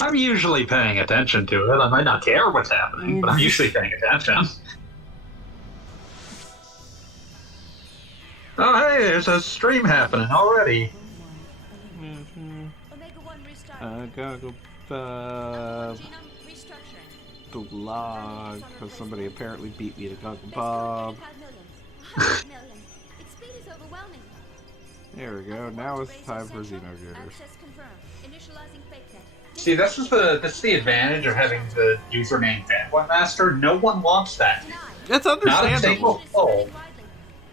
I'm usually paying attention to it. I might not care what's happening, but I'm usually paying attention. Oh, hey, there's a stream happening already. Mm-hmm. Gotta go the log, because somebody apparently beat me to Goggle Bob. There we go. Now it's time for Xenogears. See, this is the advantage of having the username Fanboy Master. No one wants that. That's Not a single understandable. soul.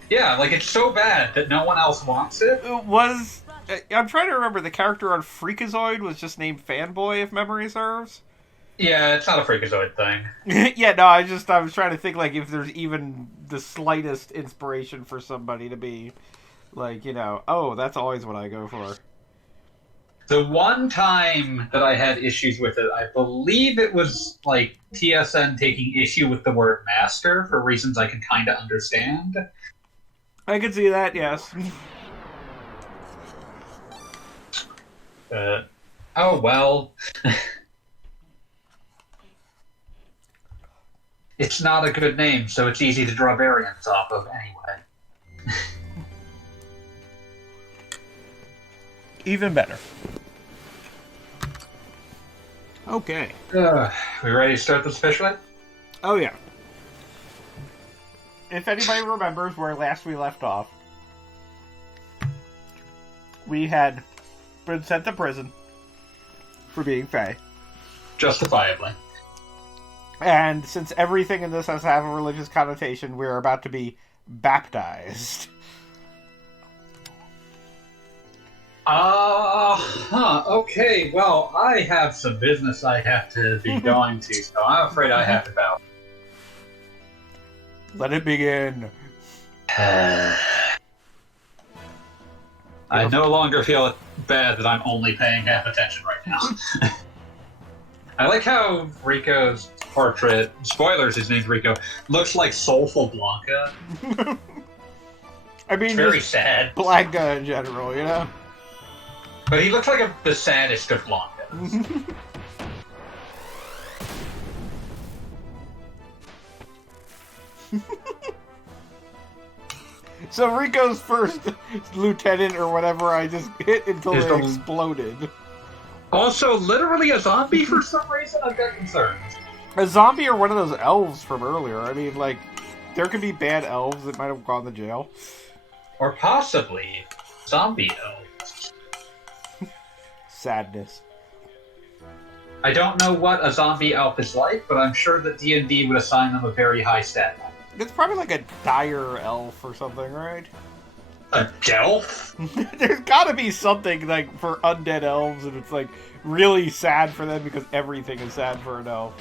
Yeah, like it's so bad that no one else wants it. It was. I'm trying to remember. The character on Freakazoid was just named Fanboy, if memory serves. Yeah, it's not a Freakazoid thing. Yeah, no, I was trying to think like if there's even the slightest inspiration for somebody to be like, oh, that's always what I go for. The one time that I had issues with it, I believe it was like TSN taking issue with the word master for reasons I can kind of understand. I can see that, yes. Oh well. It's not a good name, so it's easy to draw variants off of anyway. Even better. Okay. We ready to start this officially? Oh, yeah. If anybody remembers where last we left off, we had been sent to prison for being Fae. Justifiably. And since everything in this has to have a religious connotation, we're about to be baptized. Okay, well, I have some business I have to be going to, so I'm afraid I have to bow. Let it begin. I no longer feel bad that I'm only paying half attention right now. I like how Rico's portrait, spoilers, his name's Rico, looks like Soulful Blanca. I mean, very sad. Blanca in general, you know? But he looks like the saddest of Blancas. So Rico's first lieutenant or whatever I just hit until it exploded. Also, literally a zombie for some reason? I've got concerns. A zombie or one of those elves from earlier. I mean, like, there could be bad elves that might have gone to jail. Or possibly zombie elves. Sadness. I don't know what a zombie elf is like, but I'm sure that D&D would assign them a very high stat. It's probably like a dire elf or something, right? A delf? There's gotta be something, like, for undead elves, and it's, like, really sad for them because everything is sad for an elf.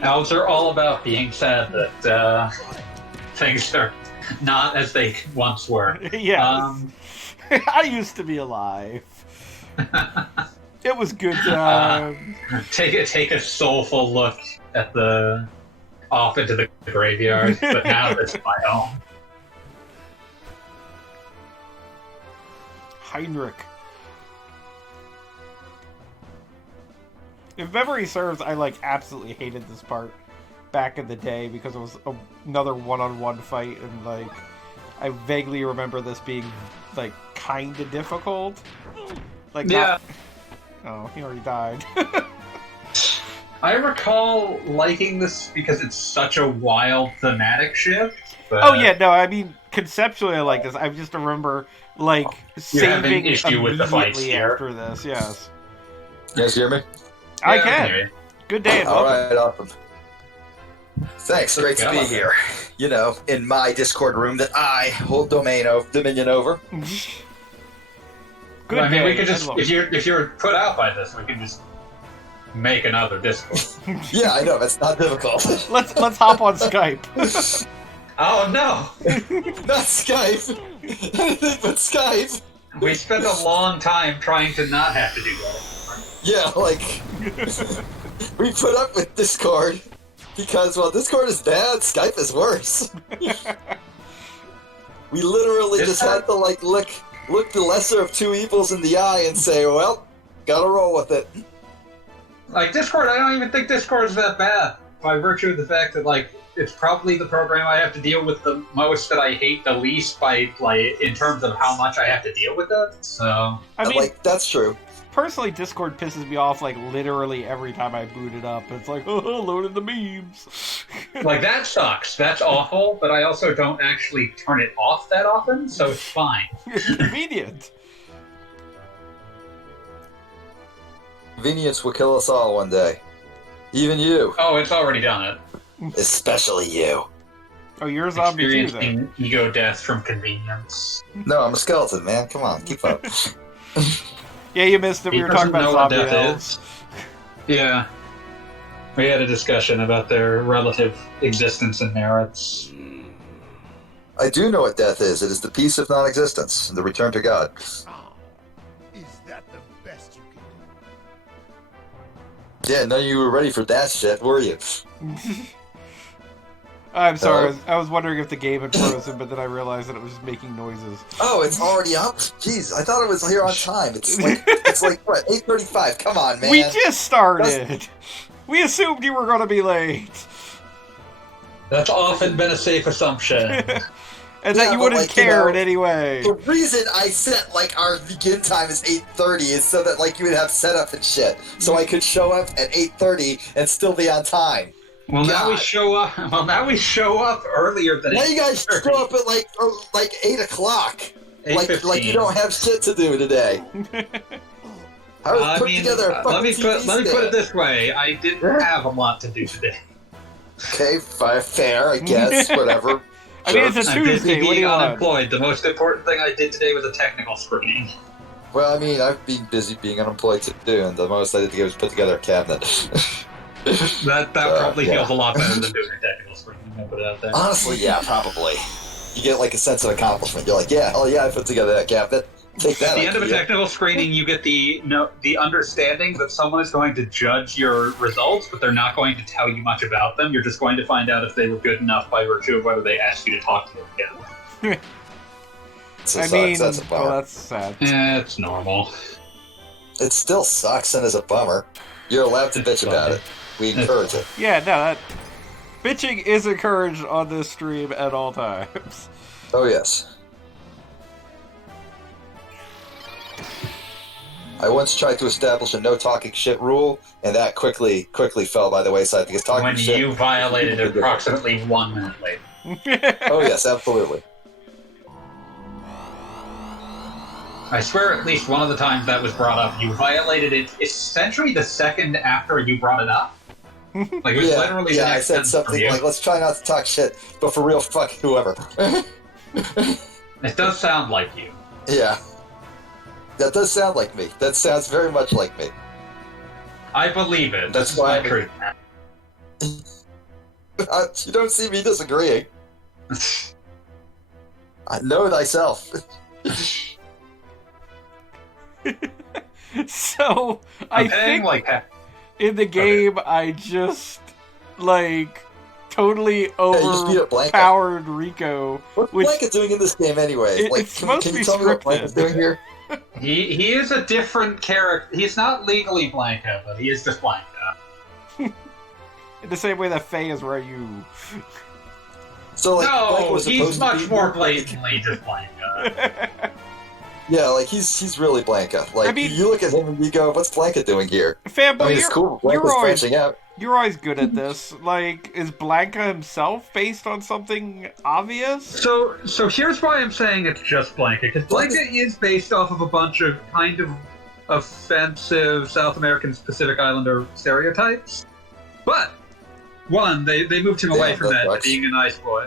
Elves are all about being sad that things are not as they once were. Yeah. I used to be alive. It was good time. Take a soulful look at off into the graveyard, but now it's my own. Heinrich. If memory serves, I absolutely hated this part back in the day because it was another one-on-one fight, and I vaguely remember this being kind of difficult. Yeah. Oh, he already died. I recall liking this because it's such a wild thematic shift. But... Oh yeah, no, I mean conceptually I like this. I just remember saving issue with the fights after this. Yes. You guys hear me? I can. Good day. And All welcome. right, awesome. Thanks. Great to be here. You know, in my Discord room that I hold dominion over. Good. Well, I mean, we could just if you're put out by this, we can just make another Discord. Yeah, I know that's not difficult. Let's hop on Skype. Oh no! Not Skype. Anything but Skype. We spent a long time trying to not have to do that. Yeah, we put up with Discord because while Discord is bad, Skype is worse. We literally just had to look the lesser of two evils in the eye and say, well, Gotta roll with it. Like Discord, I don't even think Discord's that bad by virtue of the fact that like it's probably the program I have to deal with the most that I hate the least by like in terms of how much I have to deal with it. So I mean, like that's true. personally, Discord pisses me off like literally every time I boot it up. It's like, oh, loaded the memes. like that sucks. That's awful. But I also don't actually turn it off that often, so it's fine. It's convenient. Convenience will kill us all one day. Even you. Oh, it's already done it. Especially you. Oh, you're a zombie too, then. Experiencing ego death from convenience. No, I'm a skeleton, man. Come on, keep up. Yeah, you missed it. We He were talking doesn't about know what zombie death elves. is. Yeah. We had a discussion about their relative existence and merits. I do know what death is. It is the peace of non-existence, the return to God. Is that the best you can do? Yeah, none of you were ready for that shit, were you? I'm sorry. I was wondering if the game had frozen, but then I realized that it was just making noises. Oh, it's already up? Jeez, I thought it was here on time. It's like what, 8:35? Come on, man. We just started. We assumed you were going to be late. That's often been a safe assumption. And that Yeah, you but, wouldn't like, you care know, in any way. The reason I set like our begin time is 8:30 is so that like you would have setup and shit, so I could show up at 8:30 and still be on time. Well, now we God. show up. Well, now we show up earlier than. Now you guys 8:30. show up at like 8 o'clock, like 8:15. you don't have shit to do today. I was I putting mean, together a let me fucking TV put it stand. this way: I didn't have a lot to do today. Okay, fair, I guess, whatever. I mean, it's a I'm busy Tuesday. What do being you want? unemployed. The most important thing I did today was a technical screening. Well, I mean, I've been busy being unemployed too, and the most I did was put together a cabinet. That probably yeah. feels a lot better than doing a technical screening. I'll put it out there. Honestly, yeah, probably. You get like a sense of accomplishment. You're like, yeah, oh yeah, I put together that cabinet. Take that. At the end of a idea. technical screening, you get the understanding that someone is going to judge your results, but they're not going to tell you much about them. You're just going to find out if they were good enough by virtue of whether they asked you to talk to them again. So I sucks. mean, That's a bummer. well, that's sad. Yeah, it's normal. It still sucks and is a bummer. You're allowed to bitch about it. We encourage it. Yeah, no, that bitching is encouraged on this stream at all times. Oh yes. I once tried to establish a no talking shit rule, and that quickly fell by the wayside because talking When shit. you violated it approximately 1 minute later. Oh yes, absolutely. I swear at least one of the times that was brought up, you violated it essentially the second after you brought it up. Like, it was literally the Yeah, I next said sentence from something you. like, "Let's try not to talk shit, but for real, fuck whoever." It does sound like you. Yeah, that does sound like me. That sounds very much like me. I believe it. That's This is my why- truth. You don't see me disagreeing. Know thyself. So, I'm I paying think like half. in the game, I just, like, totally Yeah, you just beat up Blanca. overpowered Rico. What's Which- Blanca doing in this game anyway? It- Like, it's can supposed you to be tell me what Blanca's scripted. doing here? He is a different character. He's not legally Blanca, but he is just Blanca. In the same way that Faye is Ryu. So like, Blanca No, was he's supposed to much be more blatantly just Blanca. Yeah, like he's really Blanca. Like I mean- you look at him and you go, "What's Blanca doing here?" Fanboy, I mean, it's cool. Blanca's always, branching out. you're always good at this. Like, is Blanca himself based on something obvious? So here's why I'm saying it's just Blanca, because Blanca is based off of a bunch of kind of offensive South American Pacific Islander stereotypes. But one, they moved him away Yeah, from that that to sucks. being a nice boy.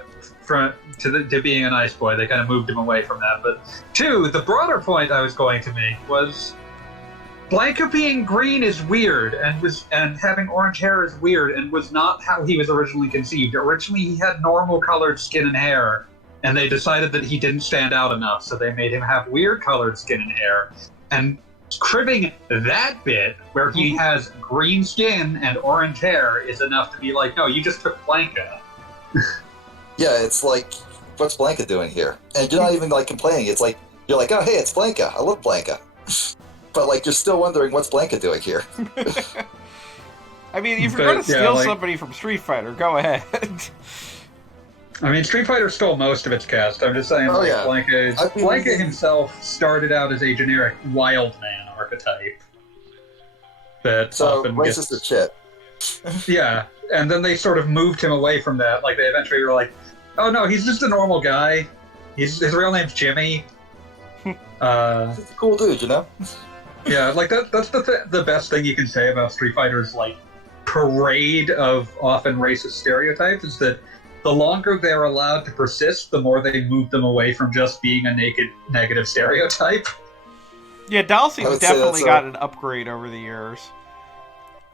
To being a nice boy, they kind of moved him away from that. But two, the broader point I was going to make was Blanca being green is weird, and having orange hair is weird, and was not how he was originally conceived. Originally, he had normal colored skin and hair, and they decided that he didn't stand out enough, so they made him have weird colored skin and hair. And cribbing that bit, where he has green skin and orange hair, is enough to be like, no, you just took Blanca. Yeah, it's like, what's Blanca doing here? And you're not even like complaining. It's like you're like, "Oh, hey, it's Blanca. I love Blanca." but like you're still wondering what's Blanca doing here. I mean, if you're But, going to yeah, steal like- somebody from Street Fighter, go ahead. I mean, Street Fighter stole most of its cast. I'm just saying, Oh, like, yeah. Blanca himself started out as a generic wild man archetype. That So often racist gets... as shit. Yeah, and then they sort of moved him away from that. Like, they eventually were like, oh no, he's just a normal guy. His real name's Jimmy. He's a cool dude, you know? Yeah, like, that's the best thing you can say about Street Fighter's, like, parade of often racist stereotypes, is that the longer they're allowed to persist, the more they move them away from just being a naked negative stereotype. Yeah, I Dhalsim's would say definitely that's got an upgrade over the years.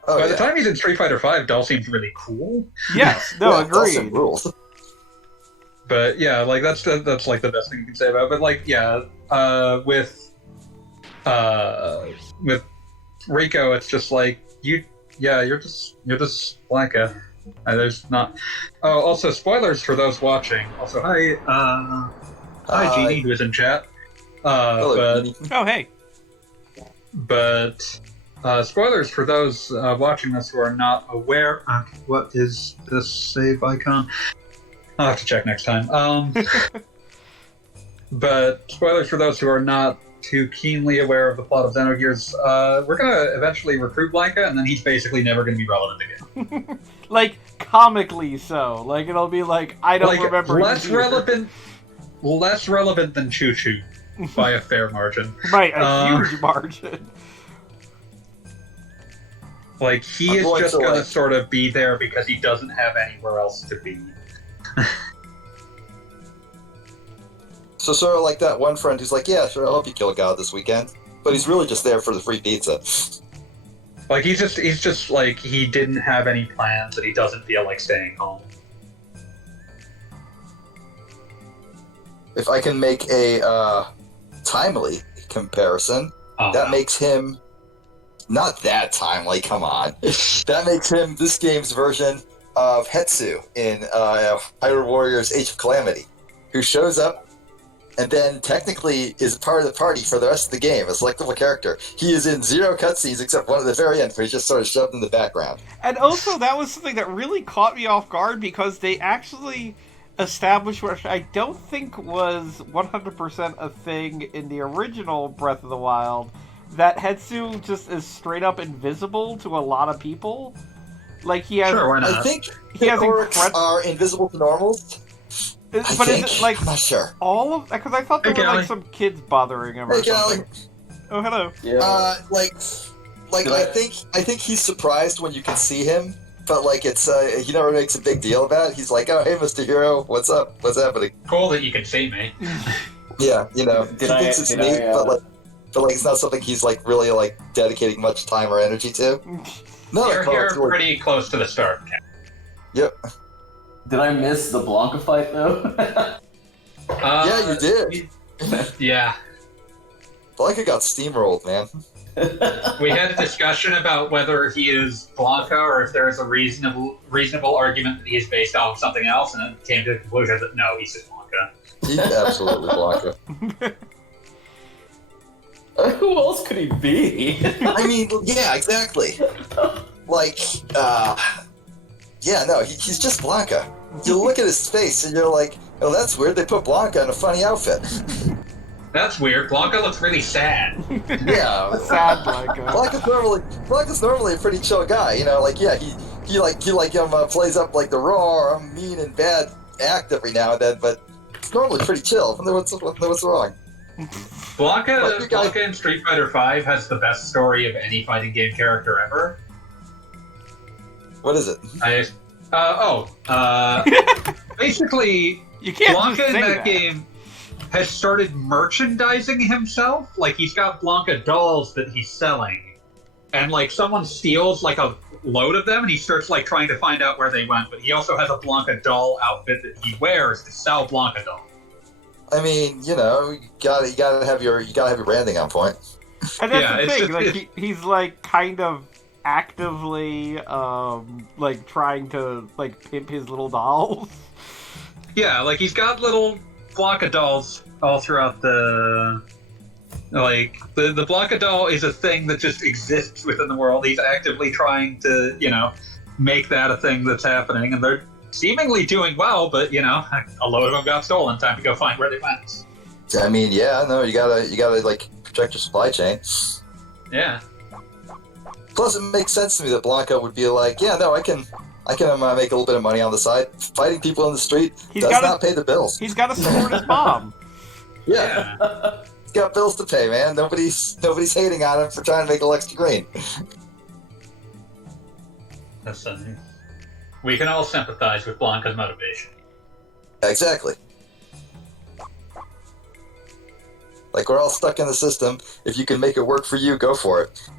Oh, By yeah. the time he's in Street Fighter V, Dal seems really cool. Yes, no, Yeah, Dawson agreed. rules. But yeah, like that's like the best thing you can say about it. But like, yeah, with Rico, it's just like you're just Blanca. There's not. Oh, also spoilers for those watching. Also, hi, Jeannie, who is in chat. Hello, But Jeannie. Oh, hey. But spoilers for those watching this who are not aware. What is this save icon? I'll have to check next time. But spoilers for those who are not too keenly aware of the plot of Xenogears. We're gonna eventually recruit Blanca, and then he's basically never gonna be relevant again. Like, comically so. Like, it'll be like, I don't Like remember. less he's here. relevant than Choo Choo by a fair margin. Right, a huge margin. Like he I'm is going just to, gonna like- sort of be there because he doesn't have anywhere else to be. So sort of like that one friend who's like, yeah, sure, I'll help you kill a god this weekend. But he's really just there for the free pizza. Like he's just like he didn't have any plans and he doesn't feel like staying home. If I can make a timely comparison, that makes him not that timely, come on. That makes him this game's version of Hetsu in Hyrule Warriors Age of Calamity, who shows up and then technically is part of the party for the rest of the game, a selectable character. He is in zero cutscenes except one at the very end where he's just sort of shoved in the background. And also, that was something that really caught me off guard because they actually established, which I don't think was 100% a thing in the original Breath of the Wild, that Hetsu just is straight up invisible to a lot of people. Like, he has... Sure, why not? I think He has orcs are invisible to normals. But I think. is it, like, I'm not sure. all of... Because I thought there Hey, were, like, Callie. some kids bothering him Hey, or something. Callie. Oh, hello. Yeah. Like I think he's surprised when you can see him, but like it's he never makes a big deal about it. He's like, oh hey, Mr. Hero, what's up? What's happening? Cool that you can see me. Yeah, you know, Did he I- thinks it's did neat, I, but like it's not something he's like really like dedicating much time or energy to. No, You're pretty close to the start. Kat. Yep. Did I miss the Blanca fight though? Yeah, you did. Yeah. Blanca got steamrolled, man. We had a discussion about whether he is Blanca or if there is a reasonable argument that he is based off something else, and it came to the conclusion that no, he's just Blanca. He's absolutely Blanca. Who else could he be? I mean, yeah, exactly. Like, yeah, no, he's just Blanca. You look at his face and you're like, oh, that's weird. They put Blanca in a funny outfit. That's weird. Blanca looks really sad. Yeah, Sad Blanca. Blanca's normally a pretty chill guy. You know, like yeah, he plays up like the raw, mean and bad act every now and then, but it's normally pretty chill. What's wrong? Blanca in Street Fighter V has the best story of any fighting game character ever. What is it? Basically, You can't Blanca just in say that game has started merchandising himself. Like, he's got Blanca dolls that he's selling. And, like, someone steals, like, a load of them, and he starts, like, trying to find out where they went. But he also has a Blanca doll outfit that he wears to sell Blanca dolls. I mean, you know, you gotta have your branding on point. And that's Yeah, the it's thing, just- like, he's, like, kind of actively, like, trying to, like, pimp his little dolls. Yeah, like, he's got little Blanca dolls all throughout the Like, the Blanca doll is a thing that just exists within the world. He's actively trying to, make that a thing that's happening, and they're seemingly doing well, but, a load of them got stolen. Time to go find where they went. I mean, yeah, no, you gotta like protect your supply chain. Yeah. Plus, it makes sense to me that Blanca would be like, yeah, no, I can make a little bit of money on the side. Fighting people in the street does not pay the bills. He's got to support his mom. Yeah. He's got bills to pay, man. Nobody's hating on him for trying to make a little extra green. Listen, we can all sympathize with Blanca's motivation. Exactly. Like, we're all stuck in the system. If you can make it work for you, go for it.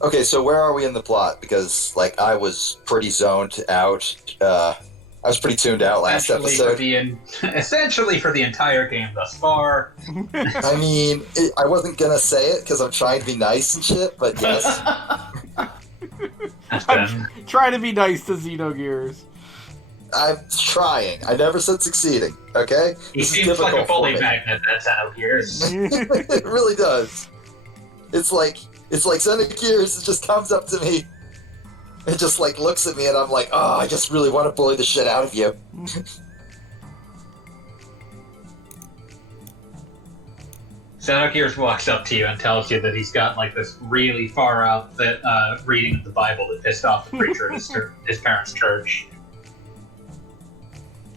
Okay, so where are we in the plot? Because, like, I was pretty zoned out. I was pretty tuned out last episode. Essentially for the entire game thus far. I mean, I wasn't gonna say it because I'm trying to be nice and shit, but yes. I'm trying to be nice to Xenogears. I'm trying. I never said succeeding, okay? He seems like a bully magnet, that's Xenogears. It really does. It's like Xenogears just comes up to me and just like looks at me and I'm like, oh, I just really want to bully the shit out of you. Xenogears walks up to you and tells you that he's got like this really far out reading of the Bible that pissed off the preacher at his parents' church.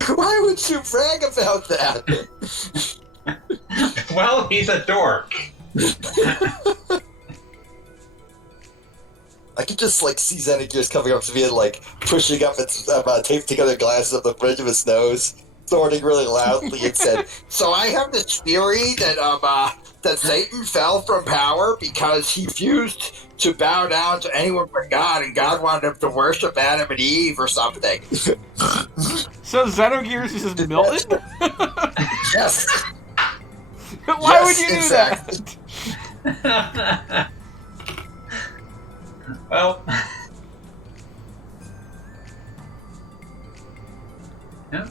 Why would you brag about that? Well, he's a dork. I could just like see Xenogears coming up to me and like pushing up its taped together glasses up the bridge of his nose, snorting really loudly, and said, "So I have this theory that that Satan fell from power because he refused to bow down to anyone but God, and God wanted him to worship Adam and Eve or something." So Xenogears is just Milton? Yes. Why would you do exactly. that? Well, yeah.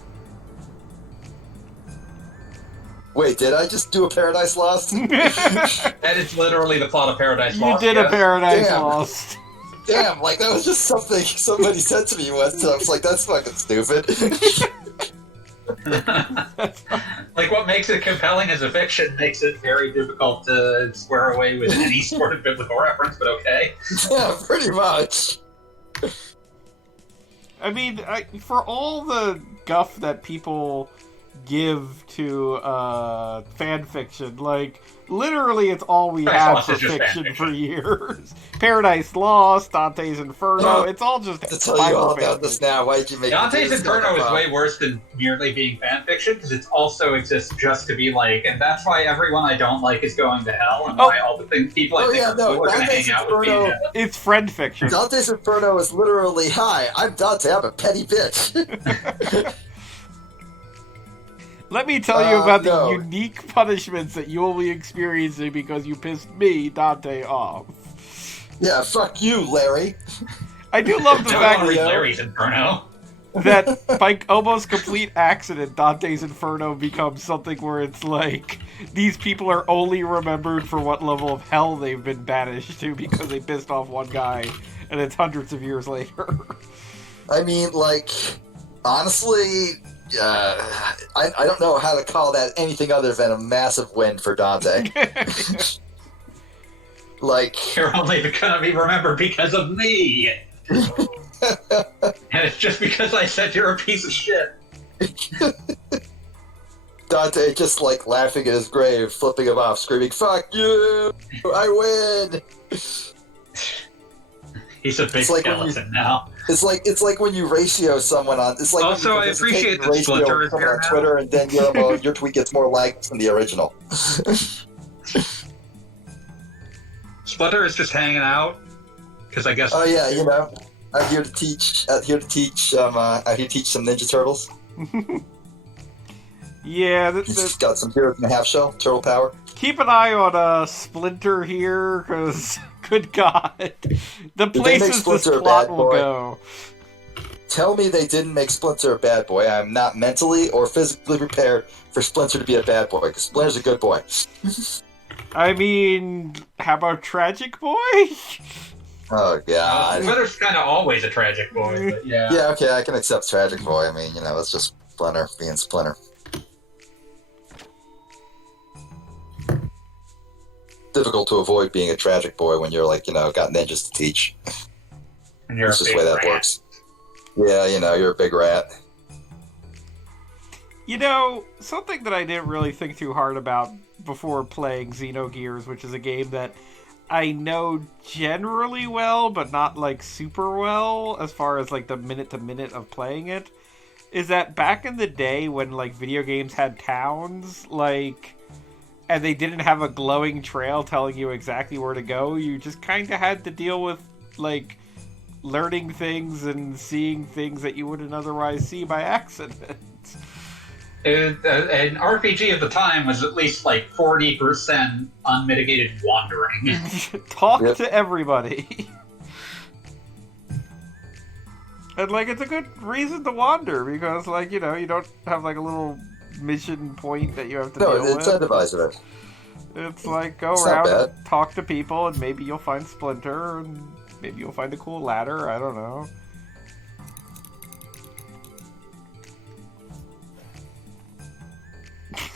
Wait, did I just do a Paradise Lost? That is literally the plot of Paradise Lost. You did a Paradise Lost. Damn, like that was just something somebody said to me once, and I was like, that's fucking stupid. Like, what makes it compelling as a fiction makes it very difficult to square away with any sort of biblical reference, but okay. Yeah, pretty much. I mean, for all the guff that people give to fan fiction, like, literally it's all we have for fiction for years. Paradise Lost, Dante's Inferno, it's all just to tell you all about this now. Why did you make Dante's Inferno is way worse than merely being fan fiction, because it also exists just to be like, and that's why everyone I don't like is going to hell, and why all the people I think are cool are going to hang out with me. It's friend fiction. Dante's Inferno is literally, hi, I'm Dante, I'm a petty bitch. Let me tell you about the unique punishments that you will be experiencing because you pissed me, Dante, off. Yeah, fuck you, Larry. I do love the fact Larry's Inferno. that by almost complete accident, Dante's Inferno becomes something where it's like, these people are only remembered for what level of hell they've been banished to because they pissed off one guy, and it's hundreds of years later. I mean, like, honestly... I don't know how to call that anything other than a massive win for Dante. Like, you're only gonna be remembered because of me, and it's just because I said you're a piece of shit. Dante just like laughing at his grave, flipping him off, screaming, "Fuck you! I win!" He's a big skeleton now. It's like when you ratio someone on. It's like also, I appreciate that Splinter is here on Twitter, and then your tweet gets more likes than the original. Splinter is just hanging out because I guess. Oh yeah, you know, I'm here to teach. I'm here to teach some Ninja Turtles. Yeah, he's got some Heroes in a Half Shell turtle power. Keep an eye on Splinter here, because good God, the places this plot will go. tell me they didn't make Splinter a bad boy. I'm not mentally or physically prepared for Splinter to be a bad boy, because Splinter's a good boy. I mean, how about Tragic Boy? Oh, God. Splinter's kind of always a tragic boy, but yeah. Yeah, okay, I can accept Tragic Boy. I mean, it's just Splinter being Splinter. Difficult to avoid being a tragic boy when you're like, got ninjas to teach. And you're That's a just big the way that rat. works. Yeah, you're a big rat. Something that I didn't really think too hard about before playing Xenogears, which is a game that I know generally well, but not like super well as far as like the minute to minute of playing it, is that back in the day when like video games had towns, like, and they didn't have a glowing trail telling you exactly where to go, you just kind of had to deal with like learning things and seeing things that you wouldn't otherwise see by accident. An RPG of the time was at least like 40% unmitigated wandering. Talk to everybody. And like, it's a good reason to wander because, like, you don't have like a little mission point that you have to No, deal with. incentivize it. It's like go It's not around bad. and talk to people, and maybe you'll find Splinter, and maybe you'll find a cool ladder. I don't know.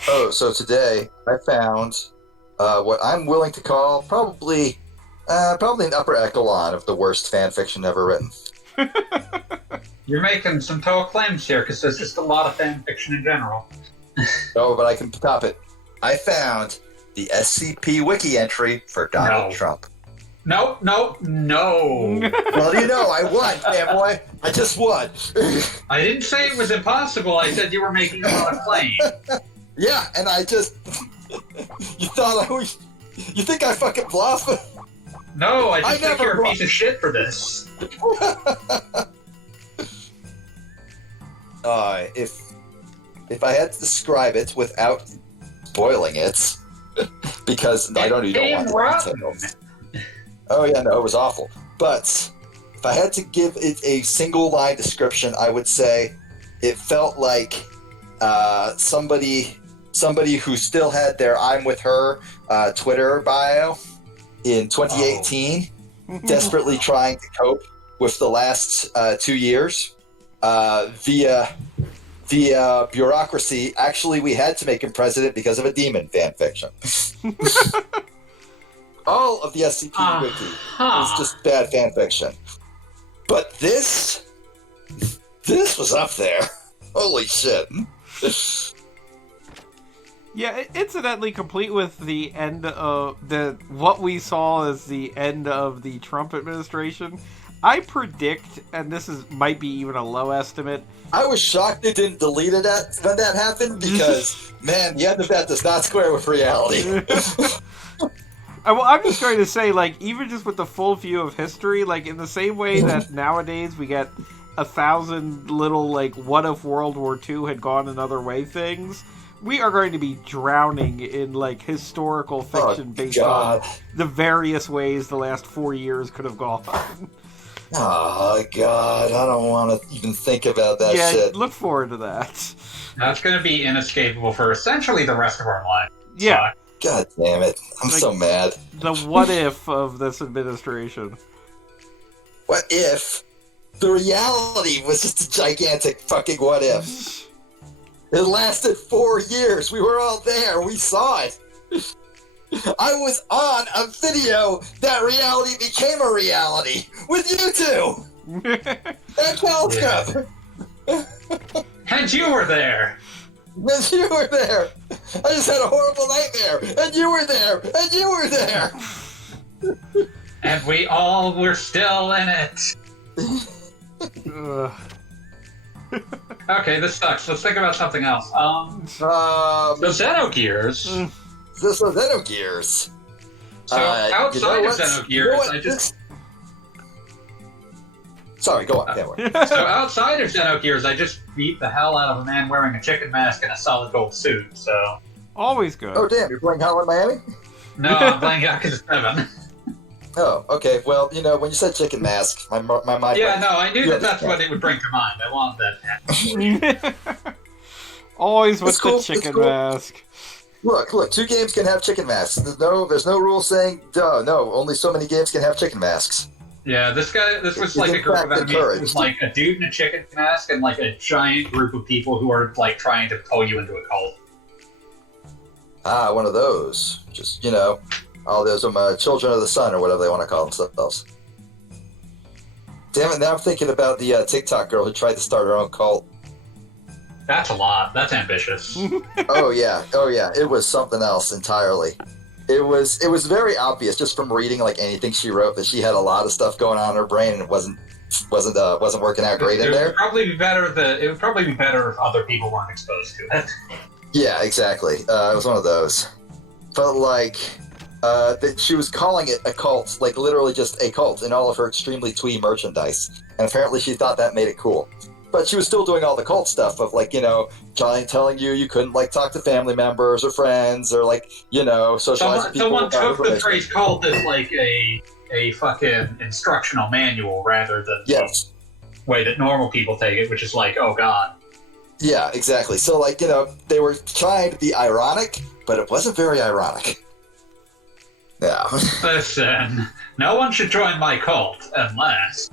Oh, so today I found what I'm willing to call probably an upper echelon of the worst fan fiction ever written. You're making some tall claims here, because there's just a lot of fan fiction in general. Oh, but I can top it. I found the SCP wiki entry for Donald No. Trump. No. Well, I won, fanboy. I just won. I didn't say it was impossible. I said you were making a lot of claims. Yeah, and I just... You think I fucking bluff? No, I I just think never you're a brought- piece of shit for this. If I had to describe it without spoiling it, because I don't even want the details. Oh yeah, no, it was awful. But if I had to give it a single line description, I would say it felt like somebody who still had their "I'm with her" Twitter bio in 2018, desperately trying to cope with the last 2 years via bureaucracy. Actually, we had to make him president because of a demon fanfiction. All of the SCP wiki is just bad fanfiction. But this was up there. Holy shit. Yeah, incidentally, complete with the end of what we saw as the end of the Trump administration. I predict, and this might be even a low estimate. I was shocked they didn't delete it when that happened because, man, the end of that does not square with reality. Well, I'm just going to say, like, even just with the full view of history, like, in the same way that nowadays we get 1,000 little, like, what if World War II had gone another way things, we are going to be drowning in, like, historical fiction based on the various ways the last 4 years could have gone. Oh, God, I don't want to even think about that shit. Yeah, look forward to that. That's going to be inescapable for essentially the rest of our life. Yeah. God damn it. I'm so mad. The what if of this administration. What if the reality was just a gigantic fucking what if? It lasted 4 years. We were all there. We saw it. I was on a video that reality became a reality with you two. At Telescope. And you were there. And you were there. I just had a horrible nightmare. And you were there. And you were there. And we all were still in it. Okay, this sucks. Let's think about something else. So Xenogears. This was Xenogears. So outside of Xenogears, Sorry, go on, Cameron. So outside of Xenogears, I just beat the hell out of a man wearing a chicken mask and a solid gold suit, so... Always good. Oh, damn, you're playing Hotline Miami? No, I'm playing Yakuza 7. Oh, okay. Well, when you said chicken mask, my mind. Yeah, no, I knew that's what it would bring to mind. I wanted that to happen. Always with It's cool, the chicken it's cool. mask. Look. 2 games can have chicken masks. There's no rule saying no. Only so many games can have chicken masks. Yeah, this was like a group of enemies. It was like a dude in a chicken mask and like a giant group of people who are like trying to pull you into a cult. Ah, one of those. Just all those children of the sun or whatever they want to call themselves. Damn it! Now I'm thinking about the TikTok girl who tried to start her own cult. That's a lot. That's ambitious. Oh yeah. It was something else entirely. It was very obvious just from reading like anything she wrote that she had a lot of stuff going on in her brain and it wasn't working out great in there. It would probably be better if other people weren't exposed to it. Yeah, exactly. It was one of those. But like, that she was calling it a cult, like literally just a cult, in all of her extremely twee merchandise, and apparently she thought that made it cool. But she was still doing all the cult stuff of like, telling you couldn't like talk to family members or friends or like, socialize with people. Someone took the phrase cult as like a fucking instructional manual rather than the way that normal people take it, which is like, oh god. Yeah, exactly. So like, they were trying to be ironic, but it wasn't very ironic. Yeah. Listen, no one should join my cult unless...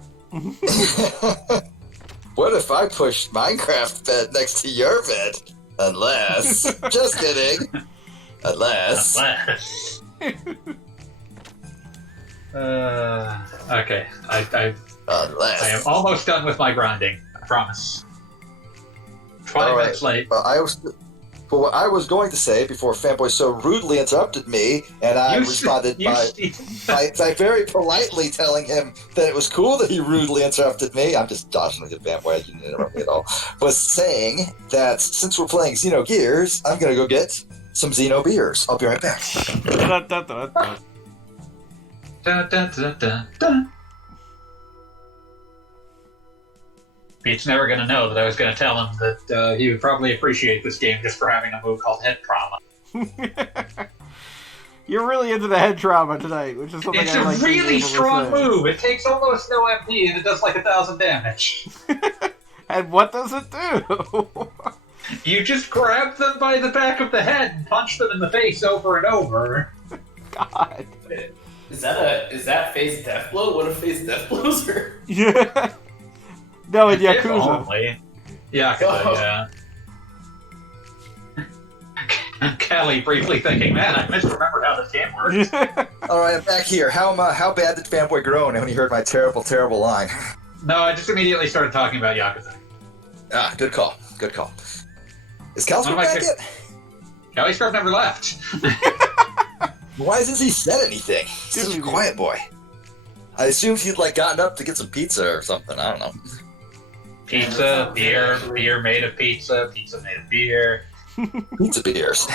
What if I pushed Minecraft bed next to your bed? Unless... Just kidding. Unless... Okay. I am almost done with my grinding. I promise. 20 minutes late. What I was going to say before Fanboy so rudely interrupted me, and I responded by very politely telling him that it was cool that he rudely interrupted me. I'm just joshing with you, Fanboy. You didn't interrupt me at all. Was saying that since we're playing Xenogears, I'm going to go get some Xeno beers. I'll be right back. Dun, dun, dun, dun, dun. Pete's never going to know that I was going to tell him that he would probably appreciate this game just for having a move called head trauma. You're really into the head trauma tonight, which is something It's I like a really strong say. move. It takes almost no MP and it does like 1,000 damage. And what does it do? You just grab them by the back of the head and punch them in the face over and over. God. Is that phase death blow? What if phase death blows are? Yeah. No, in Yakuza. If only. Yakuza, yeah. Kelly briefly thinking, man, I misremembered how this game works. Alright, I'm back here. How bad did Fanboy groan when he heard my terrible, terrible line? No, I just immediately started talking about Yakuza. Ah, good call. Good call. Is Calsper back yet? Kelly Scrub never left. Why hasn't he said anything? He's such a quiet boy. I assumed he'd gotten up to get some pizza or something. I don't know. Pizza, beer made of pizza made of beer. Pizza beers.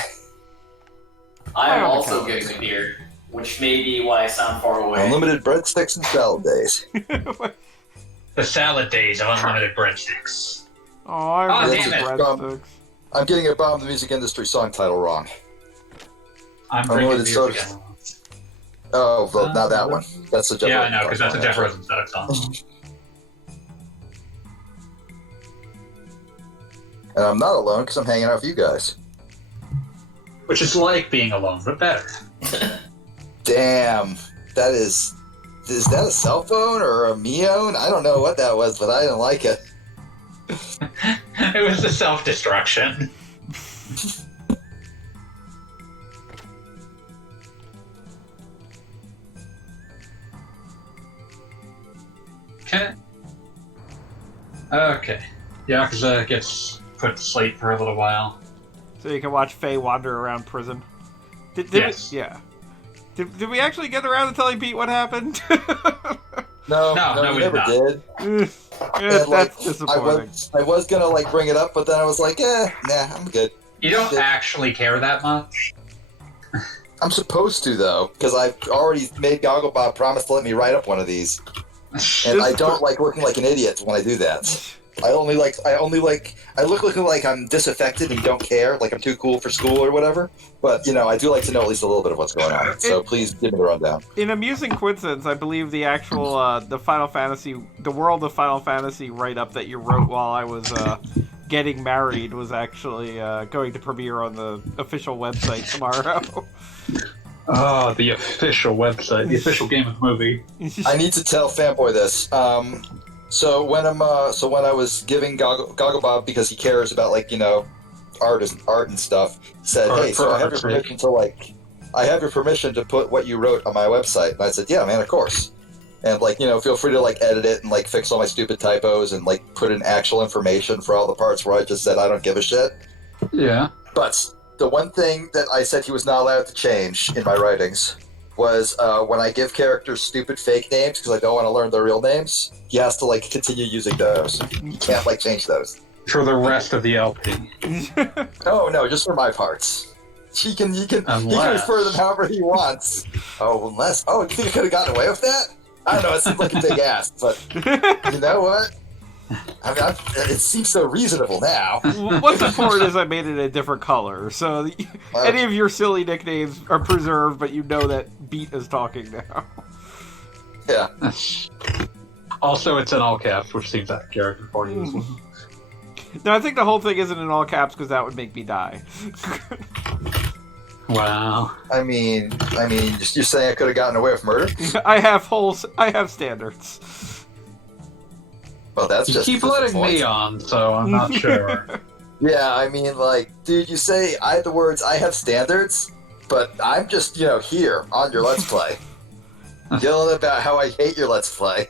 I'm also getting a beer, which may be why I sound far away. Unlimited breadsticks and salad days. The salad days of unlimited breadsticks. Oh, I damn it. breadsticks. I'm getting a Bomb the Music Industry song title wrong. I'm drinking beer again. Oh, well, not that one. That's a Jeff Yeah, I know, because that's a Jeff Rosenstock song. And I'm not alone because I'm hanging out with you guys. Which is like being alone, but better. Damn. That is that a cell phone or a Mione? I don't know what that was, but I didn't like it. It was a self-destruction. Okay. Yakuza gets put to sleep for a little while. So you can watch Faye wander around prison. Yes. Did we actually get around to telling Pete what happened? No, we we never did. That's disappointing. I was gonna bring it up, but then I was like, nah, I'm good. You don't actually care that much. I'm supposed to though, because I've already made Gogglebot promise to let me write up one of these, and I don't like looking like an idiot when I do that. I look like I'm disaffected and don't care, like I'm too cool for school or whatever. But I do like to know at least a little bit of what's going on. So please give me the rundown. In amusing coincidence, I believe the actual the World of Final Fantasy write-up that you wrote while I was getting married was actually going to premiere on the official website tomorrow. Oh, the official website, the official game of the movie. I need to tell Fanboy this. So when I was giving Gogglebob, because he cares about art and stuff, said, "Hey, so I have your permission to put what you wrote on my website." And I said, "Yeah, man, of course." And feel free to edit it and fix all my stupid typos and put in actual information for all the parts where I just said I don't give a shit. Yeah. But the one thing that I said he was not allowed to change in my writings was when I give characters stupid fake names because I don't want to learn their real names, he has to continue using those. He can't change those. For the rest of the LP. No, just for my parts. He can refer them however he wants. You think I could have gotten away with that? I don't know, it seems like a big ass, but you know what? I mean, it seems so reasonable now. What's important is I made it a different color, so any of your silly nicknames are preserved, but you know that Beat is talking now. Yeah. Also, it's in all caps, which seems out of character for you as well. No, I think the whole thing isn't in all caps because that would make me die. Wow. I mean, you're saying I could have gotten away with murder? I have standards. Well, that's you just keep letting me on, so I'm not sure. Yeah, I mean, dude, you say I have standards, but I'm just, here on your Let's Play, yelling about how I hate your Let's Play.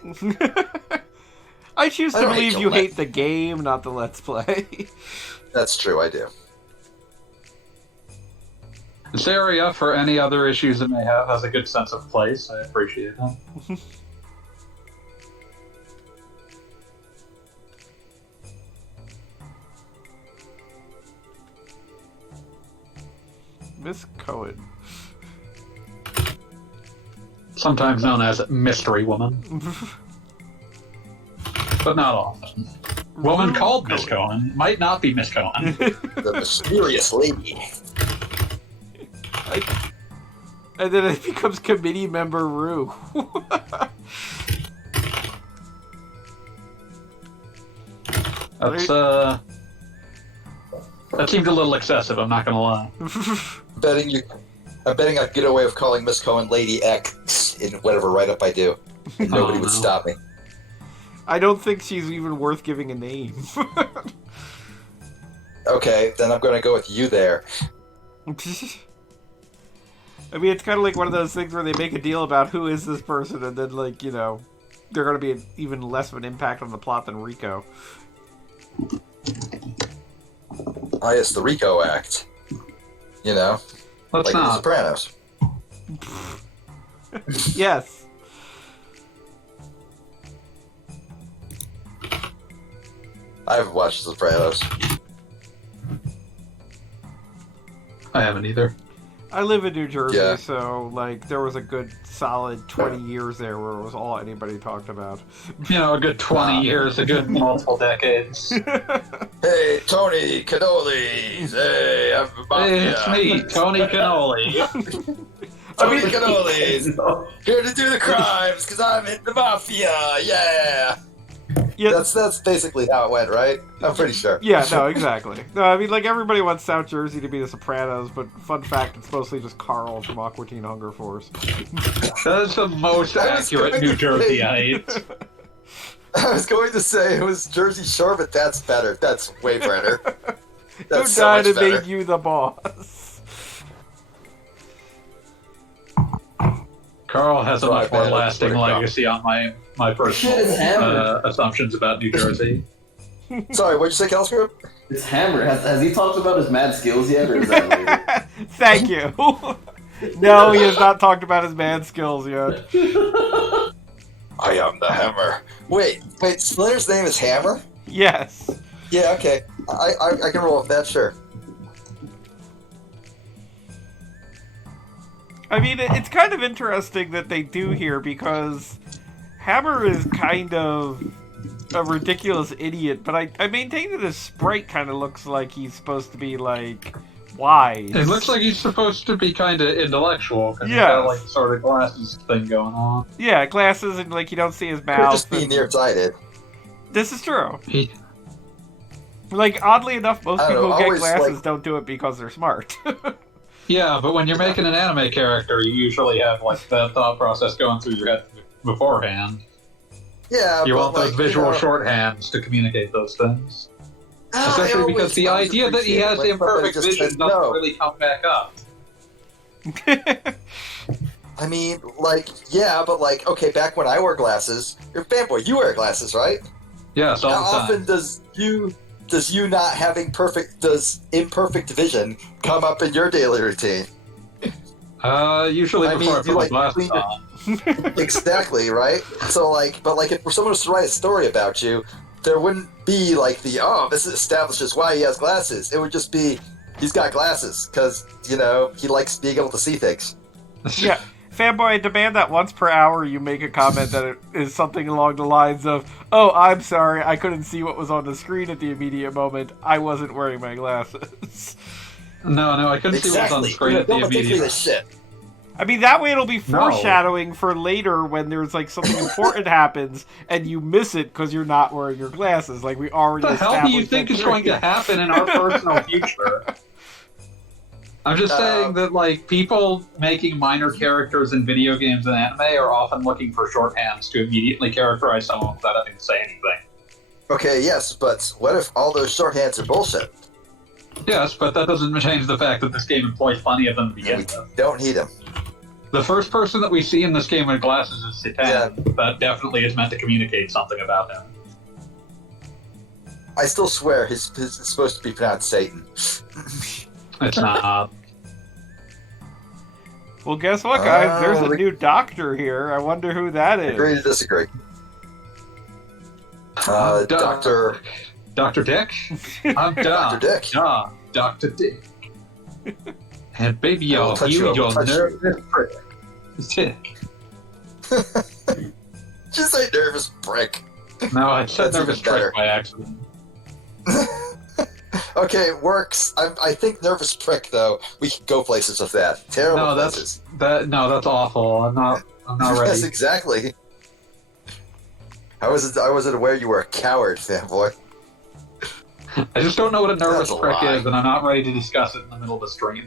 I choose to believe you hate the game, not the Let's Play. That's true, I do. This area, for any other issues it may have, has a good sense of place. I appreciate that. Miss Cohen. Sometimes known as Mystery Woman. But not often. Woman called Miss Cohen might not be Miss Cohen. The mysterious lady. And then it becomes committee member Rue. That seemed a little excessive, I'm not gonna lie. I'm betting I get away with calling Miss Cohen Lady X in whatever write-up I do. And nobody would stop me. I don't think she's even worth giving a name. Okay, then I'm gonna go with you there. I mean, it's kind of like one of those things where they make a deal about who is this person, and then, they're going to be even less of an impact on the plot than Rico. It's the Rico Act. Let's like not. The Sopranos. Yes. I haven't watched The Sopranos. I haven't either. I live in New Jersey, Yeah. so, there was a good solid 20 years there where it was all anybody talked about. A good 20 years, a good multiple decades. Hey, Tony Cannolis! Hey, I'm Hey, it's me, Tony Cannoli. Tony Cannolis! Here to do the crimes, because I'm in the Mafia! Yeah! Yeah. That's basically how it went, right? I'm pretty sure. Yeah, no, exactly. No, I mean, everybody wants South Jersey to be the Sopranos, but fun fact, it's mostly just Carl from Aqua Teen Hunger Force. That's the most accurate New Jersey height. I was going to say it was Jersey Shore, but that's better. That's way better. Who died and made you the boss? Carl has a much more lasting legacy on my personal assumptions about New Jersey. Sorry, what'd you say, Kelsgroup? It's Hammer. Has he talked about his mad skills yet, or is that later? Thank you. No, he has not talked about his mad skills yet. I am the Hammer. Wait, Splinter's name is Hammer? Yes. Yeah, okay. I can roll with that, sure. I mean, it's kind of interesting that they do here, because Hammer is kind of a ridiculous idiot, but I maintain that his sprite kind of looks like he's supposed to be, like, wise. It looks like he's supposed to be kind of intellectual, because he's Yes. got, like, sort of glasses thing going on. Yeah, glasses and, like, you don't see his Could mouth. just be and- nearsighted. This is true. He, Like, oddly enough, most I don't people know, who get always, glasses like- don't do it because they're smart. yeah, but when you're making an anime character, you usually have, like, that thought process going through your head beforehand. Yeah, You but want those like, visual you know, shorthands to communicate those things. I Especially always because the idea that he appreciate has when somebody imperfect just vision says doesn't no. really come back up. I mean, like, yeah, but like, okay, back when I wore glasses, you're a fanboy, you wear glasses, right? Yes, all How the time. often does you not having imperfect vision come up in your daily routine? Usually I before mean, I put you, my like, glasses clean on. Exactly, right? So like, but like, if someone was to write a story about you, there wouldn't be like this establishes why he has glasses. It would just be he's got glasses because he likes being able to see things. Yeah, fanboy, I demand that once per hour you make a comment that it is something along the lines of, "Oh, I'm sorry, I couldn't see what was on the screen at the immediate moment. I wasn't wearing my glasses." No, I couldn't see what was on the screen at the Don't take me immediate. this shit. I mean, that way it'll be No. foreshadowing for later when there's, like, something important happens and you miss it because you're not wearing your glasses. Like, we already What the hell do you established think that is going to theory. happen in our personal future? I'm just saying that, like, people making minor characters in video games and anime are often looking for shorthands to immediately characterize someone without having to say anything. Okay, yes, but what if all those shorthands are bullshit? Yes, but that doesn't change the fact that this game employs plenty of them to begin We with. don't need them. The first person that we see in this game with glasses is Satan. That definitely is meant to communicate something about him. I still swear his is supposed to be pronounced Satan. It's not. Well, guess what, guys? There's a new doctor here. I wonder who that Agree is. to disagree. Dr. Dick? I'm Dr. Dick. Dr. Dick. And baby, I will I'll touch heal you, I will your touch you. nervous prick. Just say nervous prick. No, I said That's nervous even better. prick by accident. Okay, it works. I think nervous prick though. We can go places with that. Terrible No, places. that's awful. I'm not Yes, ready. exactly. I wasn't aware you were a coward, fanboy. I just don't know what a nervous That's a prick lie. is, and I'm not ready to discuss it in the middle of the stream.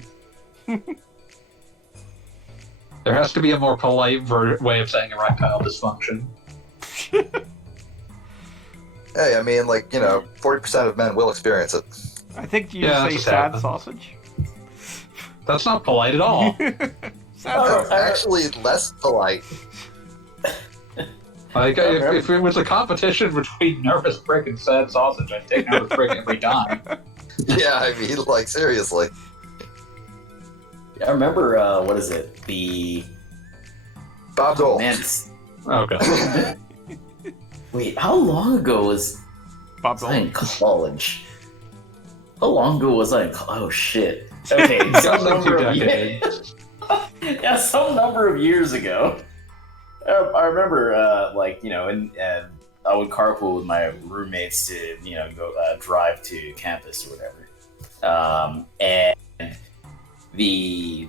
There has to be a more polite way of saying erectile dysfunction. Hey, I mean, 40% of men will experience it. I think you Yeah, say that's sad happened. sausage. That's not polite at all. Sad That's sausage. actually less polite. Like, if it was a competition between nervous prick and sad sausage, I'd take nervous prick every time. Yeah, I mean, seriously. I remember, what is it? The... Bob Dole. Man, it's- Okay. wait, how long ago was Bob I in Dole. college? How long ago was I in college? Oh, shit. Okay, some Sounds like number 2 of years... decades. Yeah, some number of years ago. I remember, and I would carpool with my roommates to, go drive to campus or whatever. And the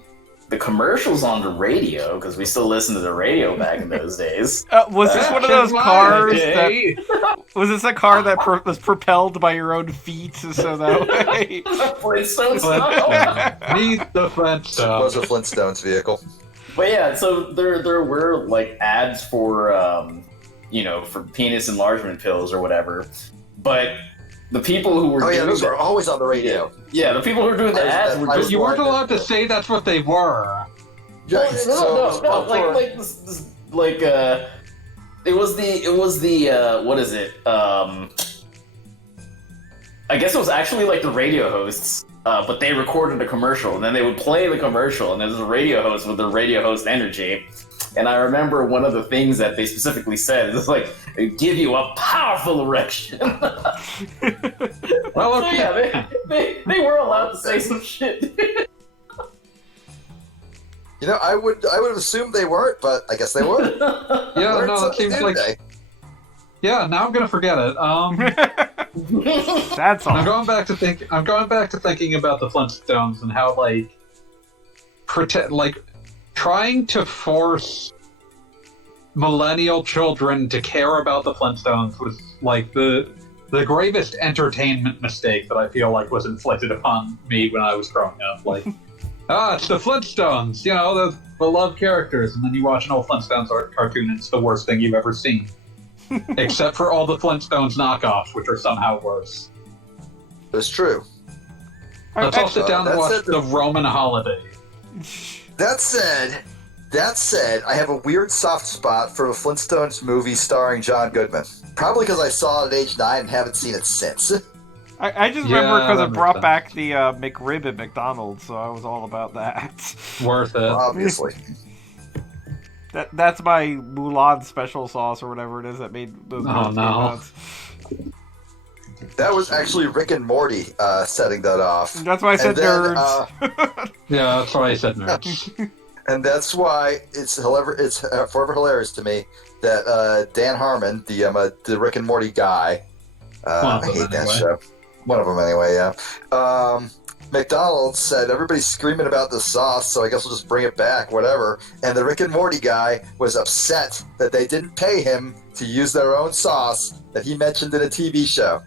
commercials on the radio, because we still listened to the radio back in those days. Was this one of those cars that... Was this a car that was propelled by your own feet so that way? Flintstone style. Need the It Flintstone. was a Flintstones vehicle. But yeah, so there were like ads for for penis enlargement pills or whatever. But the people who were Oh yeah, doing those that- were always on the radio. yeah, the people who were doing the ads were I just was You weren't blind. allowed to say that's what they were. Yeah, no, like this it was the what is it? I guess it was actually like the radio hosts, but they recorded a commercial and then they would play the commercial and there's a radio host with the radio host energy. And I remember one of the things that they specifically said is like, give you a powerful erection. Well, So okay. yeah, they were allowed to say some shit. I would have assumed they weren't, but I guess they were. Yeah, Learned no, it something seems new like today. Yeah, now I'm gonna forget it. That's all. I'm going back to thinking about the Flintstones and how trying to force millennial children to care about the Flintstones was like the gravest entertainment mistake that I feel like was inflicted upon me when I was growing up. Like, it's the Flintstones, the beloved characters, and then you watch an old Flintstones cartoon and it's the worst thing you've ever seen. Except for all the Flintstones knockoffs, which are somehow worse. It's true. Let's all sit down and watch the Roman Holiday. That said, I have a weird soft spot for a Flintstones movie starring John Goodman. Probably because I saw it at age 9 and haven't seen it since. I just remember because it brought back the McRib at McDonald's, so I was all about that. Worth it. Obviously. That's my Mulan special sauce or whatever it is that made those nuts. That was actually Rick and Morty setting that off. That's why I said nerds. Yeah, that's why I said nerds. And that's why it's forever hilarious to me that Dan Harmon, the Rick and Morty guy, I hate that show. One of them anyway, yeah. McDonald's said everybody's screaming about the sauce, so I guess we'll just bring it back, whatever. And the Rick and Morty guy was upset that they didn't pay him to use their own sauce that he mentioned in a TV show.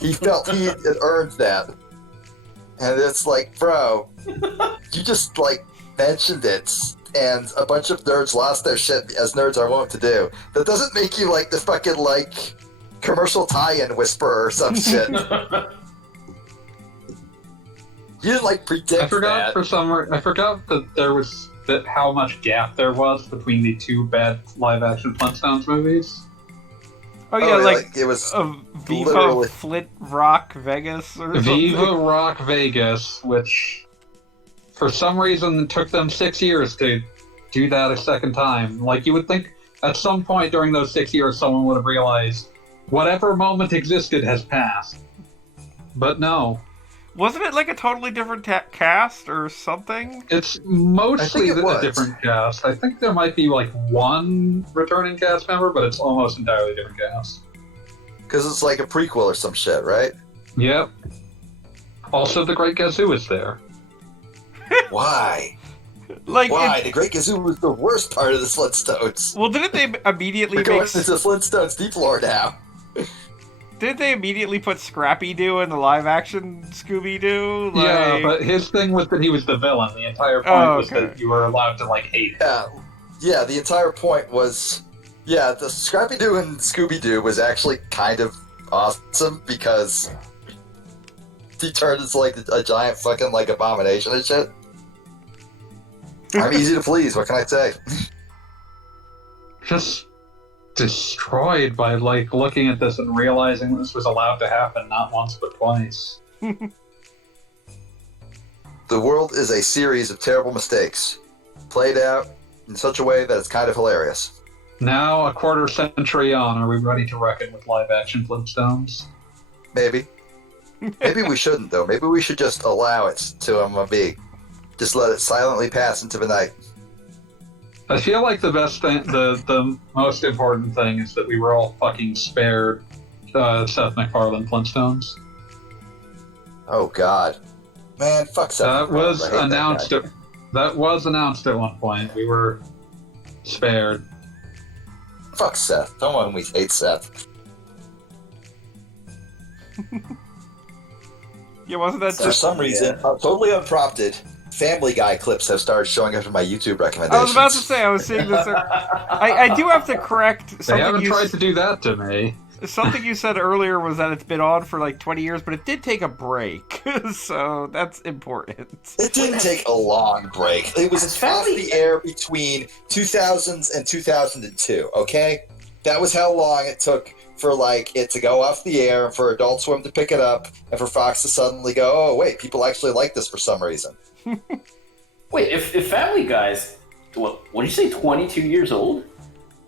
He felt he had earned that. And it's like, bro, you just, mentioned it, and a bunch of nerds lost their shit, as nerds are wont to do. That doesn't make you, the fucking, commercial tie-in whisperer or some shit. You didn't predict I forgot that. I forgot that there was how much gap there was between the two bad live-action Flintstones movies. Oh yeah, it was Viva literally... Flit Rock Vegas or something. Viva Rock Vegas, which for some reason took them 6 years to do that a second time. You would think at some point during those 6 years someone would have realized whatever moment existed has passed. But no. Wasn't it a totally different cast or something? It's mostly a different cast. I think there might be one returning cast member, but it's almost entirely different cast. Because it's a prequel or some shit, right? Yep. Also, the Great Gazoo is there. Why? Why? The Great Gazoo was the worst part of the Flintstones. Well, didn't they immediately We're going into Flintstones deep lore now. Didn't they immediately put Scrappy-Doo in the live-action Scooby-Doo? Yeah, but his thing was that he was the villain. The entire point was that you were allowed to, hate him. Yeah, the entire point was... Yeah, the Scrappy-Doo and Scooby-Doo was actually kind of awesome because he turned into, a giant fucking, abomination and shit. I'm easy to please, what can I say? Just destroyed by looking at this and realizing this was allowed to happen not once but twice. The world is a series of terrible mistakes, played out in such a way that it's kind of hilarious. Now, a quarter century on, are we ready to reckon with live-action Flintstones? Maybe. Maybe we shouldn't, though. Maybe we should just allow it to be. Just let it silently pass into the night. I feel like the best thing, the most important thing is that we were all fucking spared Seth MacFarlane Flintstones. Oh God, man, fuck Seth. That was announced. That was announced at one point. We were spared. Fuck Seth. Don't want me to hate Seth. Yeah, wasn't that for some reason, totally unprompted? Family Guy clips have started showing up in my YouTube recommendations. I was about to say, I was seeing this. I do have to correct something. They haven't tried to do that to me. Something you said earlier was that it's been on for 20 years, but it did take a break, so that's important. It didn't take a long break. It was off the air between 2000s and 2002, okay? That was how long it took for it to go off the air, and for Adult Swim to pick it up, and for Fox to suddenly go, oh wait, people actually like this for some reason. Wait, if Family Guy's, what did you say, 22 years old?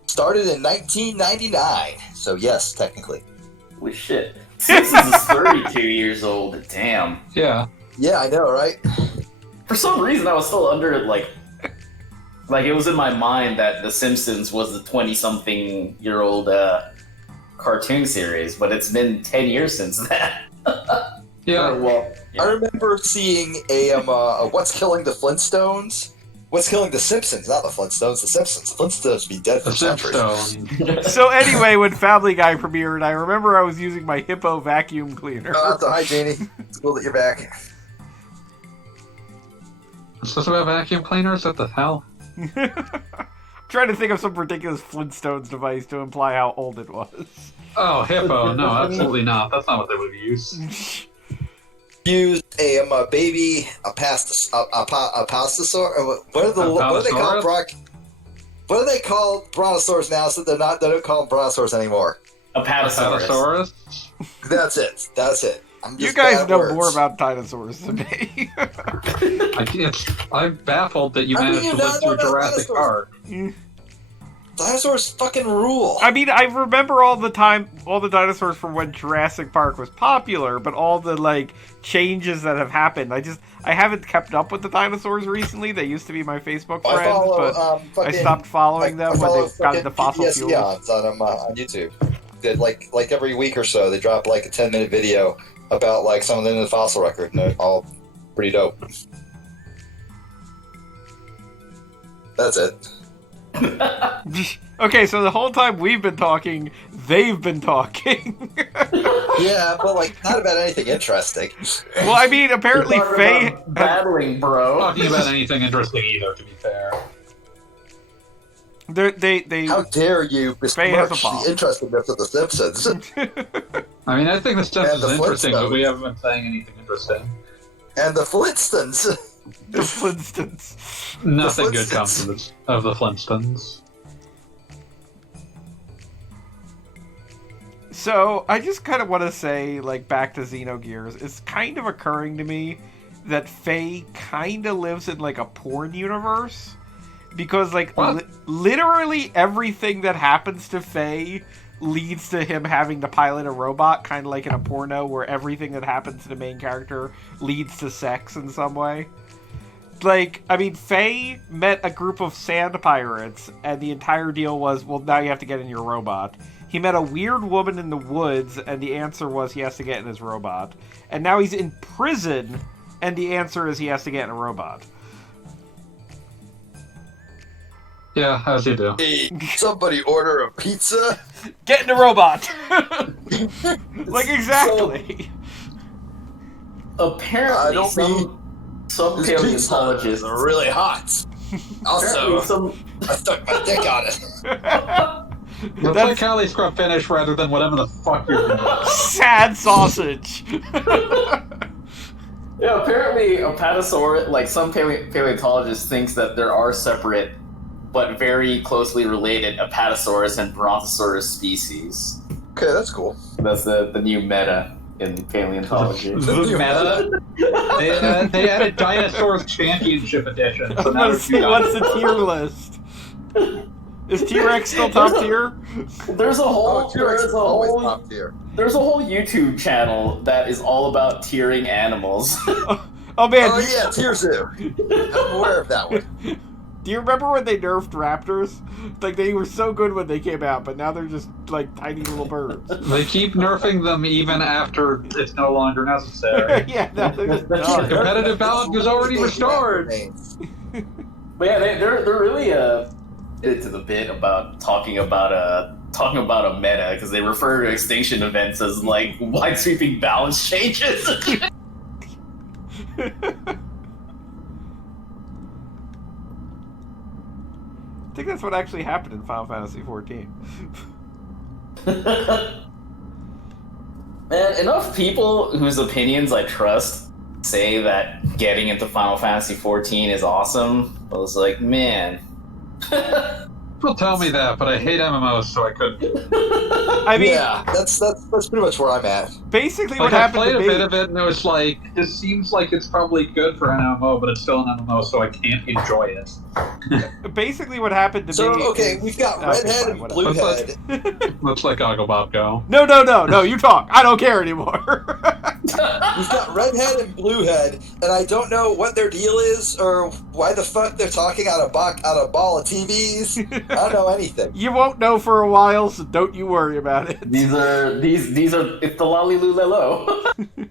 Started in 1999, so yes, technically. Holy shit. Simpsons is 32 years old, damn. Yeah. Yeah, I know, right? For some reason, I was still under, it was in my mind that The Simpsons was the 20-something-year-old cartoon series, but it's been 10 years since that. Yeah. Well, I remember seeing a What's Killing the Flintstones? What's Killing the Simpsons? Not the Flintstones, the Simpsons. The Flintstones be dead for The centuries. Simpsons. So anyway, when Family Guy premiered, I remember I was using my Hippo vacuum cleaner. So hi, Janie. It's cool that you're back. Is this about vacuum cleaners? What the hell? Trying to think of some ridiculous Flintstones device to imply how old it was. Oh, Hippo. No, absolutely not. That's not what they would use. Used a baby pastosaur. What are they called? What are they called brontosaurs now? So they don't call them brontosaurs anymore. Apatosaurus. That's it. You guys know more about dinosaurs than me. I'm baffled that you managed to live through Jurassic Park. Dinosaurs fucking rule. I mean, I remember all the dinosaurs from when Jurassic Park was popular, but all the changes that have happened, I haven't kept up with the dinosaurs recently. They used to be my Facebook friends, but I stopped following them when they got into fossil fuels. On YouTube. Did like every week or so they drop a 10-minute video about something in the fossil record, and they're all pretty dope. That's it. Okay, so the whole time we've been talking, they've been talking. Yeah, but not about anything interesting. Well, I mean, apparently Faye battling, bro. Talking about anything interesting either, to be fair. They How dare you besmirch the interestingness of The Simpsons? I mean, I think The Simpsons And is the interesting, but we Flintstones. haven't been saying anything interesting. And the Flintstones. the Flintstones. Nothing good Flintstones. comes of the Flintstones. So, I just kind of want to say, back to Xenogears, it's kind of occurring to me that Faye kind of lives in, a porn universe. Because, literally everything that happens to Faye leads to him having to pilot a robot, kind of like in a porno, where everything that happens to the main character leads to sex in some way. Faye met a group of sand pirates, and the entire deal was, well, now you have to get in your robot. He met a weird woman in the woods, and the answer was he has to get in his robot. And now he's in prison, and the answer is he has to get in a robot. Yeah, as you do. Hey, somebody order a pizza? Get in a robot! Exactly. So, apparently, some This pizza is paleontologists really hot. Also, I stuck my dick on it. Let's let Callie Scrub finish rather than whatever the fuck you're doing. Sad sausage. Yeah, apparently Apatosaurus, some paleontologists thinks that there are separate but very closely related Apatosaurus and Brontosaurus species. Okay, that's cool. That's the new meta in paleontology. The meta? They added Dinosaurs Championship Edition. So now What's the tier list? Is T-Rex still top tier? There's a whole T-Rex is always top tier. There's a whole YouTube channel that is all about tiering animals. Oh man! Oh yeah, Tier Zoo. I'm aware of that one. Do you remember when they nerfed raptors? They were so good when they came out, but now they're just tiny little birds. They keep nerfing them even after it's no longer necessary. Yeah, they're just The done. competitive balance was already restored. But yeah, they're really into the bit about talking about a meta because they refer to extinction events as wide sweeping balance changes. I think that's what actually happened in Final Fantasy XIV. Man, enough people whose opinions I trust say that getting into Final Fantasy XIV is awesome. I was like, man. People tell me that, but I hate MMOs, so I couldn't. I mean, yeah, that's pretty much where I'm at. basically what I happened played to a me... bit of it, and it was this seems like it's probably good for an MMO, but it's still an MMO, so I can't enjoy it. Basically what happened to So me... okay, is- we've got Okay, Redhead fine, and whatever. Bluehead. Let's let Gogglebop go. No, you talk. I don't care anymore. We've got redhead and bluehead, and I don't know what their deal is or why the fuck they're talking on a ball of TVs. I don't know anything. You won't know for a while, so don't you worry about it. These are it's the Lolly-Lulelo.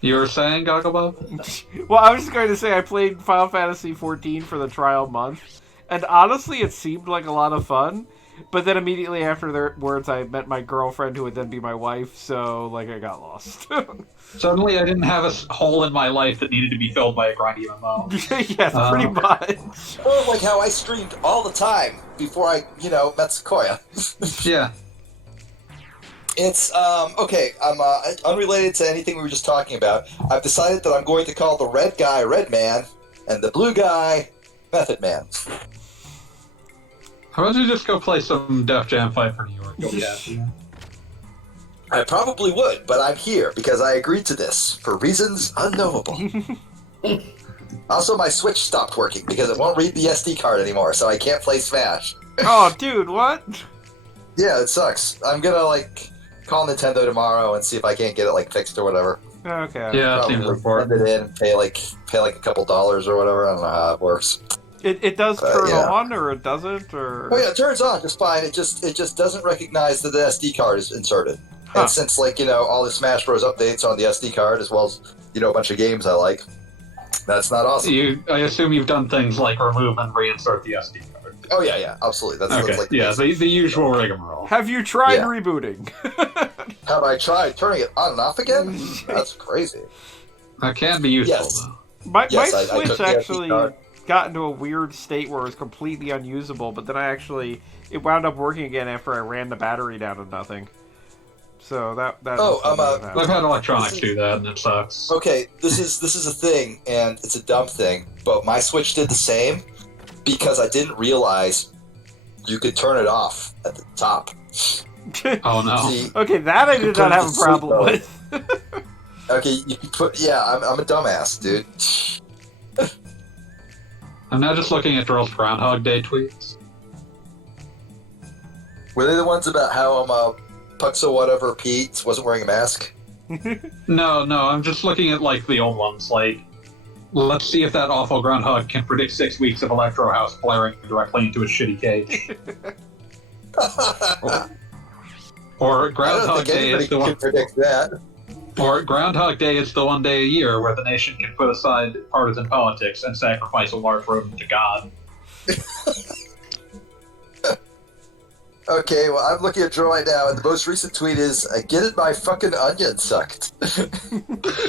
You were saying, Gogglebub? Well, I was just going to say I played Final Fantasy XIV for the trial month, and honestly, it seemed like a lot of fun. But then immediately afterwards, I met my girlfriend, who would then be my wife. So, like, I got lost. Suddenly, I didnnt have a hole in my life that needed to be filled by a grindy MMO. Yes, pretty much. Or like how I streamed all the time before I, met Sequoia. Yeah. It's, okay, I'm unrelated to anything we were just talking about. I've decided that I'm going to call the red guy Red Man, and the blue guy Method Man. How about you just go play some Def Jam Fight for New York? You'll be happy. I probably would, but I'm here because I agreed to this for reasons unknowable. Also, my Switch stopped working because it won't read the SD card anymore, so I can't play Smash. Oh, dude, what? Yeah, it sucks. I'm gonna, call Nintendo tomorrow and see if I can't get it, fixed or whatever. Okay. Yeah, it seems Probably important. send it in and pay a couple dollars or whatever. I don't know how it works. It does turn yeah. on, or it doesn't, or... Oh yeah, it turns on just fine. It just doesn't recognize that the SD card is inserted. Huh. And since all the Smash Bros. Updates on the SD card, as well as a bunch of games I like, that's not awesome. I assume you've done things like remove and reinsert the SD card. Oh yeah, absolutely. That's Okay, the usual rigmarole. Have you tried Yeah. rebooting? Have I tried turning it on and off again? That's crazy. That can be useful, Yes. though. My Yes, I Switch took the SD actually card. got into a weird state where it was completely unusable, but then it wound up working again after I ran the battery down to nothing. So that I've had electronics do that, and it sucks. Okay, this is a thing, and it's a dumb thing, but my Switch did the same because I didn't realize you could turn it off at the top. Oh no. See, Okay, that I did Put not it have to a sleep, problem though. with. Okay, you can put. Yeah, I'm a dumbass, dude. I'm now just looking at girls' Groundhog Day tweets. Were they the ones about how Puxo whatever Pete wasn't wearing a mask? No, I'm just looking at the old ones. Let's see if that awful groundhog can predict 6 weeks of Electro House blaring directly into its shitty cage. Or I don't Groundhog think Day anybody is the can one. predict that. Or Groundhog Day is the one day a year where the nation can put aside partisan politics and sacrifice a large rodent to God. Okay, well, I'm looking at Joe right now, and the most recent tweet is, I get it, my fucking onion sucked.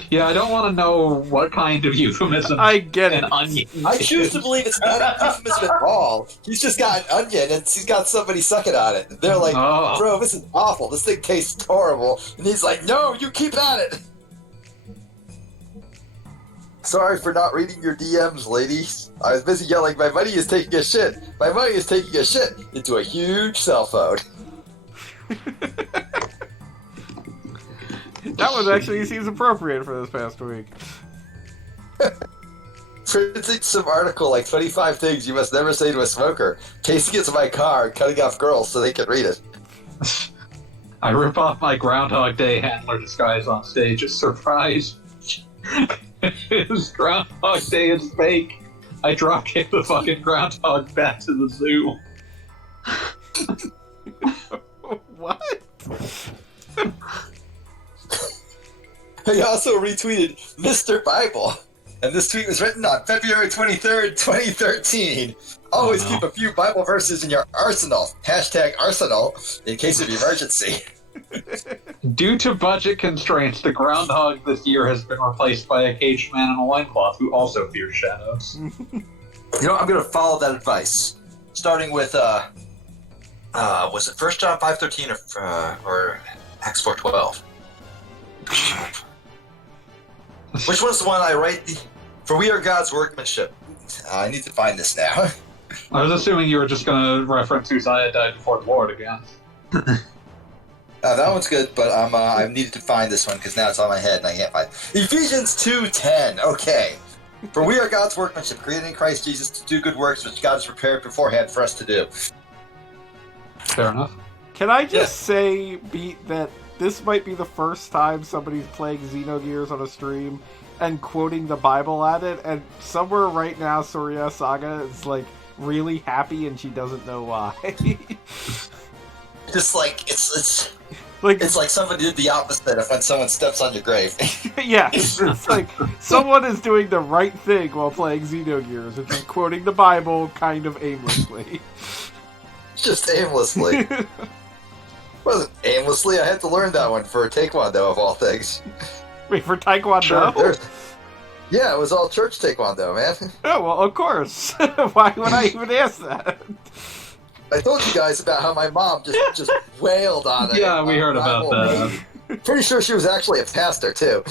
Yeah, I don't want to know what kind of euphemism I get it. an onion I is. choose to believe it's not a euphemism at all. He's just got an onion, and he's got somebody sucking on it. They're like, Oh. bro, this is awful. This thing tastes horrible. And he's like, no, you keep at it. Sorry for not reading your DMs, ladies. I was busy yelling, my money is taking a shit. My money is taking a shit into a huge cell phone. That one actually seems appropriate for this past week. Printing some article like 25 things you must never say to a smoker. Casing it to my car and cutting off girls so they can read it. I rip off my Groundhog Day handler disguise on stage as surprise. His Groundhog Day is fake. I drop kick the fucking groundhog back to the zoo. What? He also retweeted Mr. Bible. And this tweet was written on February 23rd, 2013. Always Oh, no. keep a few Bible verses in your arsenal. Hashtag arsenal in case of emergency. Due to budget constraints, the groundhog this year has been replaced by a caged man in a loincloth who also fears shadows. You know, I'm going to follow that advice. Starting with, was it 1 John 5:13 or Acts 4:12? Which one's the one I write? For we are God's workmanship. I need to find this now. I was assuming you were just going to reference Uzziah died before the Lord again. That one's good, but I needed to find this one because now it's on my head and I can't find it. Ephesians 2:10. Okay. For we are God's workmanship, created in Christ Jesus to do good works which God has prepared beforehand for us to do. Fair enough. Can I just Yes. say, Beat, that this might be the first time somebody's playing Xenogears on a stream and quoting the Bible at it, and somewhere right now Surya Saga is like really happy and she doesn't know why. Just like it's like somebody did the opposite of when someone steps on your grave. yeah, it's like someone is doing the right thing while playing Xenogears, which is quoting the Bible kind of aimlessly. Just aimlessly. Wasn't aimlessly. I had to learn that one for Taekwondo of all things. Wait, for Taekwondo? Sure, yeah, it was all church Taekwondo, man. Oh, well, of course. Why would I even ask that? I told you guys about how my mom just wailed on it. Yeah, we heard about that. Pretty sure she was actually a pastor, too.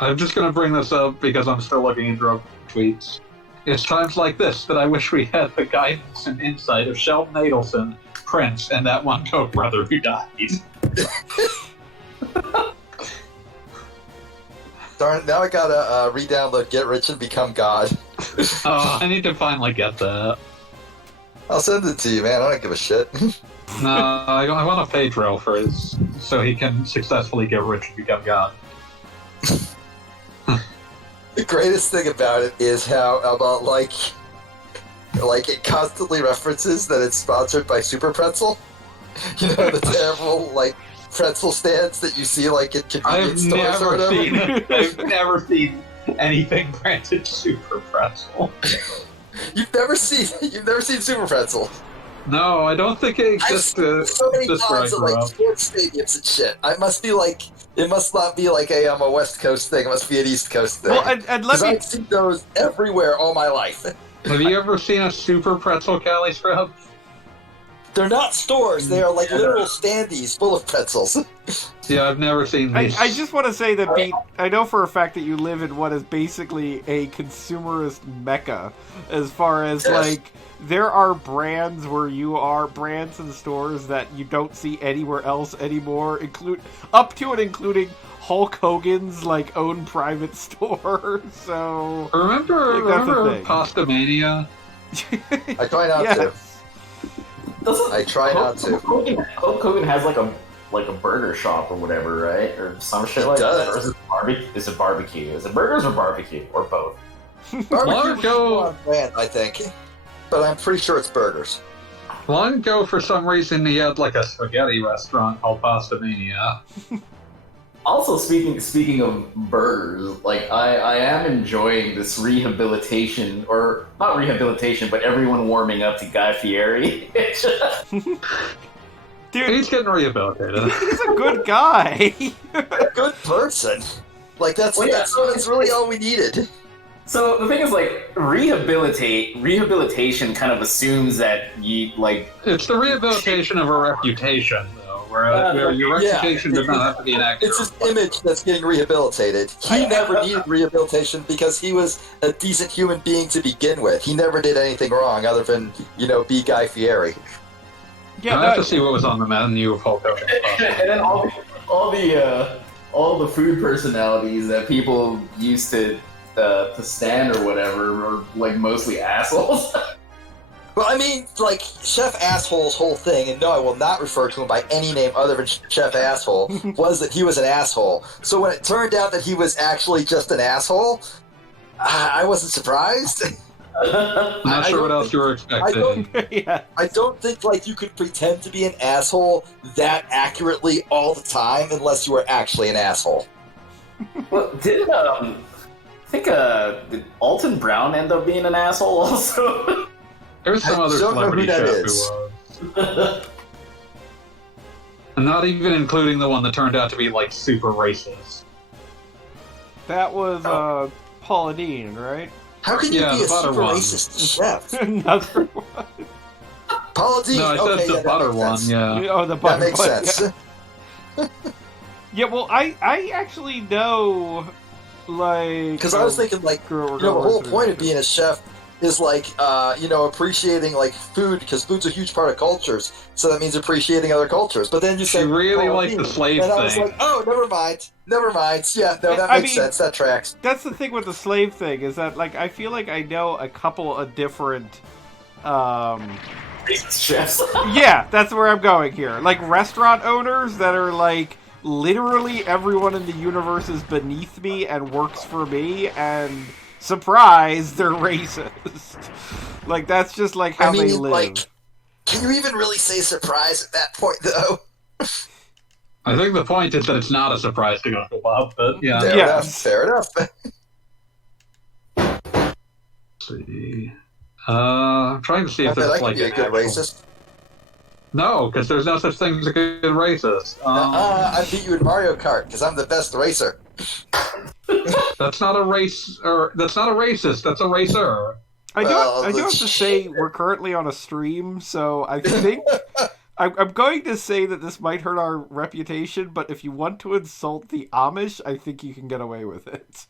I'm just going to bring this up because I'm still looking at drug tweets. It's times like this that I wish we had the guidance and insight of Sheldon Adelson, Prince, and that one Coke brother who died. Darn, now I gotta re-download Get Rich and Become God. I need to finally get that. I'll send it to you, man. I don't give a shit. No, I want to pay Drill for his, so he can successfully get rich and become God. The greatest thing about it is how about like it constantly references that it's sponsored by Super Pretzel. You know, the terrible like pretzel stands that you see like in convenience stores or whatever. I've never seen anything branded Super Pretzel. You've never seen Super Pretzel. No, I don't think it exists. So many times at like sports stadiums and shit. It must not be like a West Coast thing. It must be an East Coast thing. Well, and let me... I've seen those everywhere all my life. Have you ever seen a Super Pretzel Cali Scrub? They're not stores. They are like literal standees full of pretzels. Yeah, I've never seen these. I just want to say that, Pete, I know for a fact that you live in what is basically a consumerist mecca, as far as, like, there are brands brands and stores that you don't see anywhere else anymore, up to and including Hulk Hogan's, like, own private store, so... Remember Pasta Mania? I try not to. I try not to. Hulk Hogan has like a burger shop or whatever, right? Or some shit like that. Or is it barbecue? Is it barbecue? Is it burgers or barbecue? Or both? Barbecue on brand, I think. But I'm pretty sure it's burgers. Long ago, for some reason, he had like a spaghetti restaurant called Pasta Mania. Also, speaking of burgers, like I am enjoying this rehabilitation, or not rehabilitation, but everyone warming up to Guy Fieri. Dude, he's getting rehabilitated. He's a good guy. A good person. Like that's really all we needed. So the thing is, like, rehabilitation kind of assumes that you like. It's the rehabilitation of a reputation. Where your reputation does not have to be an actor. It's his image that's getting rehabilitated. He never needed rehabilitation because he was a decent human being to begin with. He never did anything wrong other than, be Guy Fieri. Yeah, I have to see what was on the menu of Hulk Hogan. And then all the food personalities that people used to stand or whatever were like mostly assholes. Well, I mean, like, Chef Asshole's whole thing, and no, I will not refer to him by any name other than Chef Asshole, was that he was an asshole. So when it turned out that he was actually just an asshole, I wasn't surprised. I'm not sure what else you were expecting. I don't think, like, you could pretend to be an asshole that accurately all the time unless you were actually an asshole. Well, did Alton Brown end up being an asshole also? There was some other celebrity chef who was. And not even including the one that turned out to be, like, super racist. That was, Paula Deen, right? How can you be a super racist chef? Another one. Paula Deen, no, I said the butter one, yeah. Oh, the butter one. That makes sense. Yeah. Yeah, well, I actually know, like... Because I was thinking, like, the whole point of being a chef is like, appreciating like food, because food's a huge part of cultures. So that means appreciating other cultures. But then you say, really like the slave thing. And I was like, oh, never mind. Yeah, no, that makes sense. That tracks. That's the thing with the slave thing, is that, like, I feel like I know a couple of different racist chefs. Yeah, that's where I'm going here. Like restaurant owners that are like, literally everyone in the universe is beneath me and works for me, and surprise, they're racist. Like that's just like how they live. Like, can you even really say surprise at that point, though? I think the point is that it's not a surprise to Uncle Bob, but yeah. Fair enough. Let's see. I'm trying to see if there's like be a good racist. No, because there's no such thing as a good racist. I beat you in Mario Kart because I'm the best racer. That's not a race, or that's not a racist. That's a racer. I do have to say we're currently on a stream, so I think I'm going to say that this might hurt our reputation. But if you want to insult the Amish, I think you can get away with it.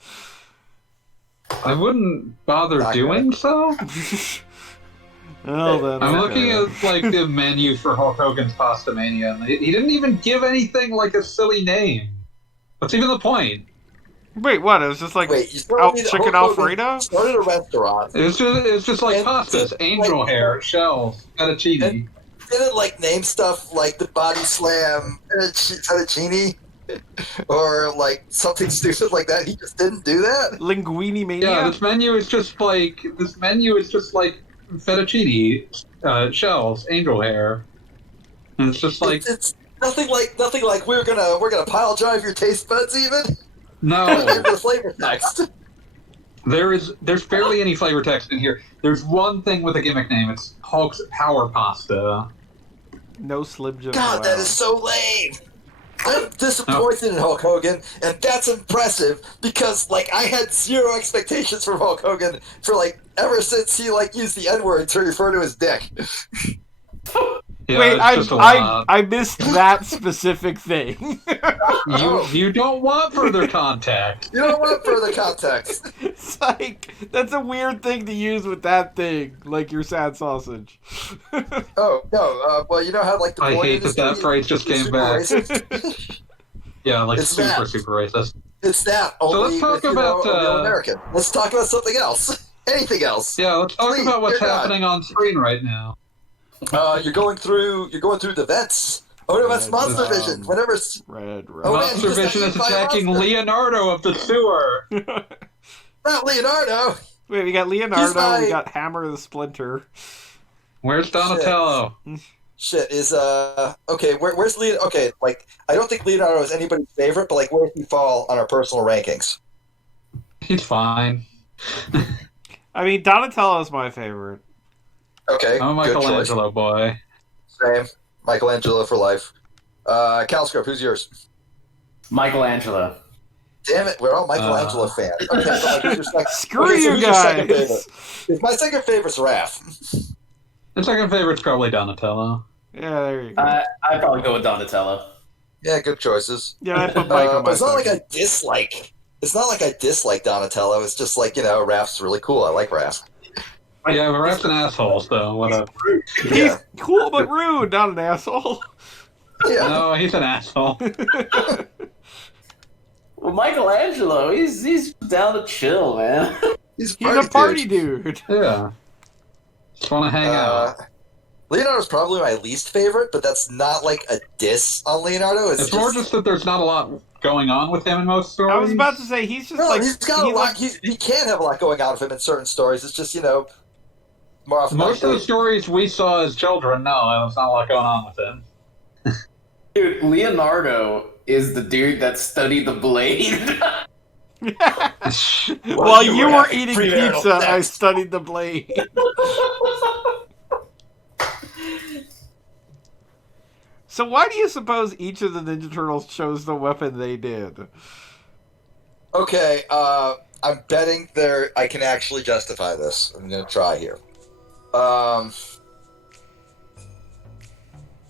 I wouldn't bother doing so. Oh, then I'm looking at like the menu for Hulk Hogan's Pasta Mania, and he didn't even give anything like a silly name. What's even the point? Wait, what? It was just like chicken Alfredo? Started a restaurant. It's just like pastas, angel hair, shells, fettuccine. Didn't like name stuff like the Body Slam fettuccine, or like something stupid like that. He just didn't do that. Linguini Mania. Yeah, this menu is just like fettuccine, shells, angel hair, and it's just like it's nothing like we're gonna pile drive your taste buds even. No, the flavor text. There's barely any flavor text in here. There's one thing with a gimmick name. It's Hulk's Power Pasta. No Slim Jim. God, that is so lame. I'm disappointed in Hulk Hogan, and that's impressive because like I had zero expectations from Hulk Hogan for like ever since he like used the N-word to refer to his dick. Yeah, wait, I missed that specific thing. You don't want further context. You don't want further context. It's like that's a weird thing to use with that thing, like your sad sausage. Oh no! Well, you know how like the I porn hate that phrase just came back. Yeah, like it's super racist. It's that. Only So let's talk with, about a real American. Let's talk about something else. Anything else? Yeah, let's talk Please, about what's dear God. happening on screen right now. You're going through the vents. Oh no, that's Monster Vision. Whenever Red. Oh, man, Monster he just Vision got is eaten by a attacking monster. Leonardo of the sewer. Not Leonardo. Wait, we got Leonardo, He's we got Hammer the Splinter. Where's Donatello? Shit is okay. Where's Leonardo? Okay, like I don't think Leonardo is anybody's favorite, but like where does he fall on our personal rankings? He's fine. I mean, Donatello's my favorite. Okay, I'm a good choice. Michelangelo boy. Same, Michelangelo for life. Calscope, who's yours? Michelangelo. Damn it, we're all Michelangelo fans. Okay, but like, who's your second? Screw Okay, so you who's your second guys! favorite? My second favorite's Raph. The second favorite's probably Donatello. Yeah, there you go. I'd probably go with Donatello. Yeah, good choices. Yeah, I put Mike on my But it's not like second. I dislike. It's not like I dislike Donatello. It's just like Raph's really cool. I like Raph. Yeah, but Raph's an asshole, so whatever. He's cool but rude, not an asshole. Yeah. No, he's an asshole. Well, Michelangelo, he's down to chill, man. He's a party dude. Yeah. Just want to hang out. Leonardo's probably my least favorite, but that's not like a diss on Leonardo. It's more just that there's not a lot going on with him in most stories. I was about to say he's just no, like he's got a lot. He can have a lot going on with him in certain stories. It's just more often. Most of the stories we saw as children, no, there's not a lot going on with him. Dude, Leonardo is the dude that studied the blade. While you were eating premarital pizza, I sex. studied the blade. So why do you suppose each of the Ninja Turtles chose the weapon they did? Okay, I'm betting I can actually justify this. I'm gonna try here.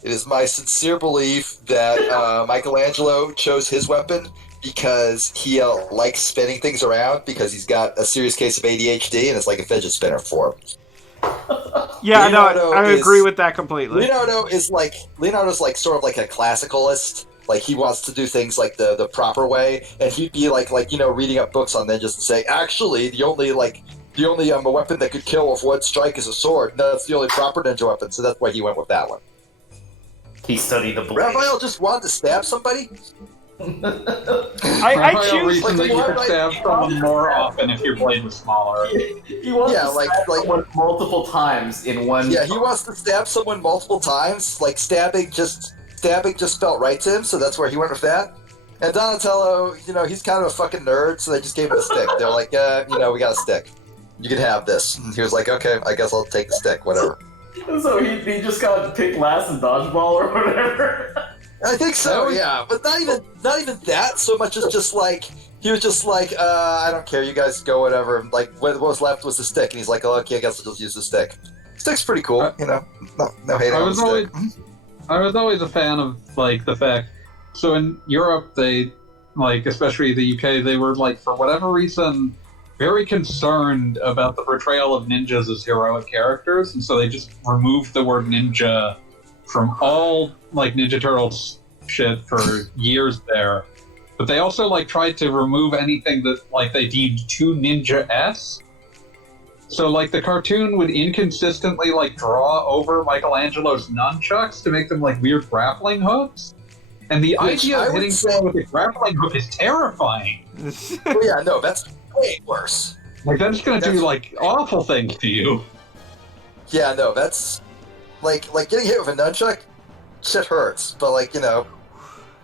It is my sincere belief that Michelangelo chose his weapon because he likes spinning things around because he's got a serious case of ADHD and it's like a fidget spinner for him. Yeah, Leonardo I agree with that completely. Leonardo's like sort of like a classicalist. Like he wants to do things like the proper way, and he'd be like reading up books on ninjas and saying, actually, the only like the only weapon that could kill with one strike is a sword. And that's the only proper ninja weapon, so that's why he went with that one. He studied the blade. Raphael just wanted to stab somebody? I choose reason that you could stab someone more often if your blade was smaller. He wants to stab someone multiple times in one. Yeah, he wants to stab someone multiple times. Like stabbing just felt right to him, so that's where he went with that. And Donatello, he's kind of a fucking nerd, so they just gave him a stick. They're like, we got a stick. You can have this. And he was like, okay, I guess I'll take the stick, whatever. So he just got picked last in dodgeball or whatever. I think so, yeah, but not even that so much as just like he was just like, I don't care, you guys go whatever. Like what was left was the stick, and he's like, oh, okay, I guess I'll just use the stick. Stick's pretty cool, no hate on the stick. I was always a fan of like the fact. So in Europe, they like, especially the UK, they were like, for whatever reason, very concerned about the portrayal of ninjas as heroic characters, and so they just removed the word ninja from all like Ninja Turtles shit for years there. But they also like tried to remove anything that like they deemed too ninja-esque. So like the cartoon would inconsistently like draw over Michelangelo's nunchucks to make them like weird grappling hooks. And the idea of hitting someone with a grappling hook is terrifying. Oh yeah, no, that's way worse. Like that's gonna do like awful things to you. Yeah, no, that's like getting hit with a nunchuck. Shit hurts, but like the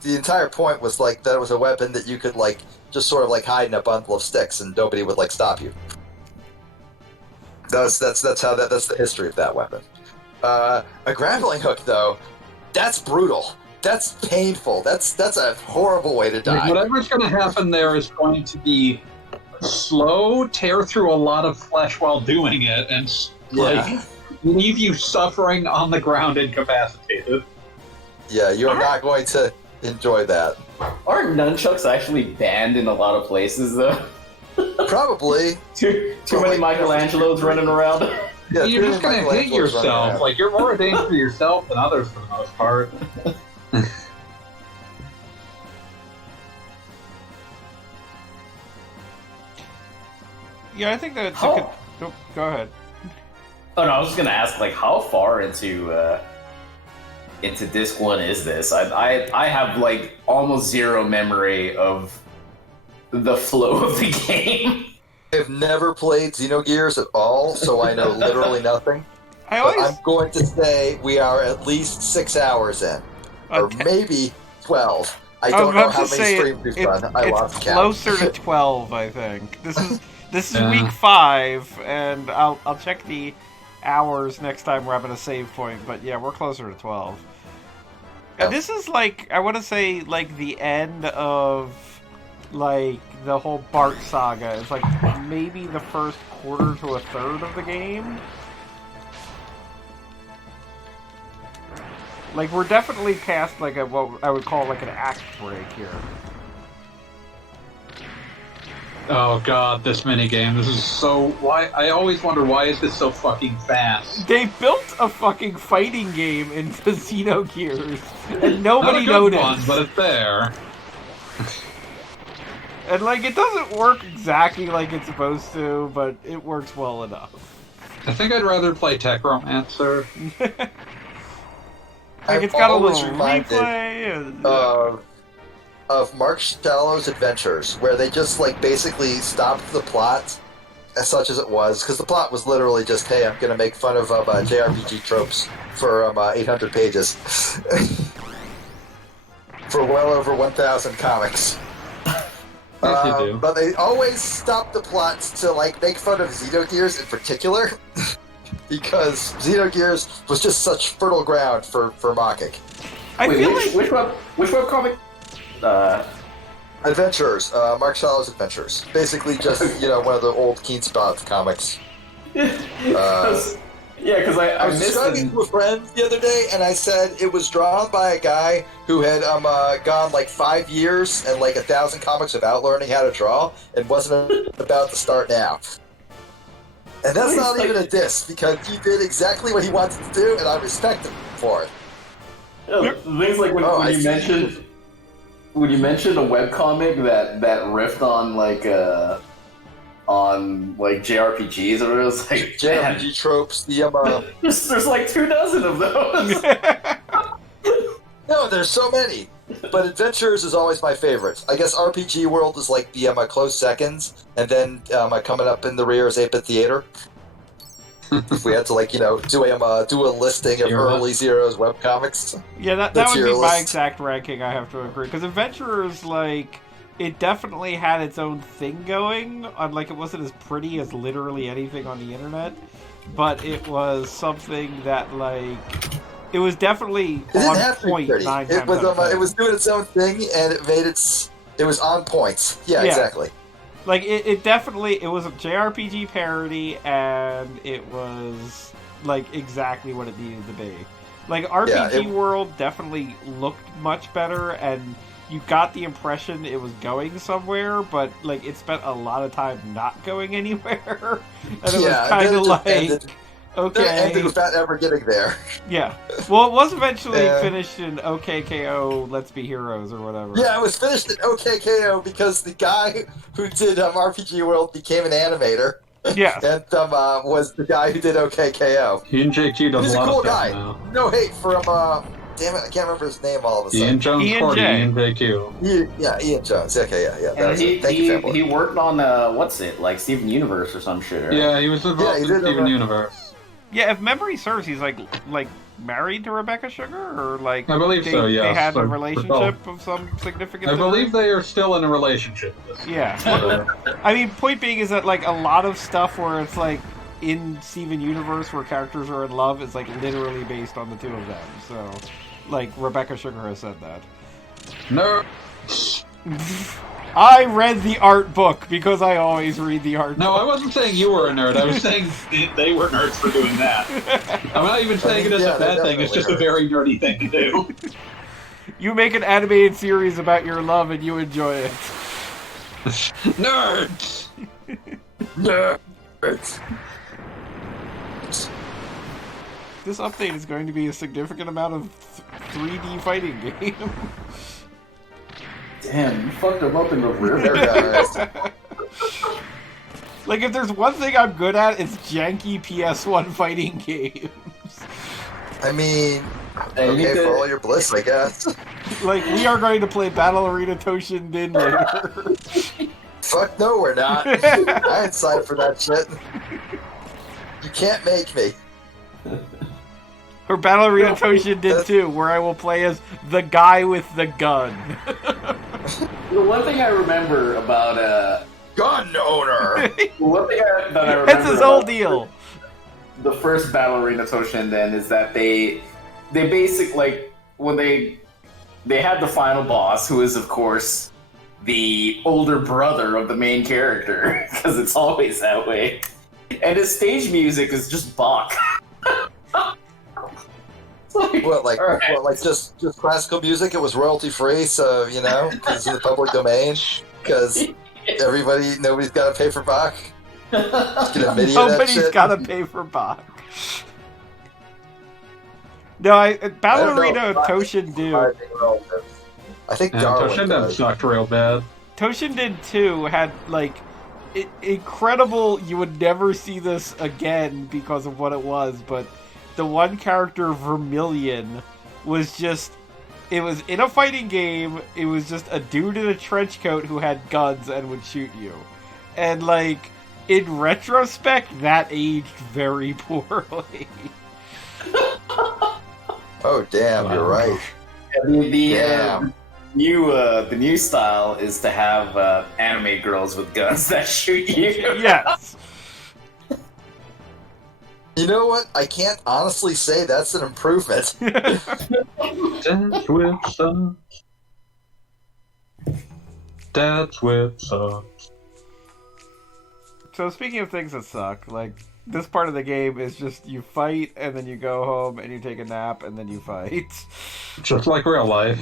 entire point was like that it was a weapon that you could like just sort of like hide in a bundle of sticks and nobody would like stop you. That's the history of that weapon. A grappling hook though, that's brutal. That's painful. That's a horrible way to die. Like, whatever's going to happen there is going to be slow, tear through a lot of flesh while doing it, and like leave you suffering on the ground, incapacitated. Yeah, you're not going to enjoy that. Aren't nunchucks actually banned in a lot of places, though? Probably. too many Michelangelos running around. Yeah, you're just going to hit yourself. Like, you're more a danger to yourself than others for the most part. Yeah, I think that. How... Go ahead. Oh no, I was just gonna ask, like, how far into disc 1 is this? I have like almost zero memory of the flow of the game. I've never played Xenogears at all, so I know literally nothing. I'm going to say we are at least 6 hours in, or maybe 12. I don't know how many streams we've done. I lost count. Closer to 12, I think. This is week 5, and I'll check the hours next time we're having a save point. But yeah, we're closer to 12. And this is like, I want to say, like the end of like the whole Bart saga. It's like maybe the first quarter to a third of the game. Like, we're definitely past like what I would call like an act break here. Oh god, this minigame. This is so... Why? I always wonder, why is this so fucking fast? They built a fucking fighting game into Xenogears, and nobody noticed. Not a good one, but it's there. And, like, it doesn't work exactly like it's supposed to, but it works well enough. I think I'd rather play Techromancer. Like, it's got a little replay. Of Mark Shallow's Adventures, where they just like basically stopped the plot as such as it was, because the plot was literally just, hey, I'm gonna make fun of JRPG tropes for 800 pages for well over 1,000 comics. But they always stopped the plots to like make fun of Xenogears in particular, because Xenogears was just such fertile ground for mocking. Which webcomic? Adventures, Mark Shallow's Adventures. Basically just, one of the old Keenspot comics. Because I was missed talking to a friend the other day, and I said it was drawn by a guy who had gone like 5 years and like 1,000 comics without learning how to draw, and wasn't about to start now. And that's not even a diss, because he did exactly what he wanted to do, and I respect him for it. Yeah, things like when you mentioned a webcomic that riffed on like on like JRPGs, or it was like JRPG tropes. there's like 24 of those. No, there's so many. But Adventures is always my favorite. I guess RPG World is like the close seconds, and then coming up in the rear is 8-Bit Theater. If we had to do a listing of early Zero's webcomics. Yeah, that would be my exact ranking. I have to agree, because Adventurers, like, it definitely had its own thing going. Unlike, it wasn't as pretty as literally anything on the internet, but it was something that, like, it was definitely on point. It was doing its own thing, and it was on point. Yeah, exactly. Like, it definitely, it was a JRPG parody, and it was, like, exactly what it needed to be. Like, RPG World definitely looked much better, and you got the impression it was going somewhere, but, like, it spent a lot of time not going anywhere. And it was kind of like, okay. It ended without ever getting there. Yeah. Well, it was eventually finished in OKKO Let's Be Heroes or whatever. Yeah, it was finished in OKKO because the guy who did RPG World became an animator. Yeah. And was the guy who did OKKO. Ian JQ does He's a lot cool of stuff guy. now. No hate from, damn it, I can't remember his name all of a sudden. Ian Jones Cordy, Ian JQ. Ian Jones. Okay, yeah. And Thank you, Fanboy. he worked on, like Steven Universe or some shit, right? Yeah, he was involved in Steven Universe. Yeah, if memory serves, he's like married to Rebecca Sugar, or like I believe so. Yeah, they had a relationship of some significance. I believe they are still in a relationship. Yeah, I mean, point being is that like a lot of stuff where it's like in Steven Universe where characters are in love is like literally based on the two of them. So, like Rebecca Sugar has said that. No. I read the art book because I always read the art book. No, I wasn't saying you were a nerd. I was saying they were nerds for doing that. I'm not even saying it as a bad thing. It's just a very nerdy thing to do. You make an animated series about your love and you enjoy it. Nerds! Nerds! This update is going to be a significant amount of 3D fighting game. Damn, you fucked him up in the river. Like, if there's one thing I'm good at, it's janky PS1 fighting games. I mean, okay, for all your bliss, I guess. Like, we are going to play Battle Arena Toshinden later. Fuck no, we're not. I ain't signed for that shit. You can't make me. Or Battle Arena Toshinden 2, where I will play as the guy with the gun. The one thing I remember about gun owner. One thing that I remember That's his whole deal. The first Battle Arena Toshinden is that they basically, like, when they had the final boss, who is of course the older brother of the main character, because it's always that way, and his stage music is just Bach. Just classical music? It was royalty free, so because it's in the public domain. Because nobody's got to pay for Bach. Nobody's got to pay for Bach. No, Battle Arena Toshinden. I think Toshinden sucked real bad. Toshinden 2 had like incredible. You would never see this again because of what it was, but the one character, Vermilion, was just... It was in a fighting game, it was just a dude in a trench coat who had guns and would shoot you. And, like, in retrospect, that aged very poorly. Oh, damn, you're right. The new style is to have anime girls with guns that shoot you. Yes. You know what? I can't honestly say that's an improvement. That's with sucks. That's with sucks. So speaking of things that suck, like, this part of the game is just you fight and then you go home and you take a nap and then you fight. Just like real life.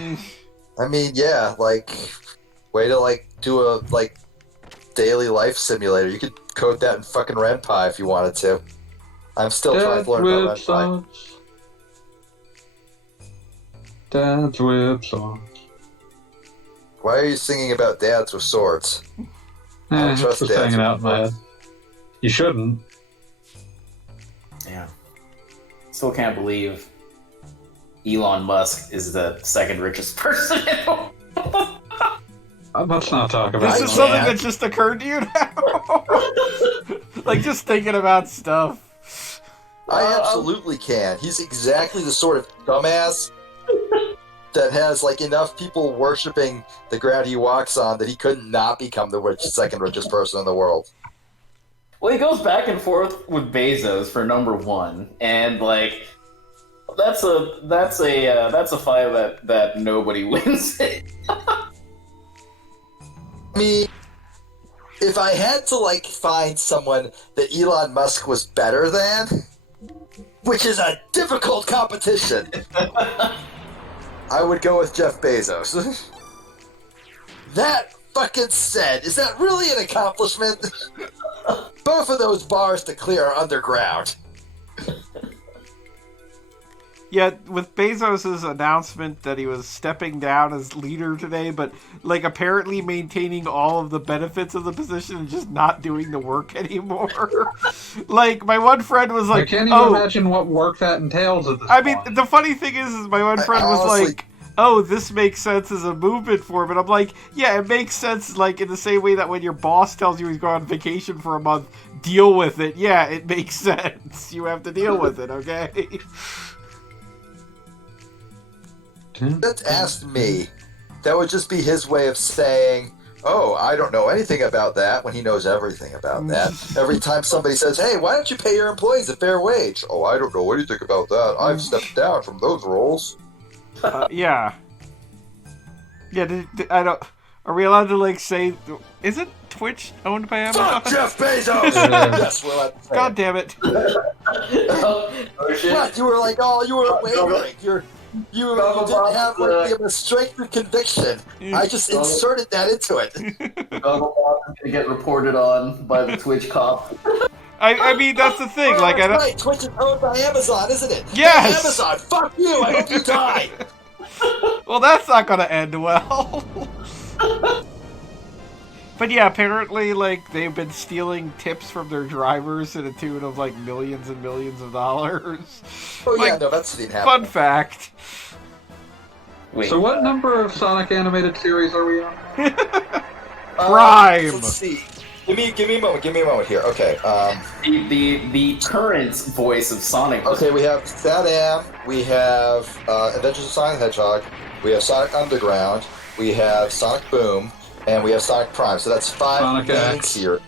I mean, yeah, like, way to, do a, daily life simulator. You could code that in fucking Ren'Py if you wanted to. I'm still trying to learn about Ren'Py. Dads with swords. Why are you singing about dads with swords? I don't trust just dads. hanging out in my head. You shouldn't. Yeah. Still can't believe Elon Musk is the second richest person in the world. Let's not talk about This it. is something that just occurred to you now? Like, just thinking about stuff. I absolutely can. He's exactly the sort of dumbass that has like enough people worshiping the ground he walks on that he could not become the second richest person in the world. Well, he goes back and forth with Bezos for number one, and like that's a fight that nobody wins. I mean, if I had to like find someone that Elon Musk was better than, which is a difficult competition, I would go with Jeff Bezos. That fucking said, is that really an accomplishment? Both of those bars to clear are underground. Yeah, with Bezos' announcement that he was stepping down as leader today, but like apparently maintaining all of the benefits of the position and just not doing the work anymore. Like, my one friend was like, I can't even imagine what work that entails at this point. I mean, the funny thing is my one friend was honestly, like, oh, this makes sense as a movement for him. And I'm like, yeah, it makes sense, like, in the same way that when your boss tells you he's going on vacation for a month, deal with it. Yeah, it makes sense. You have to deal with it, okay? That's asked me. That would just be his way of saying, oh, I don't know anything about that, when he knows everything about that. Every time somebody says, hey, why don't you pay your employees a fair wage? Oh, I don't know anything about that. I've stepped down from those roles. Yeah. Yeah, I don't... Are we allowed to, like, say... Is it Twitch owned by Amazon? Fuck Jeff Bezos! Yes, we're allowed to say God it. damn it. Oh shit! What? You were like, oh, you were wavering. You didn't have like the strength of conviction. I just inserted that into it. Gonna get reported on by the Twitch cop. I mean, that's the thing. Like, I don't... Right, Twitch is owned by Amazon, isn't it? Yes! Hey, Amazon, fuck you! I hope you die! Well, that's not gonna end well. But yeah, apparently, like, they've been stealing tips from their drivers to the tune of, like, millions and millions of dollars. Oh yeah, Like, no, that's been happening. fun fact. Wait, So what number of Sonic animated series are we on? Prime! Let's see. Give me a moment here. Okay, the current voice of Sonic. okay, we have Sad we have Adventures of Sonic the Hedgehog, we have Sonic Underground, we have Sonic Boom, and we have Sonic Prime, so that's 5 Sonic names X. here.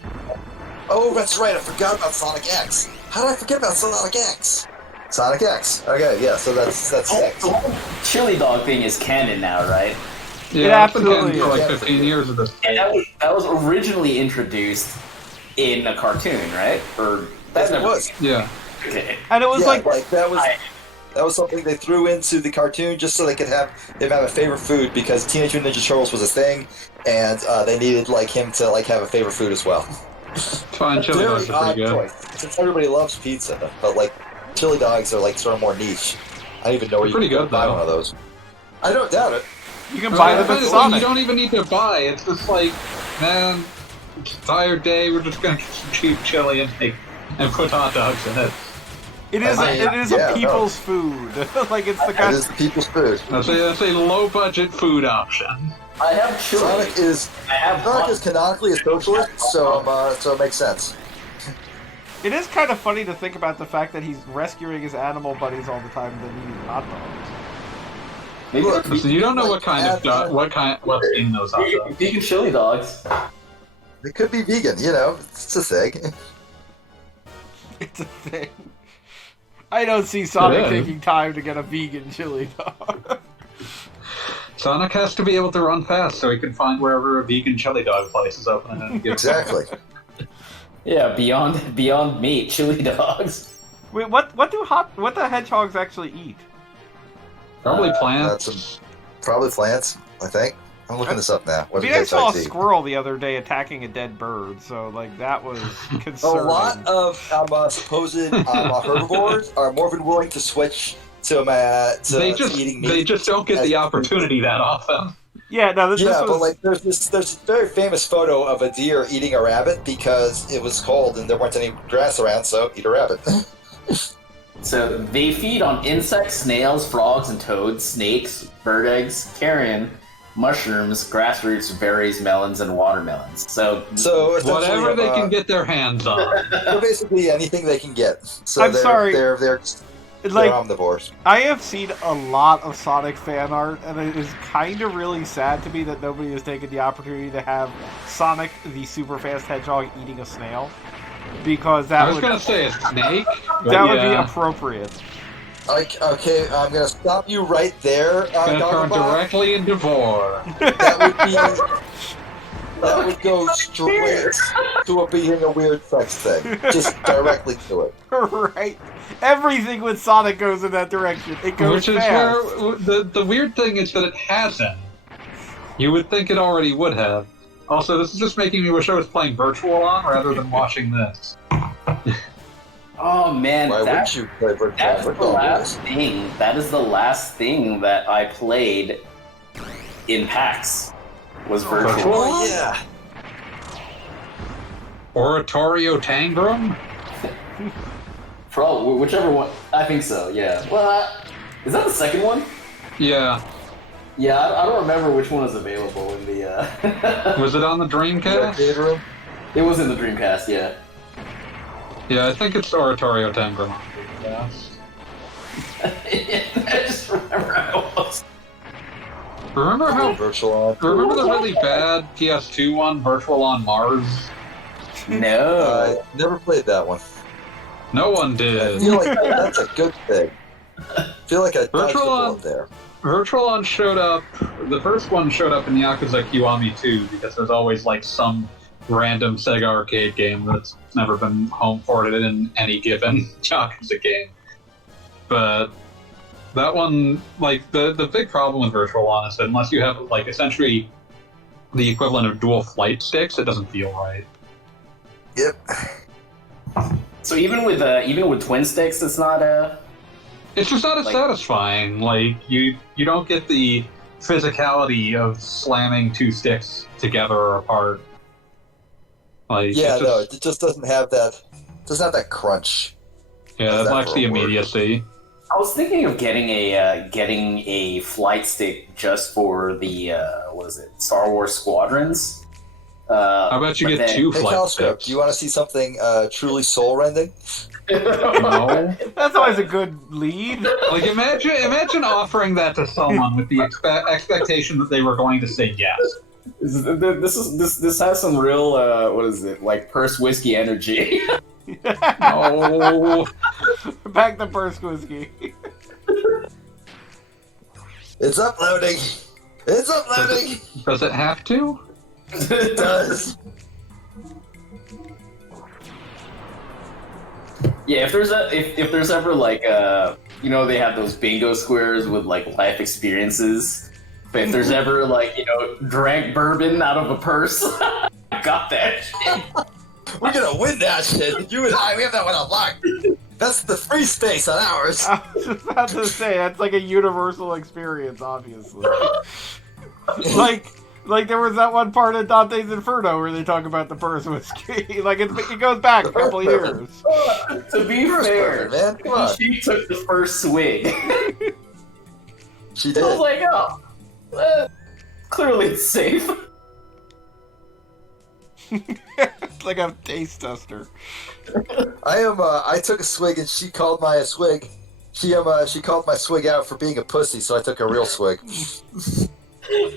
Oh, that's right, I forgot about Sonic X. How did I forget about Sonic X? Sonic X. Okay, yeah, so that's 6. The whole chili dog thing is canon now, right? Yeah, it's been absolutely canon for like is. 15 years of this. And that was originally introduced in a cartoon, right? Or Yes, that's it was. Yeah. Okay. And it was Yeah, like... that was something they threw into the cartoon just so they could have him have a favorite food because Teenage Mutant Ninja Turtles was a thing, and they needed like him to like have a favorite food as well. Fine, chili Very dogs are odd pretty good. choice, since everybody loves pizza, but like chili dogs are like sort of more niche. I don't even know where you Pretty can go good, buy though. one of those. I don't doubt it. You can buy them at You Sonic. don't even need to buy. It's just like, man, it's a tired day. We're just gonna get some cheap chili and put hot dogs in it. It is, I mean, it is yeah, a people's food. Like, it's the It kind is the people's food. That's a low budget food option. I have chili. Sonic is I have Sonic is canonically a socialist, so it makes sense. It is kind of funny to think about the fact that he's rescuing his animal buddies all the time and then eating hot dogs. Maybe Look, Listen, you don't know what's in those hot dogs. vegan chili dogs. It could be vegan, you know. It's a thing. It's a thing. I don't see Sonic is. taking time to get a vegan chili dog. Sonic has to be able to run fast so he can find wherever a vegan chili dog place is open and get Exactly. Yeah, beyond meat, chili dogs. Wait, what the hedgehogs actually eat? probably That's plants. probably plants, I think. I'm looking this up now. I mean, I saw a squirrel the other day attacking a dead bird, so like that was A concerning. lot of supposed herbivores are more than willing to switch to They eating meat. just don't get the opportunity that often. Yeah, no, this Yeah, was... but like there's this very famous photo of a deer eating a rabbit because it was cold and there weren't any grass around, so eat a rabbit. So they feed on insects, snails, frogs, and toads, snakes, bird eggs, carrion, mushrooms, grass roots, berries, melons, and watermelons. So whatever they can get their hands on. So basically anything they can get. So I'm sorry. They're like, omnivores. I have seen a lot of Sonic fan art, and it is kind of really sad to me that nobody has taken the opportunity to have Sonic the Super Fast Hedgehog eating a snail. Because that I was going to say a snake. That would be appropriate. Like, okay, I'm gonna stop you right there. Gonna turn directly into Vor. That would go straight to a being a weird sex thing. Just directly to it. Right. Everything with Sonic goes in that direction. It goes Which is fast. where the weird thing is that it hasn't. You would think it already would have. Also, this is just making me wish I was playing Virtual On rather than watching this. Oh man, Why would you play Virtual That is On? the last thing. That is the last thing that I played in PAX. Was Virtual. Oh yeah. Oratorio Tangram? Probably whichever one. I think so. Yeah. Well, is that the second one? Yeah. Yeah, I don't remember which one is available in the. Was it on the Dreamcast? It was in the Dreamcast. Yeah. Yeah, I think it's Oratorio Tangram. Yeah. I just remember how it was. Remember how? Virtual On. Remember the really bad PS2 one, Virtual on Mars? No. Never played that one. No one I did. feel like that's a good thing. I feel like I dodged the Virtual On- bullet there. Virtual On showed up. The first one showed up in Yakuza Kiwami 2 because there's always like some random Sega arcade game that's never been home ported in any given Yakuza game. But that one, like the big problem with Virtual On is that unless you have like essentially the equivalent of dual flight sticks, it doesn't feel right. Yep. So even with twin sticks, it's not It's just not as satisfying. Like you don't get the physicality of slamming two sticks together or apart. Like Yeah, no, it just doesn't have that. Doesn't have that crunch. Yeah, it lacks the immediacy. I was thinking of getting a flight stick just for the what is it, Star Wars Squadrons. How about you get two flight Calscript, sticks? do you want to see something truly soul-rending? No. That's always a good lead. Like imagine offering that to someone with the expectation that they were going to say yes. This has some real what is it, like purse whiskey energy. No. Back to Burst Whiskey. It's uploading. It's uploading. Does it have to? It does. Yeah, if there's ever like you know, they have those bingo squares with like life experiences. But if there's ever like, you know, drank bourbon out of a purse, I got that shit. We're gonna win that shit. You and I, we have that one unlocked. That's the free space on ours. I was just about to say, that's like a universal experience, obviously. Like there was that one part of Dante's Inferno where they talk about the Burst Whiskey. Like it goes back a couple of years. To be fair, man, come on. she took the first swig. She I did. was like, oh, clearly it's safe. It's like a taste tester. I took a swig and she called my a swig. She called my swig out for being a pussy, so I took a real swig.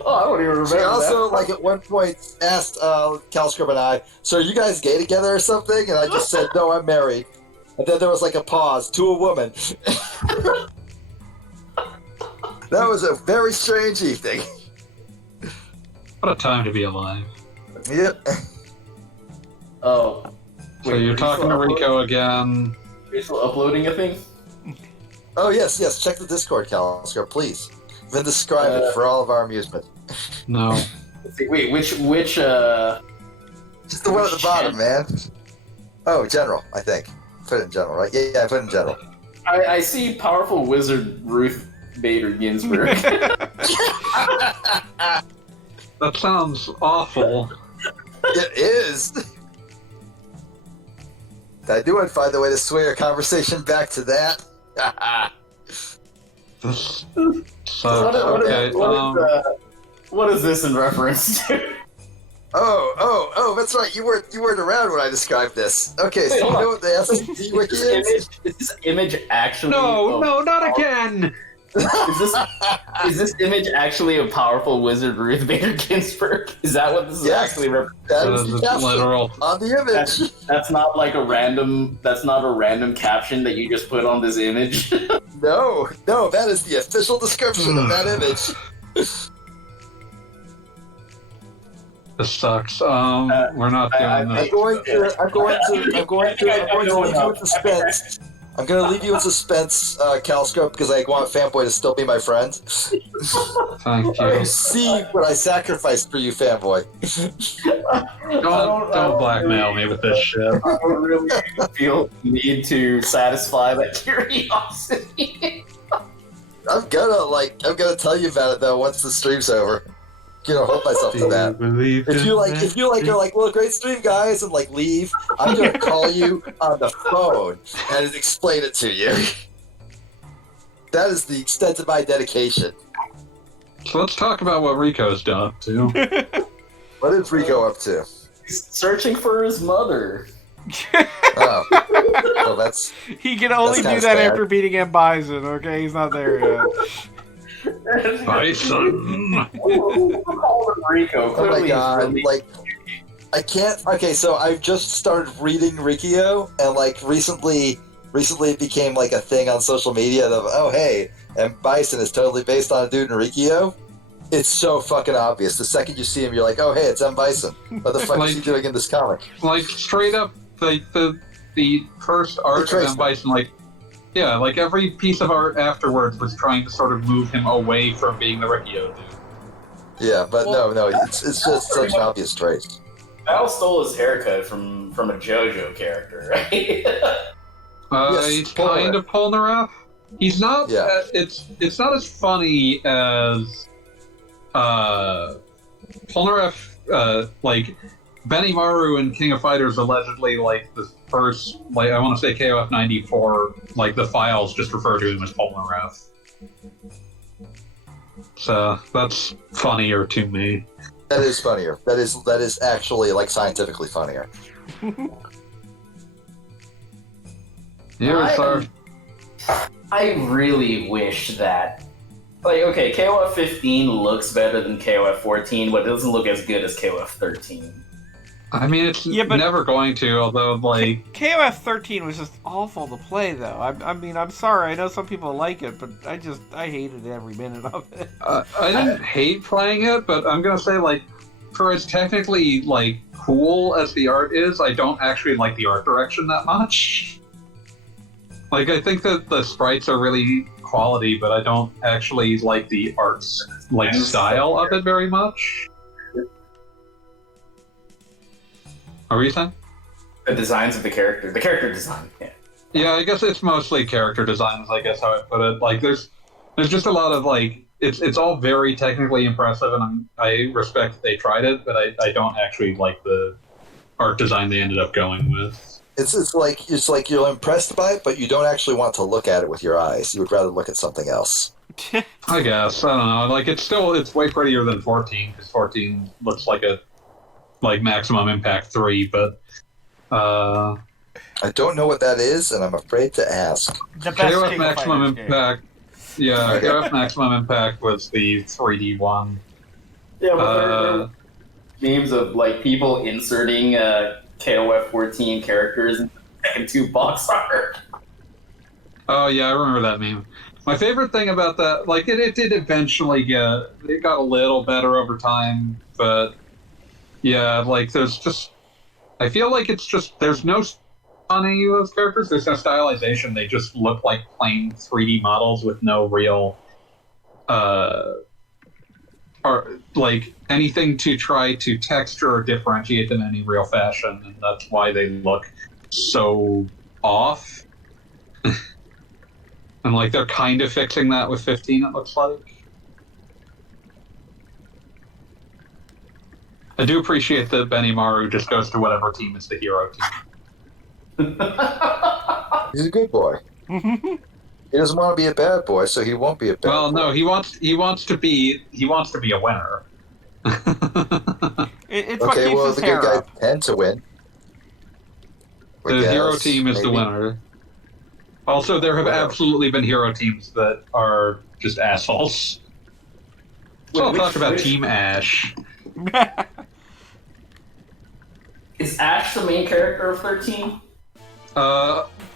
Oh, I don't even remember. She also, that. like, at one point asked Calscrib and I, "So are you guys gay together or something?" And I just said, "No, I'm married." And then there was like a pause to a woman. That was a very strange evening. What a time to be alive. Yep. Oh. So you're talking to Rico again. You're still uploading a thing? Oh yes. Check the Discord, Calscrib, please. Then describe it for all of our amusement. No. Let's see, wait, which Just the one at the bottom, man. Oh, general, I think. Put it in general, right? Yeah, I put it in general. I see powerful wizard Ruth Bader Ginsburg. That sounds awful. It is. I do want to find a way to sway our conversation back to that. This What, sucks. Okay. what is this in reference to? Oh, that's right. You weren't around when I described this. Okay, so you know what the SCP wiki is? Is this image actually? No, not again. Is this image actually a powerful wizard Ruth Bader Ginsburg? Is that what this is Yes. actually referring? That is the It's caption literal. on the image. That's not like a random. That's not a random caption that you just put on this image. No, that is the official description of that image. This sucks. We're not doing I'm this. going to leave you in suspense. I'm going to leave you in suspense, Calscope, because I want Fanboy to still be my friend. Thank you. You see what I sacrificed for you, Fanboy. Don't blackmail me with this shit. I don't really feel the need to satisfy that curiosity. I'm gonna tell you about it though once the stream's over. I'm gonna hold myself to that. If you're like, well, great stream, guys, and like leave, I'm gonna call you on the phone and explain it to you. That is the extent of my dedication. So let's talk about what Rico's done up to. What is Rico up to? He's searching for his mother. Oh, well, that's He can only That's do kinda that sad. after beating M. Bison, okay? He's not there yet. Bison. Call him Rico. oh my Clearly he's god, really- like. I can't. Okay, so I've just started reading Rikio, and like recently it became like a thing on social media of, oh hey, and Bison is totally based on a dude in Rikio. It's so fucking obvious. The second you see him, you're like, oh hey, it's M. Bison. What the fuck is he doing in this comic? Like straight up, like the first art of traced M. Bison, like yeah, like every piece of art afterwards was trying to sort of move him away from being the Rikio dude. Yeah, but no, it's just such an obvious trace. Val stole his haircut from a JoJo character, right? Yes, He's kind of Polnareff. He's not. Yeah. It's not as funny as Polnareff. Like Benimaru in King of Fighters allegedly like the first. Like I want to say KOF 94. Like the files just refer to him as Polnareff. So that's funnier to me. That is funnier. That is actually like scientifically funnier. I really wish that. Like, okay, KOF 15 looks better than KOF 14, but it doesn't look as good as KOF 13. I mean, it's never going to. Although, like KOF 13 was just awful to play, though. I mean, I'm sorry. I know some people like it, but I hated every minute of it. I didn't hate playing it, but I'm gonna say like, for as technically like cool as the art is, I don't actually like the art direction that much. Like, I think that the sprites are really quality, but I don't actually like the art's like style of it very much. Are you saying? The designs of the character design. Yeah. Yeah, I guess it's mostly character designs. I guess how I put it. Like, there's just a lot of like it's all very technically impressive, and I respect that they tried it, but I don't actually like the art design they ended up going with. It's like you're impressed by it, but you don't actually want to look at it with your eyes. You would rather look at something else. I guess I don't know. Like it's way prettier than 14 because 14 looks like a Maximum Impact 3, but I don't know what that is, and I'm afraid to ask. The best KOF King of Maximum Fighters game. Impact. Yeah, Okay. KOF Maximum Impact was the 3D one. Yeah, but there are memes of like people inserting KOF 14 characters into the second two box art. Oh yeah, I remember that meme. My favorite thing about that, like it did eventually it got a little better over time, but yeah, like I feel like it's just there's no on any of those characters. There's no stylization. They just look like plain 3D models with no real, or like anything to try to texture or differentiate them in any real fashion, and that's why they look so off. And like they're kind of fixing that with 15. It looks like. I do appreciate that Benimaru just goes to whatever team is the hero team. He's a good boy. He doesn't want to be a bad boy, so he won't be a bad boy. Well, no, he wants to be a winner. It's what keeps his the hair good up. guys tend to win. The hero team is the winner. Also, there have absolutely been hero teams that are just assholes. So I'll talk about Team Ash. Is Ash the main character of 13?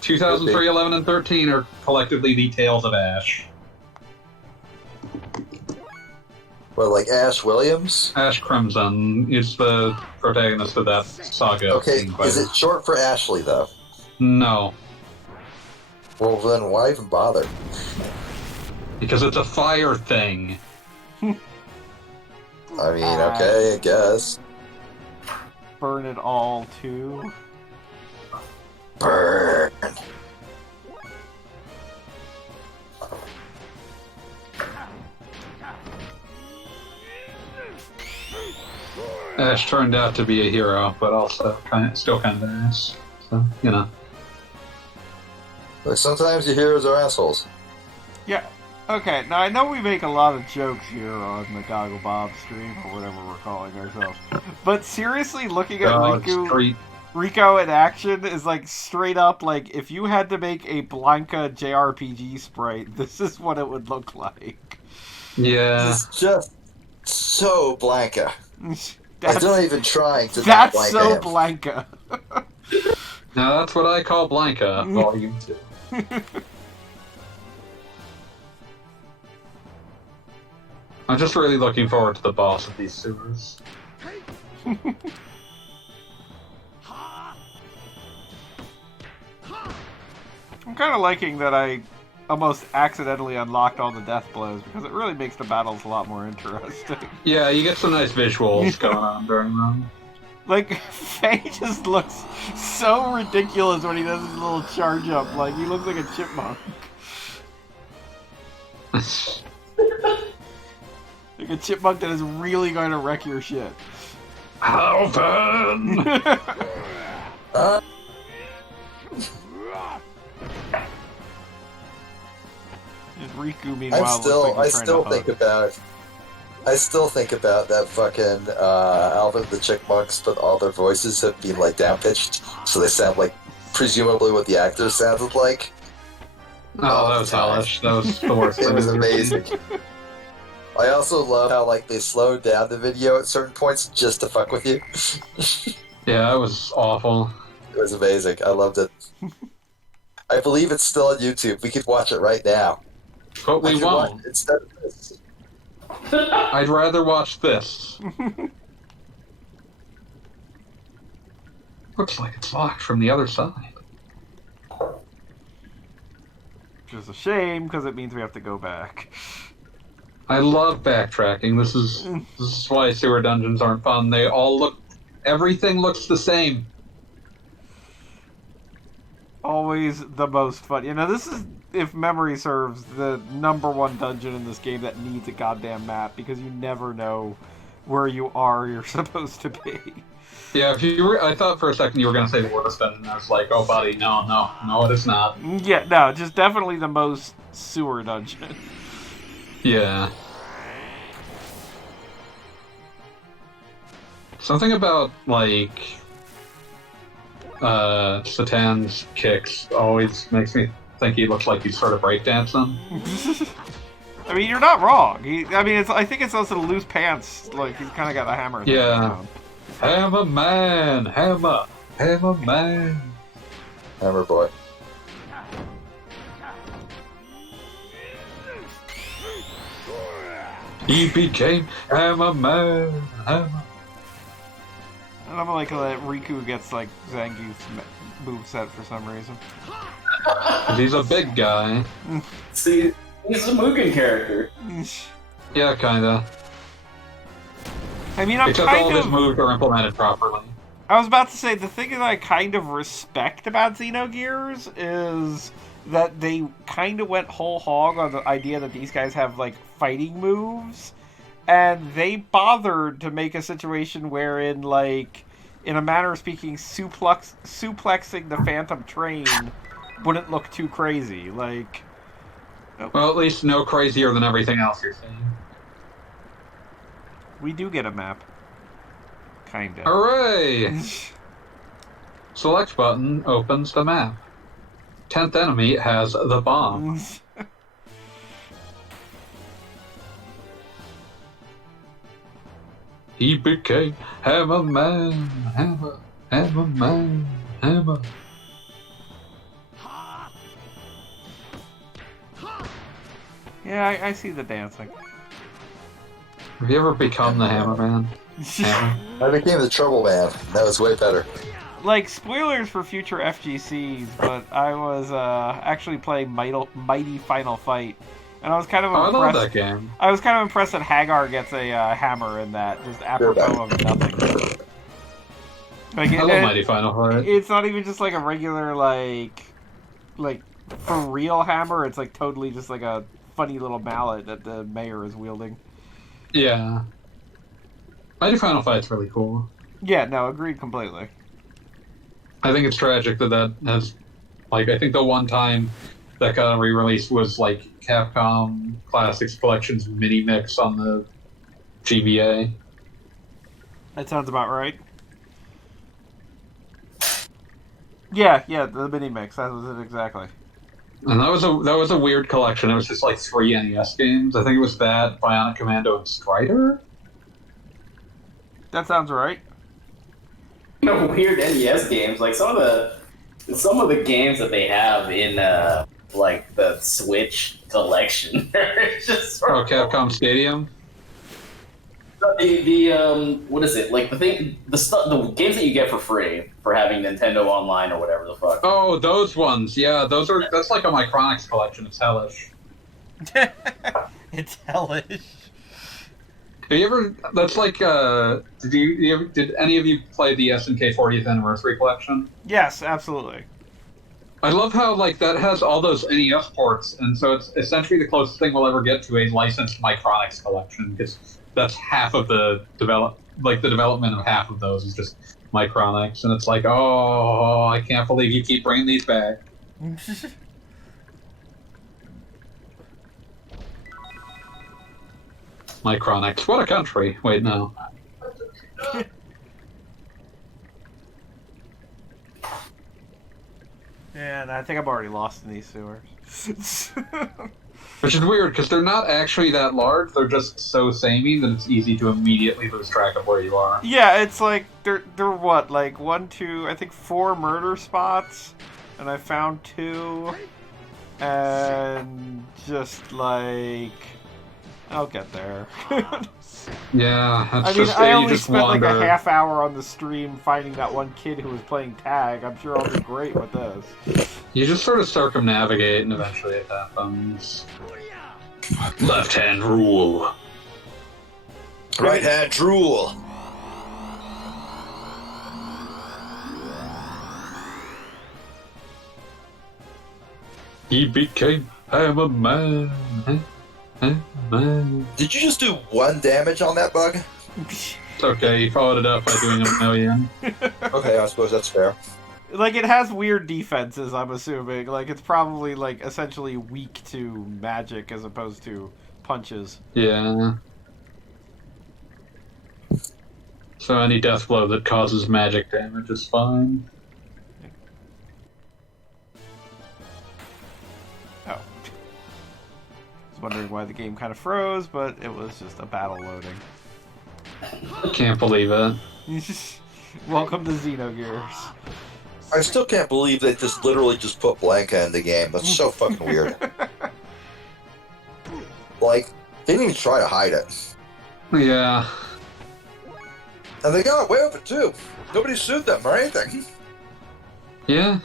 2003, 11, and 13 are collectively the Tales of Ash. Well, like Ash Williams? Ash Crimson is the protagonist of that saga. Okay, is it short for Ashley, though? No. Well, then why even bother? Because it's a fire thing. I mean, okay, I guess. Burn it all, too. Burn. Ash turned out to be a hero, but also still kind of an ass. So, you know. Like, sometimes your heroes are assholes. Yeah. Okay, now I know we make a lot of jokes here on the Goggle Bob stream, or whatever we're calling ourselves. But seriously, looking at Rico in action is like straight up like, if you had to make a Blanca JRPG sprite, this is what it would look like. Yeah. It's just so Blanca. That's, I don't even try to that's Blanca so him. Blanca. Now that's what I call Blanca, Volume 2. I'm just really looking forward to the boss of these sewers. I'm kind of liking that I almost accidentally unlocked all the death blows, because it really makes the battles a lot more interesting. Yeah, you get some nice visuals going on during them. Like, Faye just looks so ridiculous when he does his little charge up. Like, he looks like a chipmunk. Like a chipmunk that is really going to wreck your shit. Alvin! And Riku, meanwhile, I still think about that fucking Alvin the Chipmunks, but all their voices have been like down pitched, so they sound like presumably what the actors sounded like. Oh, that was hellish. That was the worst. It was amazing. I also love how like they slowed down the video at certain points just to fuck with you. Yeah, that was awful. It was amazing. I loved it. I believe it's still on YouTube. We could watch it right now. But we won't. Instead of this. I'd rather watch this. Looks like it's locked from the other side. Which is a shame, because it means we have to go back. I love backtracking. This is why sewer dungeons aren't fun. They all look... Everything looks the same. Always the most fun. You know, this is, if memory serves, the #1 dungeon in this game that needs a goddamn map, because you never know where you are you're supposed to be. Yeah, I thought for a second you were going to say the worst dungeon, and I was like, oh buddy, no, it is not. Yeah, no, just definitely the most sewer dungeon. Yeah. Something about, like, Satan's kicks always makes me think he looks like he's sort of breakdancing. I mean, you're not wrong. I think it's also the loose pants. Like, he's kind of got the hammer. Yeah. Hammer man! Hammer man! Hammer boy. He became Hammer man! Hammer. And I'm like that Riku gets, like, Zangief's moveset for some reason. He's a big guy. See, he's a Mugen character. Yeah, kinda. I mean, I'm Except all of his moves are implemented properly. I was about to say, the thing that I kind of respect about Xenogears is that they kind of went whole hog on the idea that these guys have, like, fighting moves. and they bothered to make a situation wherein, like, in a manner of speaking, suplexing the Phantom Train wouldn't look too crazy. Like, Well, at least no crazier than everything else you're seeing. we do get a map. Kinda. Hooray! Select button opens the map. 10th enemy has the bomb. He became Hammer Man, Hammer Man, Hammer. Yeah, I see the dancing. Have you ever become the Hammer Man? Hammer? I became the Trouble Man. That was way better. Like, spoilers for future FGCs, but I was actually playing Mighty Final Fight, and I was kind of Oh, I impressed. love that game. I was kind of impressed that Hagar gets a hammer in that, just apropos of nothing. Like, I love Mighty Final Fight. It's not even just like a regular, like for real hammer. It's like totally just like a funny little mallet that the mayor is wielding. Yeah. Mighty Final Fight's really cool. Yeah, no, agreed completely. I think it's tragic that has, like, I think the one time that got re-released was, like, Capcom Classics Collection's mini mix on the GBA. That sounds about right. Yeah, the mini mix. That was it exactly. And that was a weird collection. It was just like 3 NES games. I think it was that, Bionic Commando, and Strider. That sounds right. No weird NES games. Like some of the games that they have in like the Switch collection. It's just sort of Capcom Stadium. the what is it? Like the games that you get for free for having Nintendo Online or whatever the fuck. Oh, those ones. Yeah, that's like a Micronics collection. It's hellish. It's hellish. Have you ever? That's like. Did any of you play the SNK 40th Anniversary Collection? Yes, absolutely. I love how like that has all those NES ports, and so it's essentially the closest thing we'll ever get to a licensed Micronics collection, because that's half of the development of half of those is just Micronics, and it's like, oh, I can't believe you keep bringing these back. Micronics, what a country! Wait, no. And I think I'm already lost in these sewers. Which is weird, because they're not actually that large, they're just so samey that it's easy to immediately lose track of where you are. Yeah, it's like, they're what, like 1, 2, I think 4 murder spots, and I found 2, and just like, I'll get there. Yeah, that's I mean, just I you only just spent wander. like a half hour on the stream finding that one kid who was playing tag. I'm sure I'll do great with this. You just sort of circumnavigate, and eventually it happens. Left hand rule. Right hand drool. He became Hammer Man. Man. Did you just do 1 damage on that bug? It's okay, he followed it up by doing 1,000,000. Okay, I suppose that's fair. Like, it has weird defenses, I'm assuming. Like, it's probably, like, essentially weak to magic as opposed to punches. Yeah. So any death blow that causes magic damage is fine. Oh. I was wondering why the game kind of froze, but it was just a battle loading. I can't believe it. Welcome to Xenogears. I still can't believe they just literally just put Blanca in the game. That's so fucking weird. Like, they didn't even try to hide it. Yeah. And they got away with it too. Nobody sued them or anything. Yeah.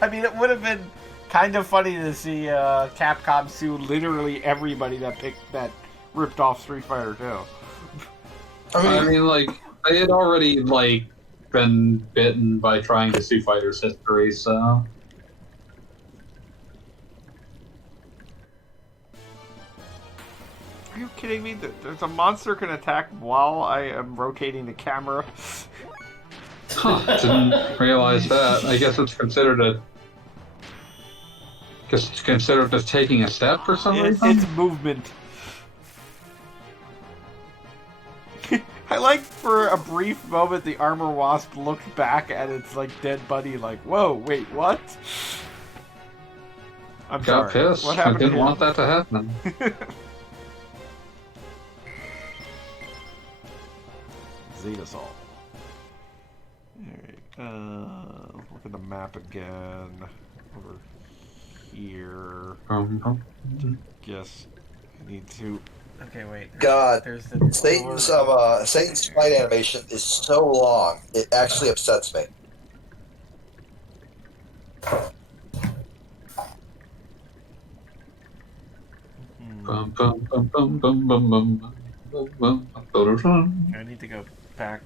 I mean, it would have been kind of funny to see Capcom sue literally everybody that ripped off Street Fighter 2. I mean, like, I had already, like, been bitten by trying to sue Fighter's history, so... Are you kidding me? There's a monster can attack while I am rotating the camera. Huh, didn't realize that. I guess it's considered as taking a step for some reason? It's movement. I like for a brief moment the armor wasp looked back at its like dead buddy like, whoa, wait, what? I'm Got sorry. pissed. What I happened to didn't him? want that to happen. Xenogears. Alright, look at the map again. Over here. Guess I need to. Okay, wait. God, There's the Satan's fight animation is so long, it actually upsets me. I need to go back.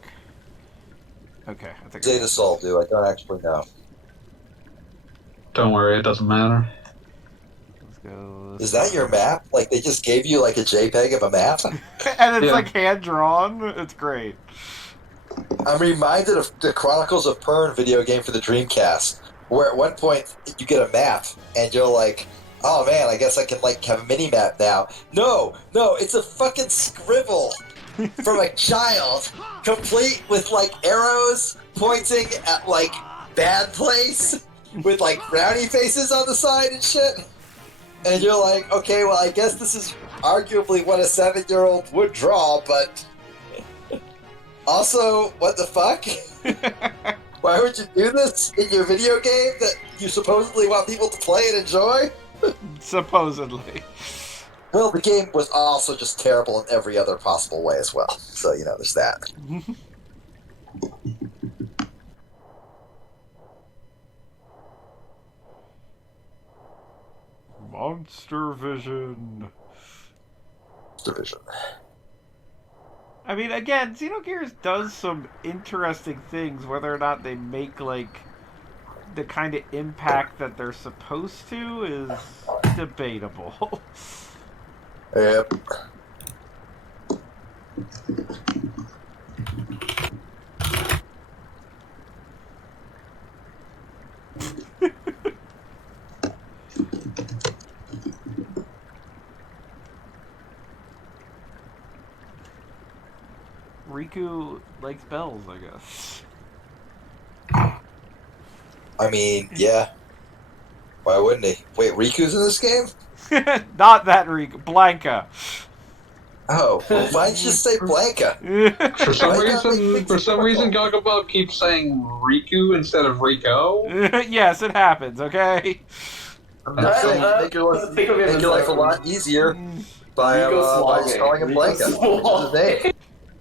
Okay, I think. Zeta Soul, dude. I don't actually know. Don't worry, it doesn't matter. Let's go. Is that your map? Like they just gave you like a JPEG of a map? And it's Yeah. like hand drawn. It's great. I'm reminded of the Chronicles of Pern video game for the Dreamcast, where at one point you get a map and you're like, oh man, I guess I can like have a mini map now. No, it's a fucking scribble from a child, complete with like arrows pointing at like bad place with like brownie faces on the side and shit. And you're like, okay, well I guess this is arguably what a 7-year-old would draw, but also, what the fuck? Why would you do this in your video game that you supposedly want people to play and enjoy? Supposedly. Well, the game was also just terrible in every other possible way as well. So, you know, there's that. Monster Vision. Division. I mean, again, Xenogears does some interesting things. Whether or not they make, like, the kind of impact that they're supposed to is debatable. Yep. Riku likes bells, I guess. I mean, yeah. Why wouldn't he? Wait, Riku's in this game? Not that Riku. Blanca. Oh, well, why didn't you just say Blanca? For some Why not make reason, things for some reason, difficult? Gogglebub keeps saying Riku instead of Rico. Yes, it happens, okay? I'm not saying make your life a lot easier by just calling him Blanca. Which is his name.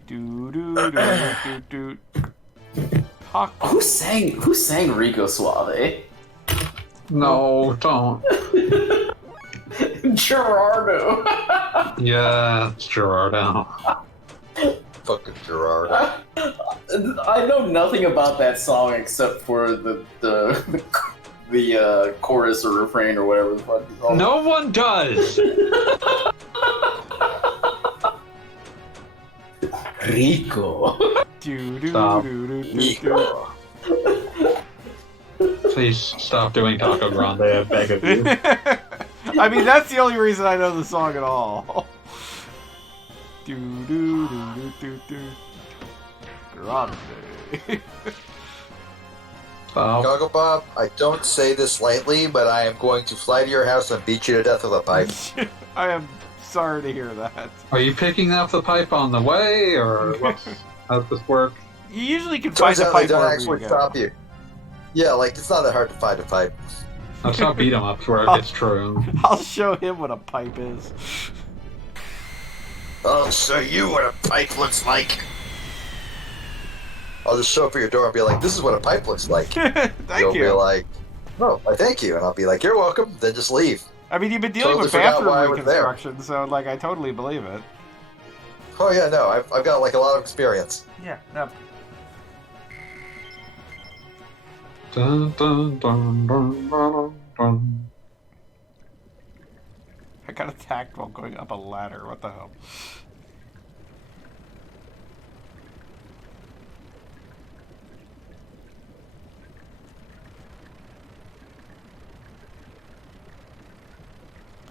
Do do do do do. Talk. Who sang Rico Suave? No, don't. Gerardo. Yeah, it's Gerardo. Fucking Gerard. I know nothing about that song except for the chorus or refrain or whatever the fuck it's called. No one does. Rico. Do do Stop. do do do do. Rico. Please stop doing Taco Grande, I beg of you. I mean, that's the only reason I know the song at all. Do do do do do do. Grande. Stop. Gogglebub, I don't say this lightly, but I am going to fly to your house and beat you to death with a pipe. I am sorry to hear that. Are you picking up the pipe on the way, or how does this work? You usually can find Turns a out they pipe don't wherever actually you go. stop you. Yeah, like, it's not that hard to find a pipe. That's not beat 'em ups where it's true. I'll show him what a pipe is. I'll show you what a pipe looks like. I'll just show up at your door and be like, this is what a pipe looks like. Thank You'll be you. like, no, I thank you. And I'll be like, you're welcome. Then just leave. I mean, you've been dealing Totally with forgot bathroom why I was there. reconstruction, so like, I totally believe it. Oh, yeah, no, I've got like a lot of experience. Yeah. No. Dun, dun, dun, dun, dun, dun. I got attacked while going up a ladder. What the hell?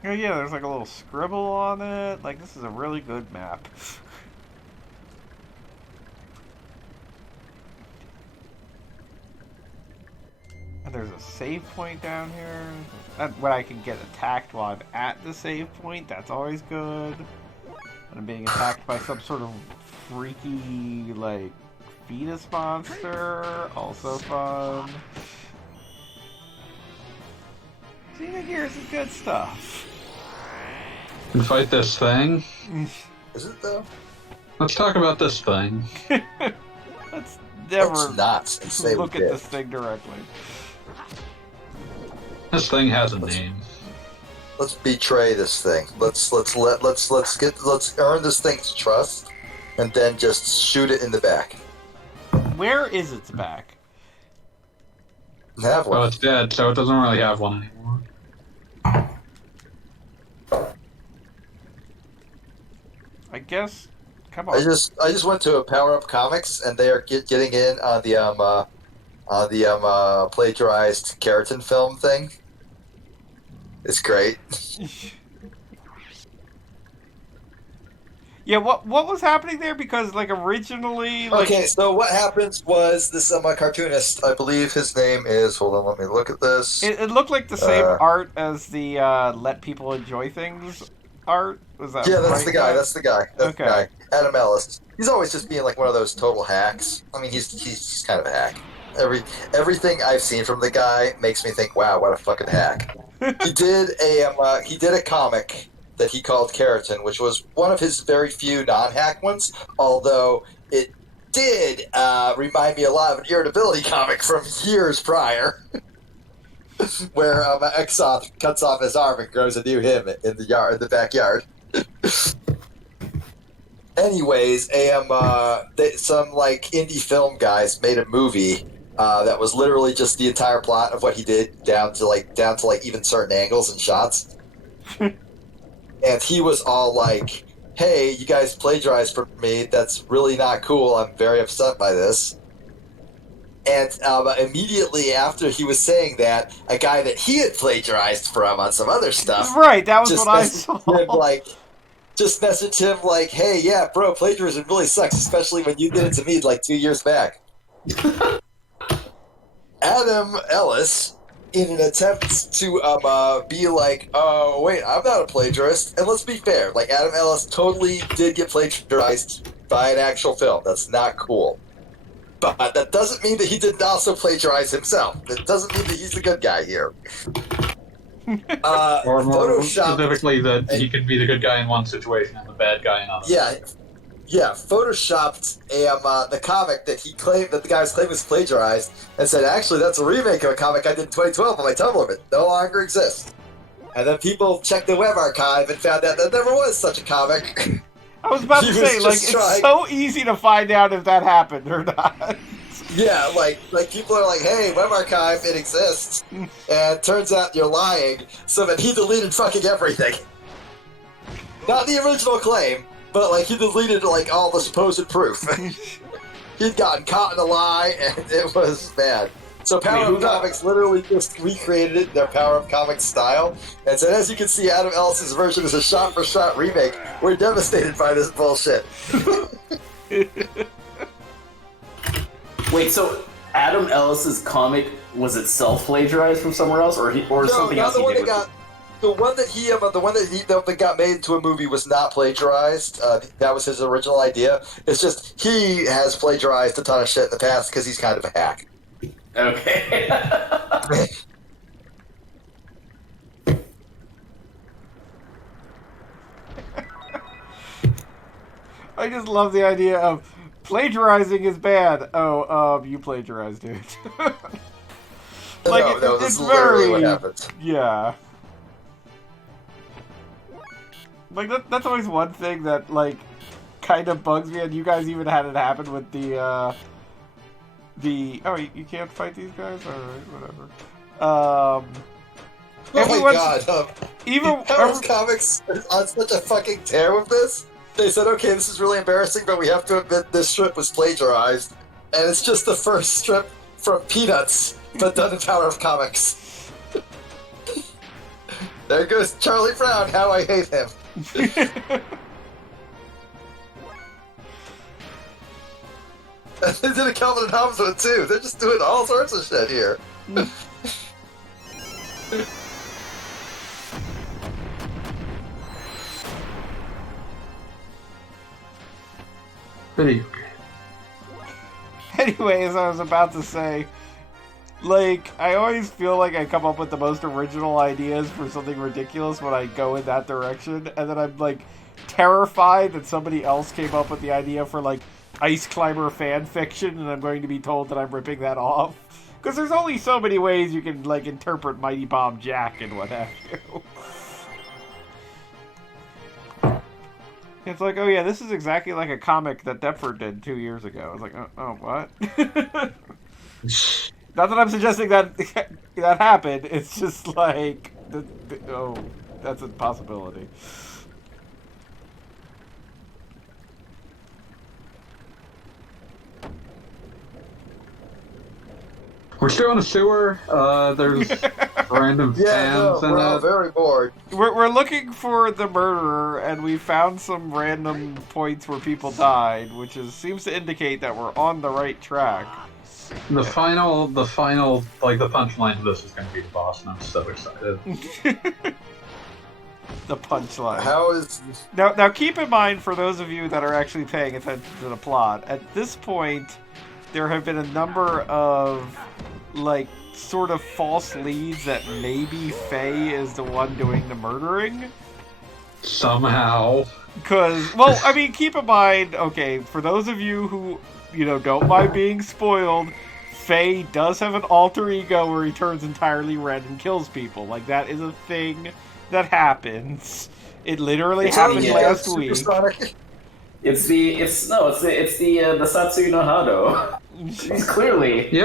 Oh yeah, there's like a little scribble on it. Like, this is a really good map. And there's a save point down here. When I can get attacked while I'm at the save point, that's always good. And I'm being attacked by some sort of freaky, like, fetus monster. Also fun. Xenogears is good stuff. And fight this thing. Is it though? Let's talk about this thing. Let's never Let's not say look we at did. this thing directly. This thing has a name. Let's betray this thing. Let's earn this thing's trust, and then just shoot it in the back. Where is its back? Have Well, one. it's dead, so it doesn't really have one anymore. I guess. Come I on. just went to a Power Up Comics, and they are getting in on the plagiarized keratin film thing. It's great. Yeah, what was happening there? Because like originally, like, Okay, so what happens was this cartoonist, I believe his name is. Hold on, let me look at this. it looked like the same art as the "Let People Enjoy Things" art. Was that? Yeah, that's right, the guy. guys? That's the guy. That's Okay. the guy. Adam Ellis. He's always just being like one of those total hacks. I mean, he's kind of a hack. Everything I've seen from the guy makes me think, wow, what a fucking hack. He did a comic that he called Keratin, which was one of his very few non-hack ones, although it did remind me a lot of an irritability comic from years prior, where Exoth cuts off his arm and grows a new him in the backyard. Anyways, some like indie film guys made a movie that was literally just the entire plot of what he did down to even certain angles and shots. And he was all like, "Hey, you guys plagiarized from me. That's really not cool. I'm very upset by this." And immediately after he was saying that, a guy that he had plagiarized from on some other stuff, Right, that was just what I messaged saw. him, just messaged him like, "Hey, yeah, bro, plagiarism really sucks, especially when you did it to me like 2 years back." Adam Ellis, in an attempt to be like, "Oh, wait, I'm not a plagiarist," and let's be fair, like Adam Ellis totally did get plagiarized by an actual film. That's not cool. But that doesn't mean that he didn't also plagiarize himself. It doesn't mean that he's the good guy here. Or more Photoshop. specifically, that he could be the good guy in one situation and the bad guy in another. Yeah, photoshopped the comic that the guy's claim was plagiarized, and said, "Actually, that's a remake of a comic I did in 2012 on my Tumblr, but no longer exists." And then people checked the web archive and found out that there was such a comic. I was about to He was say, like, just it's trying- so easy to find out if that happened or not. Yeah, like people are like, "Hey, web archive, it exists," and turns out you're lying. So that he deleted fucking everything. Not the original claim, but like he deleted like all the supposed proof. He'd gotten caught in a lie, and it was bad. So Power who Up got- Comics literally just recreated it in their Power Up Comics style, and so as you can see, Adam Ellis's version is a shot-for-shot remake. We're devastated by this bullshit. Wait, so Adam Ellis's comic was itself plagiarized from somewhere else, or something else the he one did? that got made into a movie was not plagiarized. That was his original idea. It's just he has plagiarized a ton of shit in the past because he's kind of a hack. Okay. I just love the idea of plagiarizing is bad. Oh, you plagiarized it. Like, no, it's that's literally what very- happens. Yeah. Like, that's always one thing that, like, kind of bugs me, and you guys even had it happen with oh, you can't fight these guys? Alright, whatever. Oh my Everyone's- god, Even Marvel Comics is on such a fucking tear with this. They said, okay, this is really embarrassing, but we have to admit this strip was plagiarized. And it's just the first strip from Peanuts, but done in Power of Comics. There goes Charlie Brown, how I hate him. They did a Calvin and Hobbes one too. They're just doing all sorts of shit here. Video game. Anyways, I was about to say, like, I always feel like I come up with the most original ideas for something ridiculous when I go in that direction, and then I'm, like, terrified that somebody else came up with the idea for, like, Ice Climber fan fiction, and I'm going to be told that I'm ripping that off. Because there's only so many ways you can, like, interpret Mighty Bomb Jack and what have you. It's like, oh yeah, this is exactly like a comic that Deptford did 2 years ago. I was like, oh what? Not that I'm suggesting that that happened. It's just like, oh, that's a possibility. We're still in a sewer. There's random fans in we're all it. very bored. We're looking for the murderer, and we found some random points where people died, which seems to indicate that we're on the right track. The final, like the punchline of this is going to be the boss, and I'm so excited. The punchline. How is... Now keep in mind, for those of you that are actually paying attention to the plot, at this point, there have been a number of, like, sort of false leads that maybe Faye is the one doing the murdering. Somehow. Because, well, I mean, keep in mind, okay, for those of you who, you know, don't mind being spoiled, Faye does have an alter ego where he turns entirely red and kills people. Like, that is a thing that happens. It literally happened last week. It's the Satsuki no Hado. He's clearly. You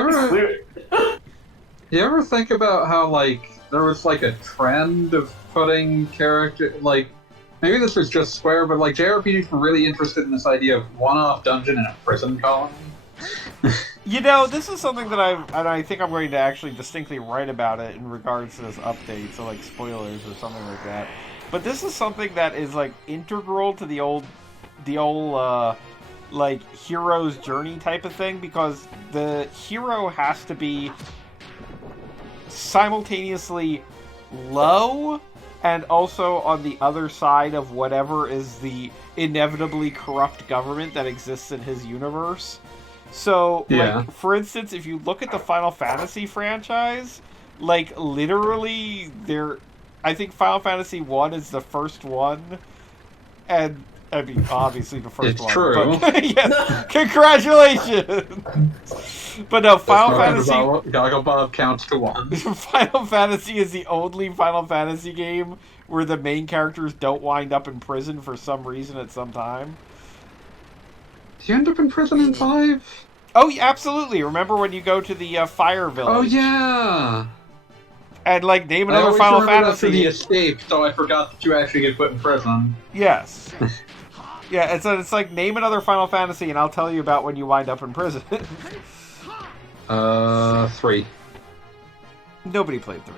ever think about how, like, there was, like, a trend of putting character, like, maybe this was just Square, but, like, JRPGs were really interested in this idea of one-off dungeon in a prison colony? You know, this is something that I think I'm going to actually distinctly write about it in regards to this update, so, like, spoilers or something like that. But this is something that is, like, integral to the old like, hero's journey type of thing, because the hero has to be simultaneously low and also on the other side of whatever is the inevitably corrupt government that exists in his universe. So, like, for instance, if you look at the Final Fantasy franchise, like, literally, I think Final Fantasy 1 is the first one, and I mean, obviously the first one. It's true. But, yes, congratulations! But no, Final Fantasy... Goggle Bob counts to 1. Final Fantasy is the only Final Fantasy game where the main characters don't wind up in prison for some reason at some time. Do you end up in prison in 5? Oh, yeah, absolutely. Remember when you go to the Fire Village? Oh, yeah! And, like, name another Final Fantasy. That for the escape, so I forgot that you actually get put in prison. Yes. Yeah, it's like, name another Final Fantasy and I'll tell you about when you wind up in prison. 3. Nobody played 3.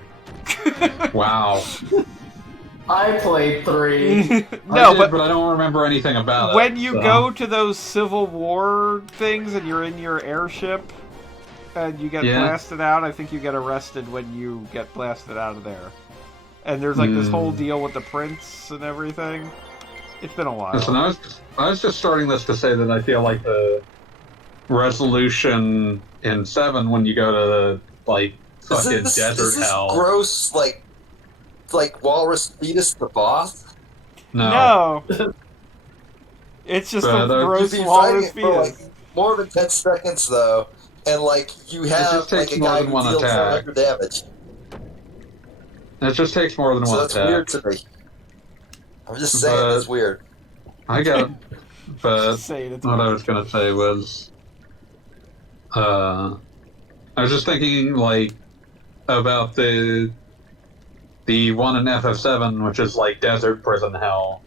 Wow. I played 3. No, but I don't remember anything about it. When you go to those Civil War things and you're in your airship and you get blasted out, I think you get arrested when you get blasted out of there. And there's like this whole deal with the prince and everything. It's been a while. Listen, I was just starting this to say that I feel like the resolution in 7 when you go to the, like, fucking desert hell. Gross, like walrus fetus the boss? No. It's just a gross walrus fetus. For, like, more than 10 seconds, though, and, like, you have, like, a guy who deals 100 damage. It just takes more than one attack. So that's weird to me. I'm just saying, it's weird. I get it. But what I was going to say was... I was just thinking, like, about the the one in FF7, which is like desert prison hell,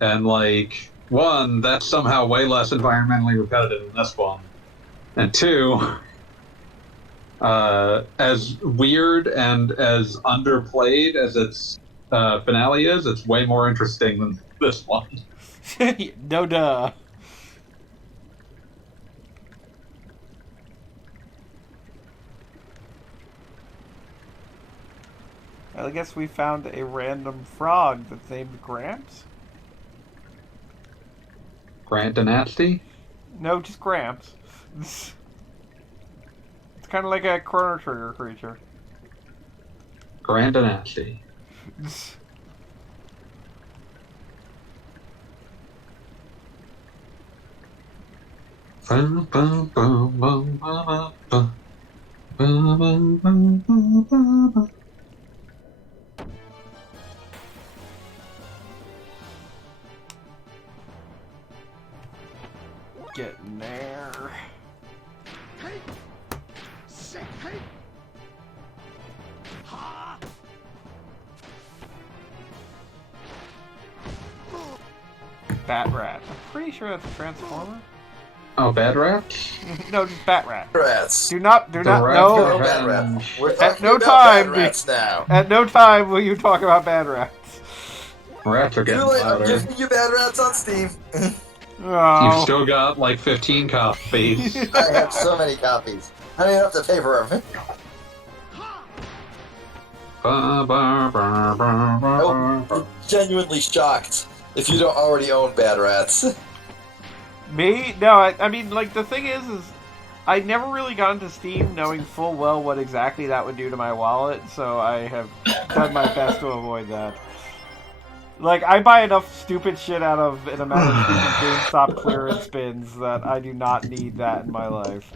and like one that's somehow way less environmentally repetitive than this one, and two, as weird and as underplayed as its finale is, it's way more interesting than this one. No duh. I guess we found a random frog that's named Gramps. Grant and Nasty? No, just Gramps. It's kind of like a Chrono Trigger creature. Grant and Nasty. Getting there. Hey! Say hey! Ha! Bat Rat. I'm pretty sure that's a Transformer. Oh, bad rats? No, just Bat Rat. Rats. Do not, No, no. bad rats. We're At talking no about time, bad rats now. At no time will you talk about Bad Rats. Rats are getting Too late, I'm louder. giving you bad rats on Steam. Oh. You've still got like 15 copies. I have so many copies. I don't even have to pay for them. I'm genuinely shocked if you don't already own bad rats. Me? No, I mean, like, the thing is I never really got into Steam knowing full well what exactly that would do to my wallet, so I have done my best to avoid that. Like, I buy enough stupid shit out of an amount of stupid GameStop clearance bins that I do not need that in my life.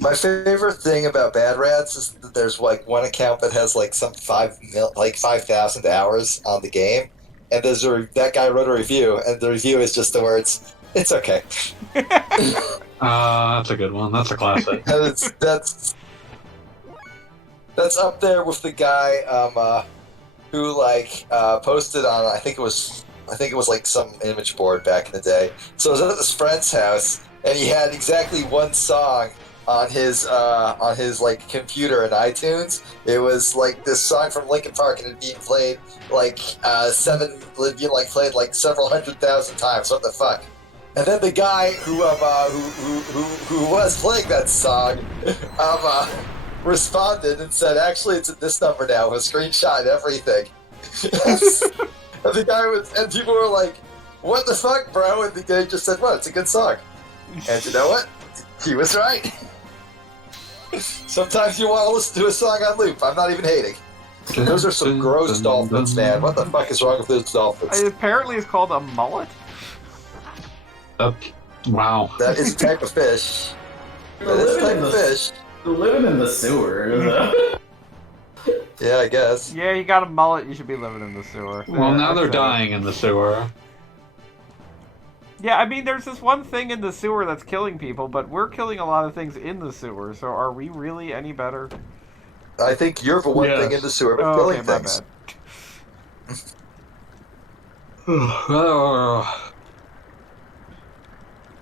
My favorite thing about Bad Rats is that there's like one account that has like some 5,000 hours on the game, and there's that guy wrote a review, and the review is just the words, "It's okay." That's a good one. That's a classic. And that's up there with the guy who like posted on I think it was like some image board back in the day. So I was at this friend's house, and he had exactly one song on his like computer in iTunes. It was like this song from Linkin Park, and it being played like played like several 100,000 times. What the fuck? And then the guy who was playing that song responded and said, "Actually, it's at this number now." With a screenshot and everything. And the guy and people were like, "What the fuck, bro?" And the guy just said, "Well, it's a good song." And you know what? He was right. Sometimes you want to listen to a song on loop. I'm not even hating. Those are some gross dolphins, man. What the fuck is wrong with those dolphins? Apparently it's called a mullet. Wow. That is a type of fish. That is a type of fish. They're living in the sewer. Yeah, I guess. Yeah, you got a mullet, you should be living in the sewer. Well, Yeah, now they're okay. dying in the sewer. Yeah, I mean, there's this one thing in the sewer that's killing people, but we're killing a lot of things in the sewer, so are we really any better? I think you're the one Yes. thing in the sewer, but Oh, killing okay, my things. bad.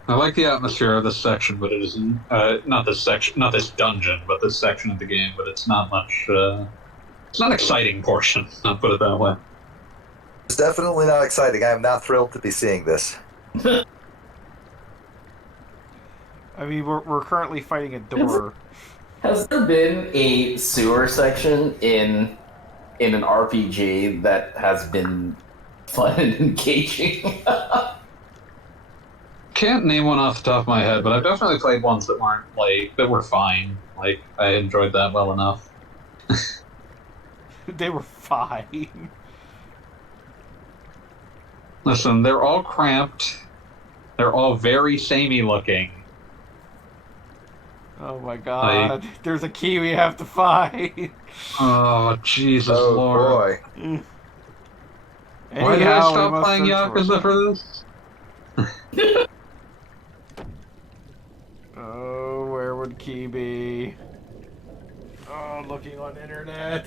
I like the atmosphere of this section, but it isn't not this section, not this dungeon, but this section of the game. But it's not much. It's not an exciting portion. I'll put it that way. It's definitely not exciting. I am not thrilled to be seeing this. I mean, we're currently fighting a door. Has there been a sewer section in an RPG that has been fun and engaging? Can't name one off the top of my head, but I've definitely played ones that weren't that were fine. Like I enjoyed that well enough. They were fine. Listen, they're all cramped. They're all very samey looking. Oh my god. There's a key we have to find. Oh Jesus Oh Lord! boy. Why did I Anyhow, we stop must playing search Yakuza for this? Oh, where would key be? Oh, looking on internet.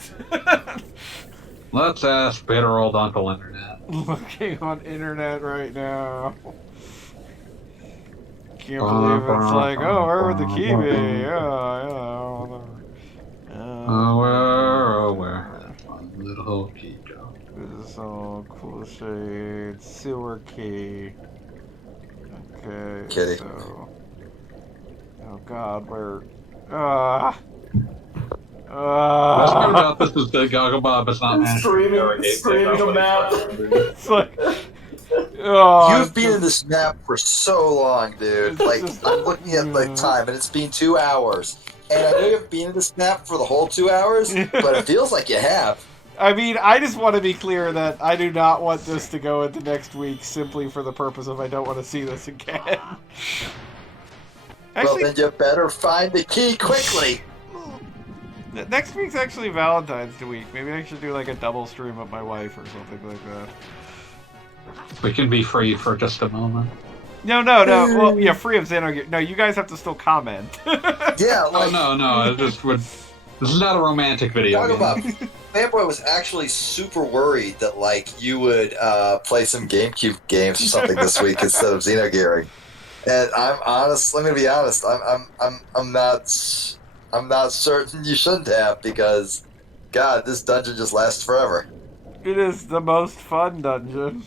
Let's ask bitter old Uncle Internet. Looking on internet right now. Can't believe it's like, oh, where would the key be? Where? Little key go. This is all cool shade. Sewer key. Okay, Kitty. so... Oh god, where... Best part about this is that Gogglebob is not Streaming a map. It's like... Oh, You've been in this map for so long, dude. Like, I'm looking at the time, and it's been 2 hours. And I know you haven't been in this map for the whole 2 hours, but it feels like you have. I mean, I just want to be clear that I do not want this to go into next week simply for the purpose of I don't want to see this again. Actually, Well, then you better find the key quickly. next week's actually Valentine's week. Maybe I should do like a double stream of my wife or something like that. We can be free for just a moment. No. Well, yeah, free of Xenogears. No, you guys have to still comment. Yeah, like, No. It just would. This is not a romantic video. Talk game. about Fanboy was actually super worried that like you would play some GameCube games or something this week instead of Xenogears. And I'm honest. Let me be honest. I'm not certain you shouldn't have because, God, this dungeon just lasts forever. It is the most fun dungeon.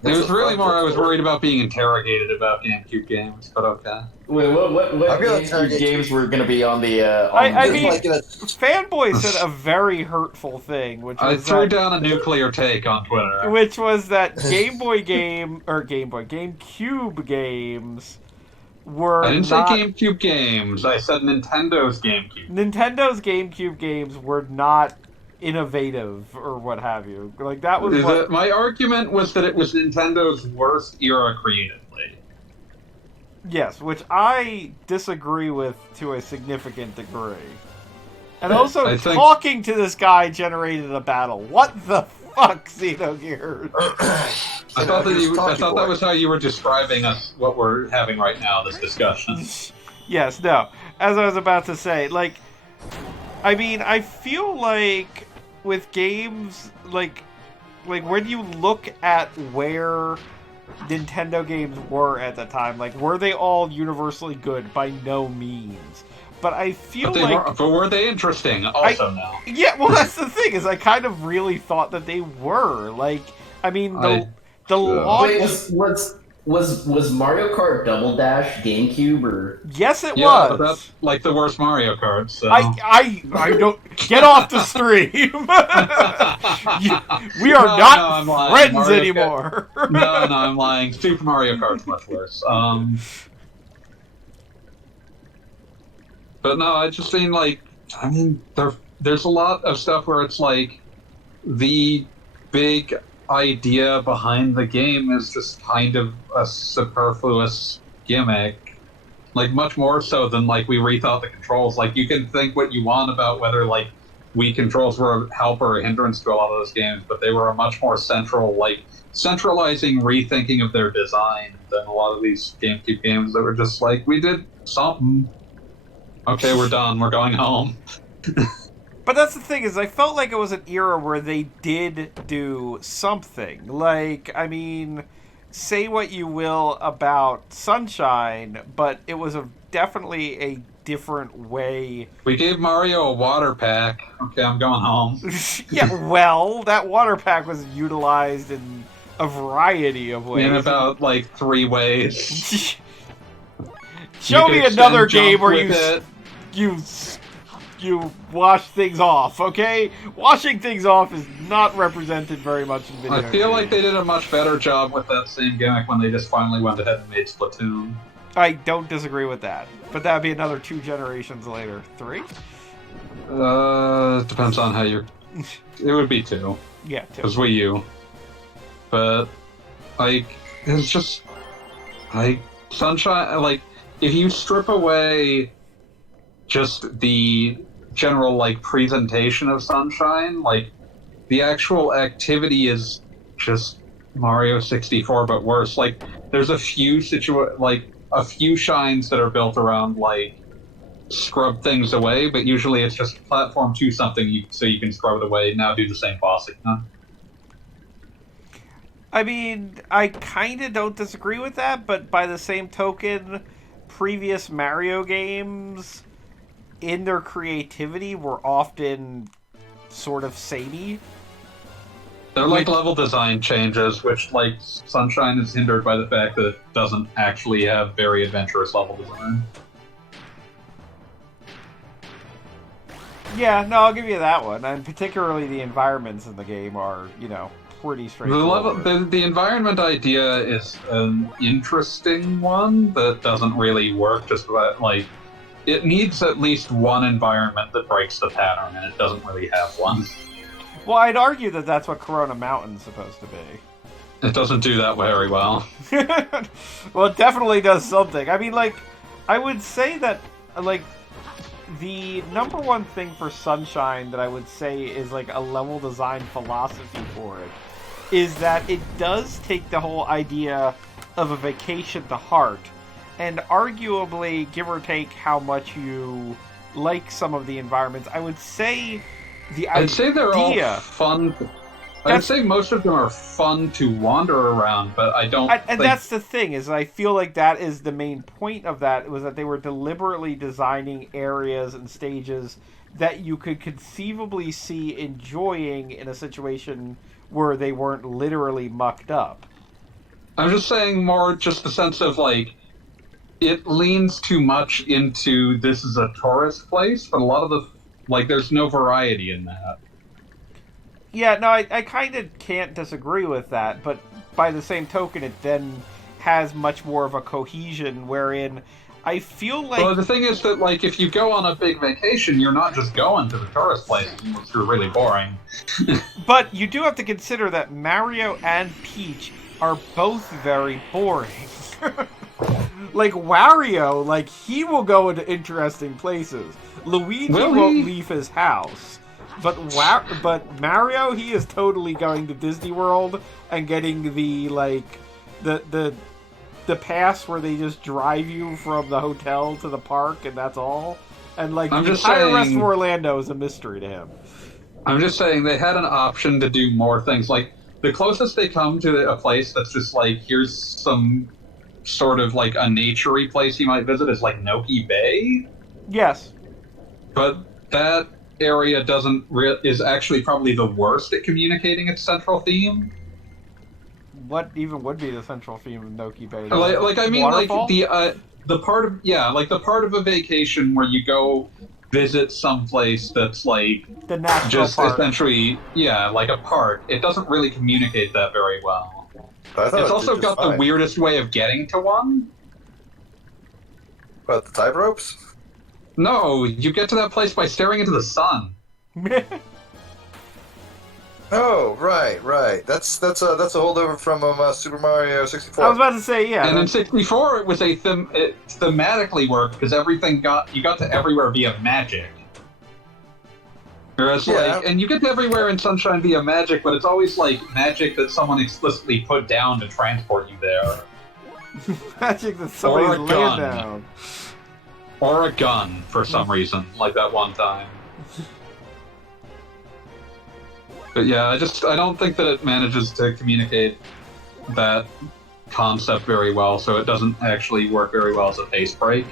It was really more I was worried about being interrogated about GameCube games, but okay. Wait, what I'm gonna GameCube games were going to be on the... I mean, Like Fanboy said a very hurtful thing, which I was threw that, down a nuclear take on Twitter. which was that GameCube games were I didn't not... say GameCube games. I said Nintendo's GameCube. Nintendo's GameCube games were not innovative or what have you. Like that was what... My argument was that it was Nintendo's worst era creatively. Yes, which I disagree with to a significant degree. And also, I think... talking to this guy generated a battle. What the fuck, Xenogears? I thought that was how you were describing us, what we're having right now, this discussion. Yes, no. As I was about to say, like, I mean, I feel like with games, like when you look at where Nintendo games were at the time, like, were they all universally good? By no means. But I feel but were they interesting? Also, no. Yeah, well, that's the thing, is I kind of really thought that they were. Like, I mean, the long... Wait, was Mario Kart Double Dash GameCube or? Yes, it was. was. But that's like the worst Mario Kart. So. I don't get off the stream. We are not friends Mario anymore. No, I'm lying. Super Mario Kart's much worse. But no, I just mean like, there's a lot of stuff where it's like the big idea behind the game is just kind of a superfluous gimmick, like much more so than like we rethought the controls. Like you can think what you want about whether like Wii controls were a help or a hindrance to a lot of those games, but they were a much more centralizing rethinking of their design than a lot of these GameCube games that were just like, we did something, okay, we're done, we're going home. But that's the thing, is I felt like it was an era where they did do something. Like, I mean, say what you will about Sunshine, but it was definitely a different way. We gave Mario a water pack. Okay, I'm going home. Yeah, well, that water pack was utilized in a variety of ways. In about, like, 3 ways. Show me another game where you wash things off, okay? Washing things off is not represented very much in video I feel like they did a much better job with that same gimmick when they just finally went ahead and made Splatoon. I don't disagree with that, but that'd be another 2 generations later. 3? Depends on how you're... It would be 2. Yeah, 2. Because Wii U. But, like, it's just... Like, Sunshine... Like, if you strip away just the general, like, presentation of Sunshine, like, the actual activity is just Mario 64, but worse. Like, there's a few a few shines that are built around, like, scrub things away, but usually it's just platform to something so you can scrub it away. Now do the same boss again. I mean, I kind of don't disagree with that, but by the same token, previous Mario games, in their creativity, were often sort of samey. They're like level design changes, which, like, Sunshine is hindered by the fact that it doesn't actually have very adventurous level design. Yeah, no, I'll give you that one. And particularly the environments in the game are, pretty straightforward. The environment idea is an interesting one that doesn't really work. Just about, like, it needs at least one environment that breaks the pattern, and it doesn't really have one. Well, I'd argue that that's what Corona Mountain's supposed to be. It doesn't do that very well. Well, it definitely does something. I mean, like, I would say that, like, the number one thing for Sunshine that I would say is, like, a level design philosophy for it is that it does take the whole idea of a vacation to heart, and arguably, give or take how much you like some of the environments, I would say I'd say they're all fun. I'd say most of them are fun to wander around, but I don't. And that's the thing, is I feel like that is the main point of that, was that they were deliberately designing areas and stages that you could conceivably see enjoying in a situation where they weren't literally mucked up. I'm just saying more just the sense of, like, it leans too much into this is a tourist place, but a lot of the, like, there's no variety in that. Yeah, no, I kind of can't disagree with that, but by the same token, it then has much more of a cohesion, wherein I feel like... Well, the thing is that, like, if you go on a big vacation, you're not just going to the tourist places, which are really boring. But you do have to consider that Mario and Peach are both very boring. Like, Wario, like, he will go into interesting places. Luigi won't leave his house. But Mario, he is totally going to Disney World and getting the, like, the pass where they just drive you from the hotel to the park, and that's all. And, like, the entire rest of Orlando is a mystery to him. I'm just saying they had an option to do more things. Like, the closest they come to a place that's just like, here's some sort of, like, a naturey place you might visit is, like, Noki Bay. Yes. But that area is actually probably the worst at communicating its central theme. What even would be the central theme of Noki Bay? Like I mean, Waterfall? like the part of the part of a vacation where you go visit someplace that's like the national just park. Essentially, like a park. It doesn't really communicate that very well. It's also got the weirdest way of getting to one. What, the tight ropes? No, you get to that place by staring into the sun. Oh, right. That's a holdover from Super Mario 64. I was about to say, yeah. And in 64, it was it thematically worked because you got to everywhere via magic. Whereas, and you get to everywhere in Sunshine via magic, but it's always like magic that someone explicitly put down to transport you there. Magic that somebody's laid down. Or a gun, for some reason, like that one time. But yeah, I don't think that it manages to communicate that concept very well, so it doesn't actually work very well as a pace break.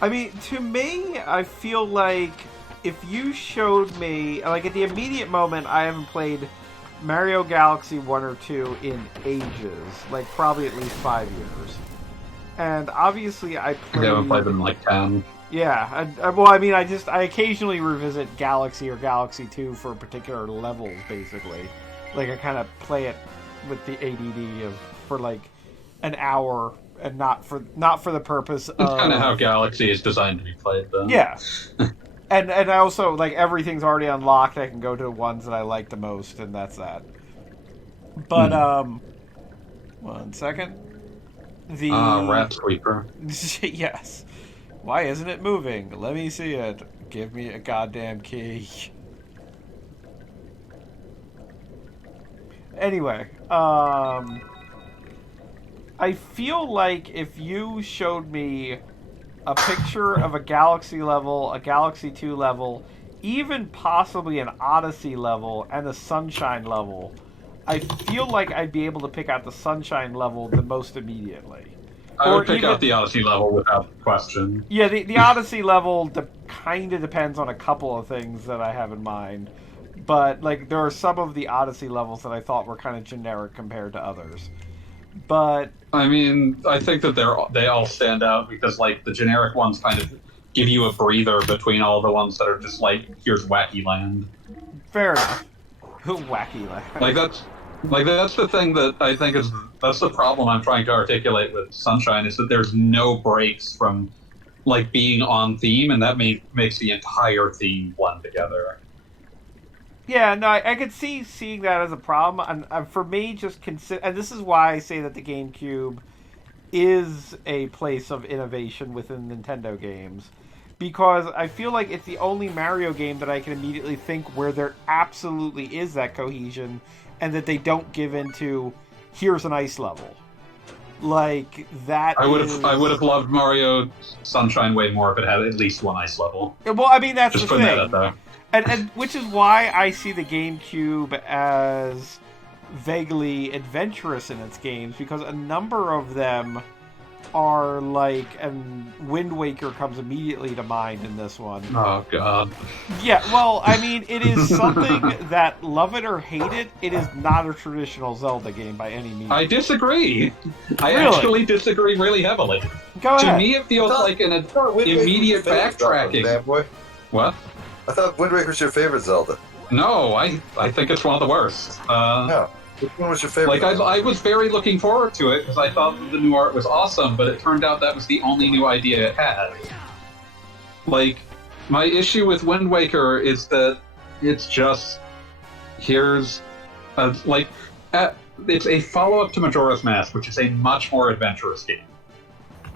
I mean, to me, I feel like if you showed me, like, at the immediate moment, I haven't played Mario Galaxy 1 or 2 in ages, like probably at least 5 years. And obviously I haven't played them in like 10. Yeah, I occasionally revisit Galaxy or Galaxy 2 for particular levels, basically. Like, I kind of play it with the ADD for like an hour, and not for the purpose of... That's kind of how Galaxy is designed to be played, though. Yeah. and I also, like, everything's already unlocked. I can go to the ones that I like the most, and that's that. But, 1 second. Rat Sweeper. Yes. Why isn't it moving? Let me see it. Give me a goddamn key. Anyway, I feel like if you showed me a picture of a Galaxy level, a Galaxy 2 level, even possibly an Odyssey level and a Sunshine level, I feel like I'd be able to pick out the Sunshine level the most immediately. I would pick out the Odyssey level without question. Yeah, the Odyssey level kind of depends on a couple of things that I have in mind. But, like, there are some of the Odyssey levels that I thought were kind of generic compared to others. But... I mean, I think that they all stand out because, like, the generic ones kind of give you a breather between all the ones that are just like, here's Wacky Land. Fair enough. Wacky Land. That's the thing that I think that's the problem I'm trying to articulate with Sunshine, is that there's no breaks from, like, being on theme, and that makes the entire theme blend together. Yeah, no, I could see seeing that as a problem, and for me, and this is why I say that the GameCube is a place of innovation within Nintendo games, because I feel like it's the only Mario game that I can immediately think where there absolutely is that cohesion, and that they don't give into, here's an ice level. Like, that I would have loved Mario Sunshine way more if it had at least one ice level. Well, I mean, that's just the putting thing. that out there. And which is why I see the GameCube as vaguely adventurous in its games, because a number of them are like, and Wind Waker comes immediately to mind in this one. Oh, God. Yeah, well, I mean, it is something that, love it or hate it, it is not a traditional Zelda game by any means. I disagree. I Really? actually disagree really heavily. Go ahead. To me, it feels like an immediate backtracking. Bad boy. What? I thought Wind Waker's your favorite Zelda. No, I think it's one of the worst. No. Which one was your favorite? Like, I was very looking forward to it because I thought the new art was awesome, but it turned out that was the only new idea it had. Like, my issue with Wind Waker is that it's just, it's a follow-up to Majora's Mask, which is a much more adventurous game.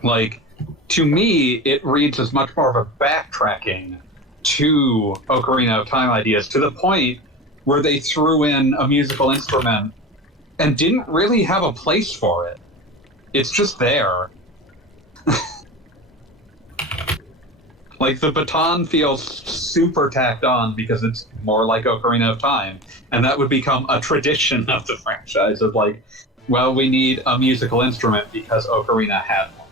Like, to me, it reads as much more of a backtracking to Ocarina of Time ideas, to the point where they threw in a musical instrument and didn't really have a place for it. It's just there. Like, the baton feels super tacked on because it's more like Ocarina of Time, and that would become a tradition of the franchise of, like, well, we need a musical instrument because Ocarina had one.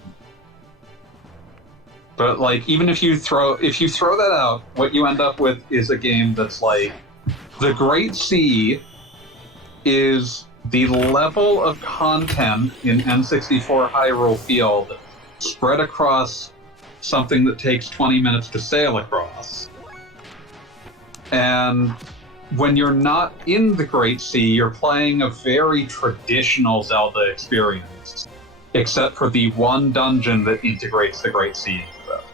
But, like, even if you throw that out, what you end up with is a game that's like, the Great Sea is the level of content in N64 Hyrule Field spread across something that takes 20 minutes to sail across. And when you're not in the Great Sea, you're playing a very traditional Zelda experience, except for the one dungeon that integrates the Great Sea into that.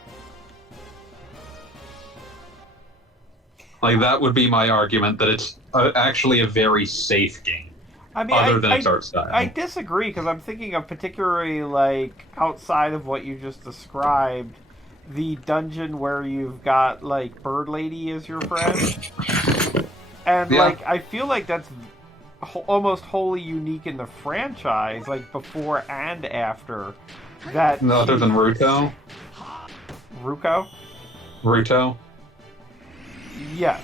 Like, that would be my argument, that it's actually a very safe game. I mean, other than its art style. I disagree, because I'm thinking of particularly, like, outside of what you just described, the dungeon where you've got, like, Bird Lady as your friend. And, Yeah. like, I feel like that's almost wholly unique in the franchise, like, before and after. That No, other than Ruto? Ruto? Yes.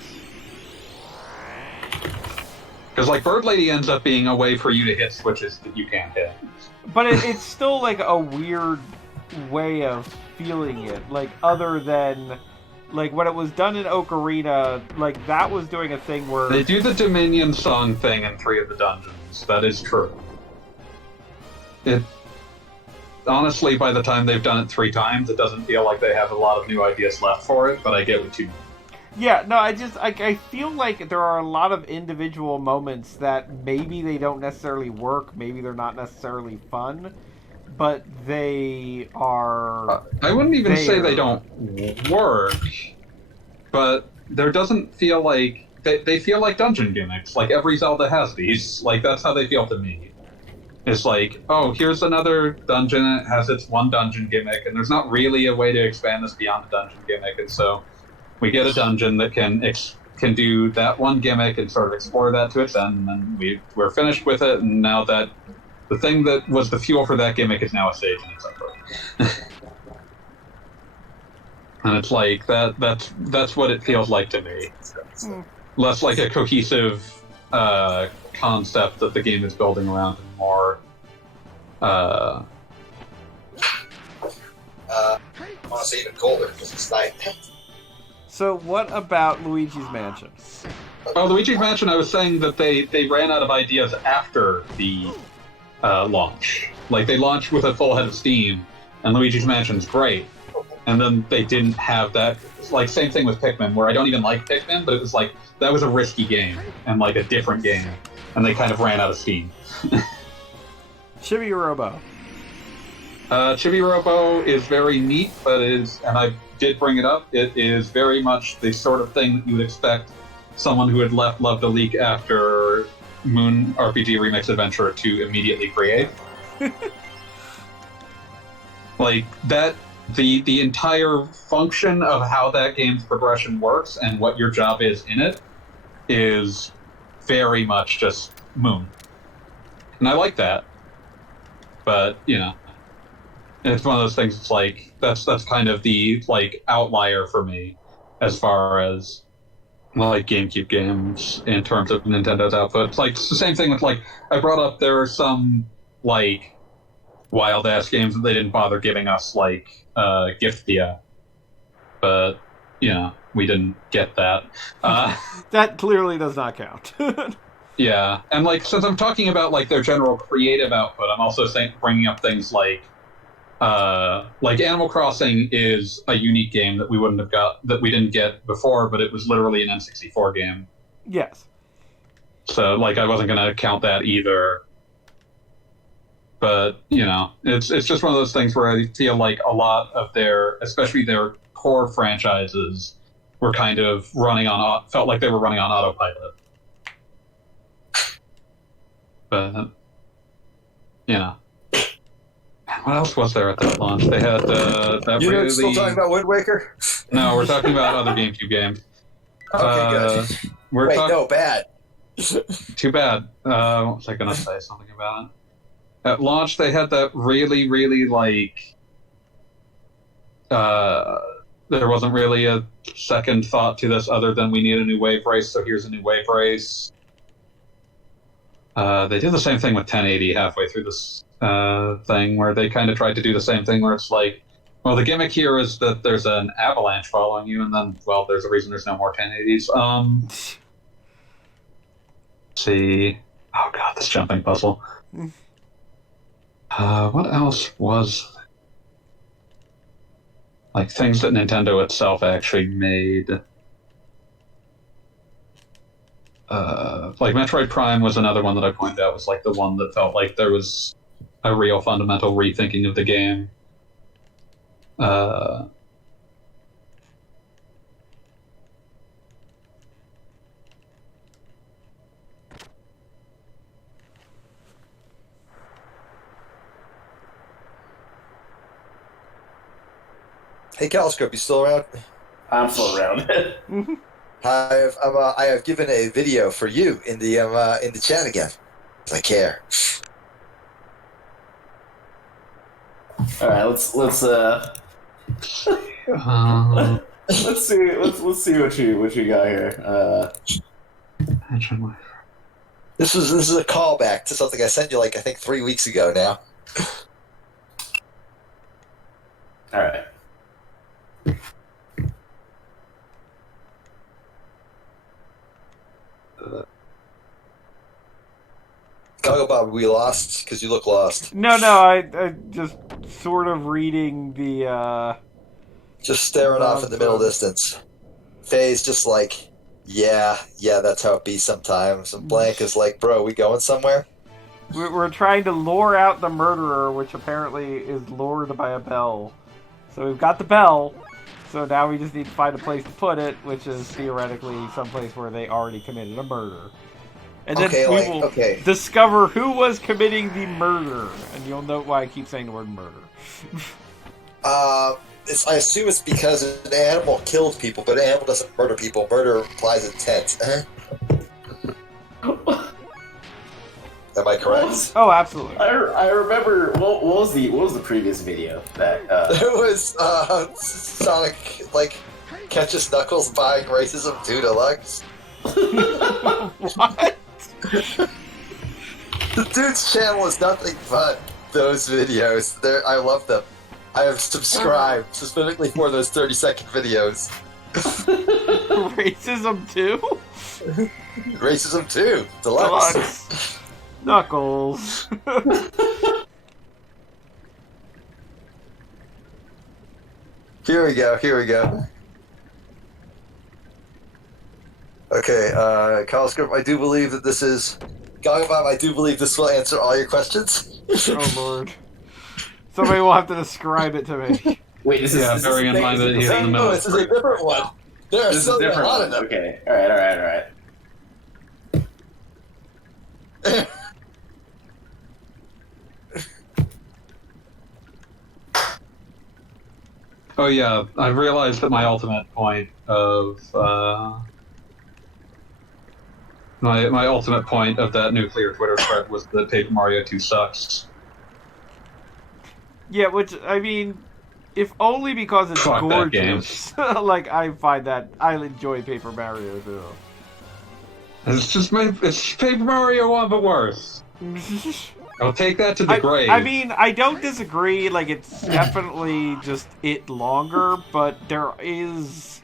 Because, like, Bird Lady ends up being a way for you to hit switches that you can't hit. But it's still, like, a weird way of feeling it. Like, other than, like, when it was done in Ocarina, like, that was doing a thing where... They do the Dominion song thing in 3 of the dungeons. That is true. Honestly, by the time they've done it 3 times, it doesn't feel like they have a lot of new ideas left for it, but I get what you mean. Yeah, no, I feel like there are a lot of individual moments that maybe they don't necessarily work, maybe they're not necessarily fun, but they are... I wouldn't even say they don't work, but there doesn't feel like... They feel like dungeon gimmicks, like every Zelda has these. Like, that's how they feel to me. It's like, oh, here's another dungeon, it has its one dungeon gimmick, and there's not really a way to expand this beyond the dungeon gimmick, and so... we get a dungeon that can do that one gimmick and sort of explore that to its end, and then we're finished with it, and now that the thing that was the fuel for that gimmick is now a stage, and it's over. And it's like that's what it feels like to me. Less like a cohesive concept that the game is building around, and more I want to say even colder because it's night. So what about Luigi's Mansion? Oh, Luigi's Mansion, I was saying that they ran out of ideas after the launch. Like, they launched with a full head of steam, and Luigi's Mansion's great. And then they didn't have that. Like, same thing with Pikmin, where I don't even like Pikmin, but it was like, that was a risky game, and like a different game. And they kind of ran out of steam. Chibi Robo. Chibi Robo is very neat, but and I did bring it up, it is very much the sort of thing that you would expect someone who had left Love to Leak after Moon RPG Remix Adventure to immediately create. Like, that, the entire function of how that game's progression works and what your job is in it is very much just Moon. And I like that. But, you know, it's one of those things, it's like, that's kind of the, like, outlier for me as far as, like, GameCube games in terms of Nintendo's output. It's like, it's the same thing with, like, I brought up there are some, like, wild-ass games that they didn't bother giving us, like, Giftia. But, you know, we didn't get that. That clearly does not count. Yeah, and, like, since I'm talking about, like, their general creative output, I'm also bringing up things like Animal Crossing is a unique game that we didn't get before, but it was literally an N64 game. Yes. So, like, I wasn't going to count that either. But, you know, it's just one of those things where I feel like a lot of especially their core franchises, were kind of felt like they were running on autopilot. But, you know. What else was there at that launch? They had that You're really... still talking about Wind Waker? No, we're talking about other GameCube games. Okay, good. No, bad. Too bad. What was I going to say something about it? At launch, they had that really, really, like... there wasn't really a second thought to this other than we need a new wave race, so here's a new wave race. They did the same thing with 1080 halfway through this thing, where they kind of tried to do the same thing, where it's like, well, the gimmick here is that there's an avalanche following you, and then, well, there's a reason there's no more 1080s. Let's see. Oh god, this jumping puzzle. What else was... like, things that Nintendo itself actually made. Like, Metroid Prime was another one that I pointed out, was like the one that felt like there was a real fundamental rethinking of the game. Hey, Calscope, you still around? I'm still around. I have given a video for you in the chat again. 'Cause I care. All right, let's see what you got here. This is a callback to something I sent you, like, I think 3 weeks ago now. All right. Go, Bob, we lost? Because you look lost. No, I just sort of reading the, Just staring off in the middle distance. Faye's just like, yeah, that's how it be sometimes. And Blank is like, bro, we going somewhere? We're trying to lure out the murderer, which apparently is lured by a bell. So we've got the bell, so now we just need to find a place to put it, which is theoretically someplace where they already committed a murder. And then we will discover who was committing the murder, and you'll note why I keep saying the word murder. I assume it's because an animal killed people, but an animal doesn't murder people. Murder implies intent. Am I correct? Oh, absolutely. I remember what was the previous video that It was Sonic catches Knuckles buying Racism 2 Deluxe. What? The dude's channel is nothing but those videos. I love them. I have subscribed specifically for those 30-second videos. Racism 2? Racism 2 Deluxe. Knuckles. Here we go. Okay, Coloscript, I do believe that this is... Gogabomb, I do believe this will answer all your questions. Oh, Lord. Somebody will have to describe it to me. Wait, this is bearing in mind that he's in the middle. No, this is a different one. There are This is still a different. lot of them. Okay, all right. Oh yeah, I realized that my ultimate point of my ultimate point of that nuclear Twitter thread was that Paper Mario 2 sucks. Yeah, which, I mean, if only because it's Fuck that game. gorgeous. Like, I find that I enjoy Paper Mario, too. It's Paper Mario 1, but worse. I'll take that to the grave. I mean, I don't disagree. Like, it's definitely just it longer, but there is,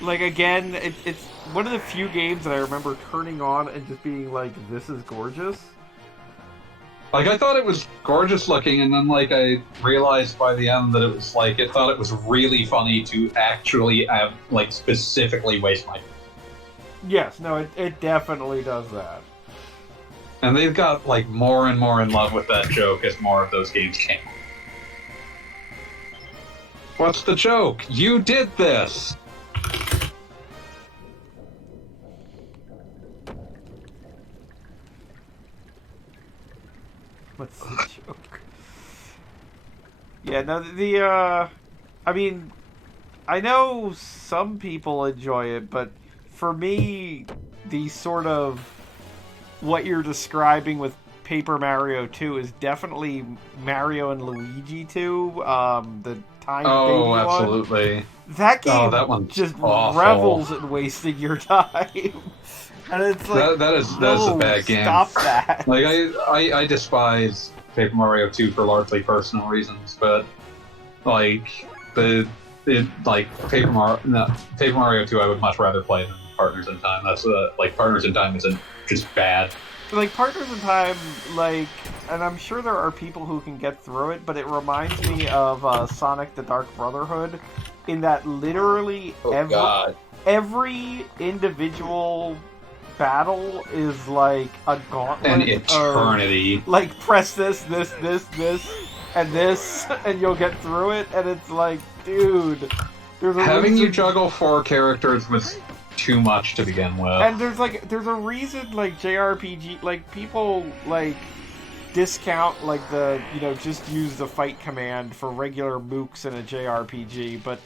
like, again, it's one of the few games that I remember turning on and just being like, "This is gorgeous." Like, I thought it was gorgeous looking, and then, like, I realized by the end that it was, like, it thought it was really funny to actually have, like, specifically waste my... Yes, no, it definitely does that. And they've got, like, more and more in love with that joke as more of those games came out. What's the joke? You did this! What's the joke? Yeah, no, I mean, I know some people enjoy it, but for me, the sort of what you're describing with Paper Mario 2 is definitely Mario and Luigi 2, the time baby one. Absolutely. That game that one's just awful. revels in wasting your time. And it's like, that is no, a bad game. Stop that. Like, I despise Paper Mario 2 for largely personal reasons, but, like, Paper Mario 2 I would much rather play than Partners in Time. That's, Partners in Time isn't just bad. Like, Partners in Time, like, and I'm sure there are people who can get through it, but it reminds me of Sonic the Dark Brotherhood, in that literally every individual battle is like a gauntlet. An eternity. Like, press this, and this, and you'll get through it, and it's like, dude, there's a Having reason... you juggle 4 characters was too much to begin with. And there's a reason, like, JRPG, like, people, like, discount, like, just use the fight command for regular mooks in a JRPG, but,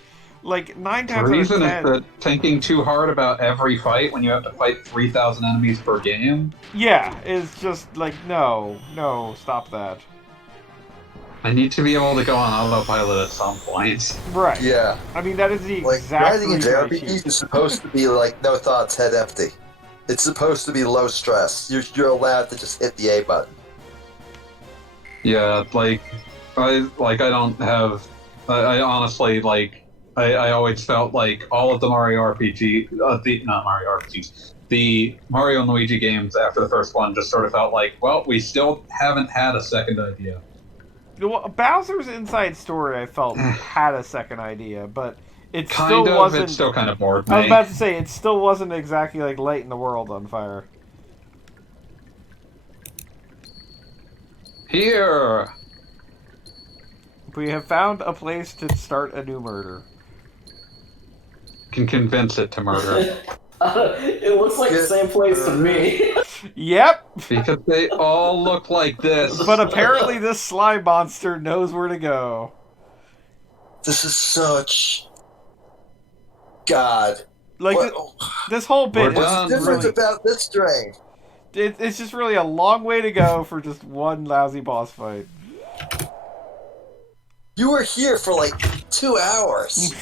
like, 9 times out of 10... The reason is that thinking too hard about every fight when you have to fight 3,000 enemies per game? Yeah, it's just, like, no, stop that. I need to be able to go on autopilot at some point. Right. Yeah. I mean, that is the Like, exact grinding in reason I JRPGs choose. is supposed to be like no thoughts, head empty. It's supposed to be low stress. You're allowed to just hit the A button. Yeah, I honestly, I always felt like all of the Mario RPG, not Mario RPGs, the Mario and Luigi games after the first one just sort of felt like, well, we still haven't had a second idea. Well, Bowser's Inside Story, I felt, had a second idea, but it Kind still of, wasn't... it still kind of bored me. I was about to say, it still wasn't exactly, like, lighting the world on fire. Here! We have found a place to start a new murder. Can convince it to murder. It looks like the same place to me. Yep! Because they all look like this. But apparently this slime monster knows where to go. This is such... God. Like, What- this whole bit We're is done. What's different really... about this strain? It's just really a long way to go for just one lousy boss fight. You were here for like 2 hours.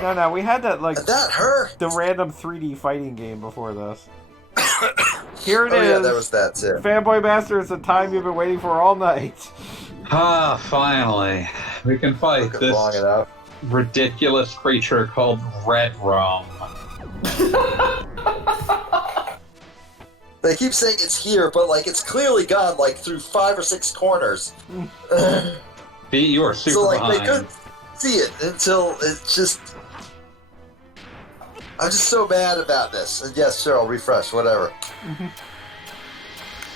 No, we had that like That hurt. the random 3D fighting game before this. Here it is. Oh yeah, there was that too. Fanboy Master, it's the time you've been waiting for all night. Ah, finally. We can fight Took this long enough. ridiculous creature called Red Rum. They keep saying it's here, but like it's clearly gone like through 5 or 6 corners. You are super So like behind. they couldn't see it until it's just. I'm just so mad about this. And yes, sure, I'll refresh, whatever.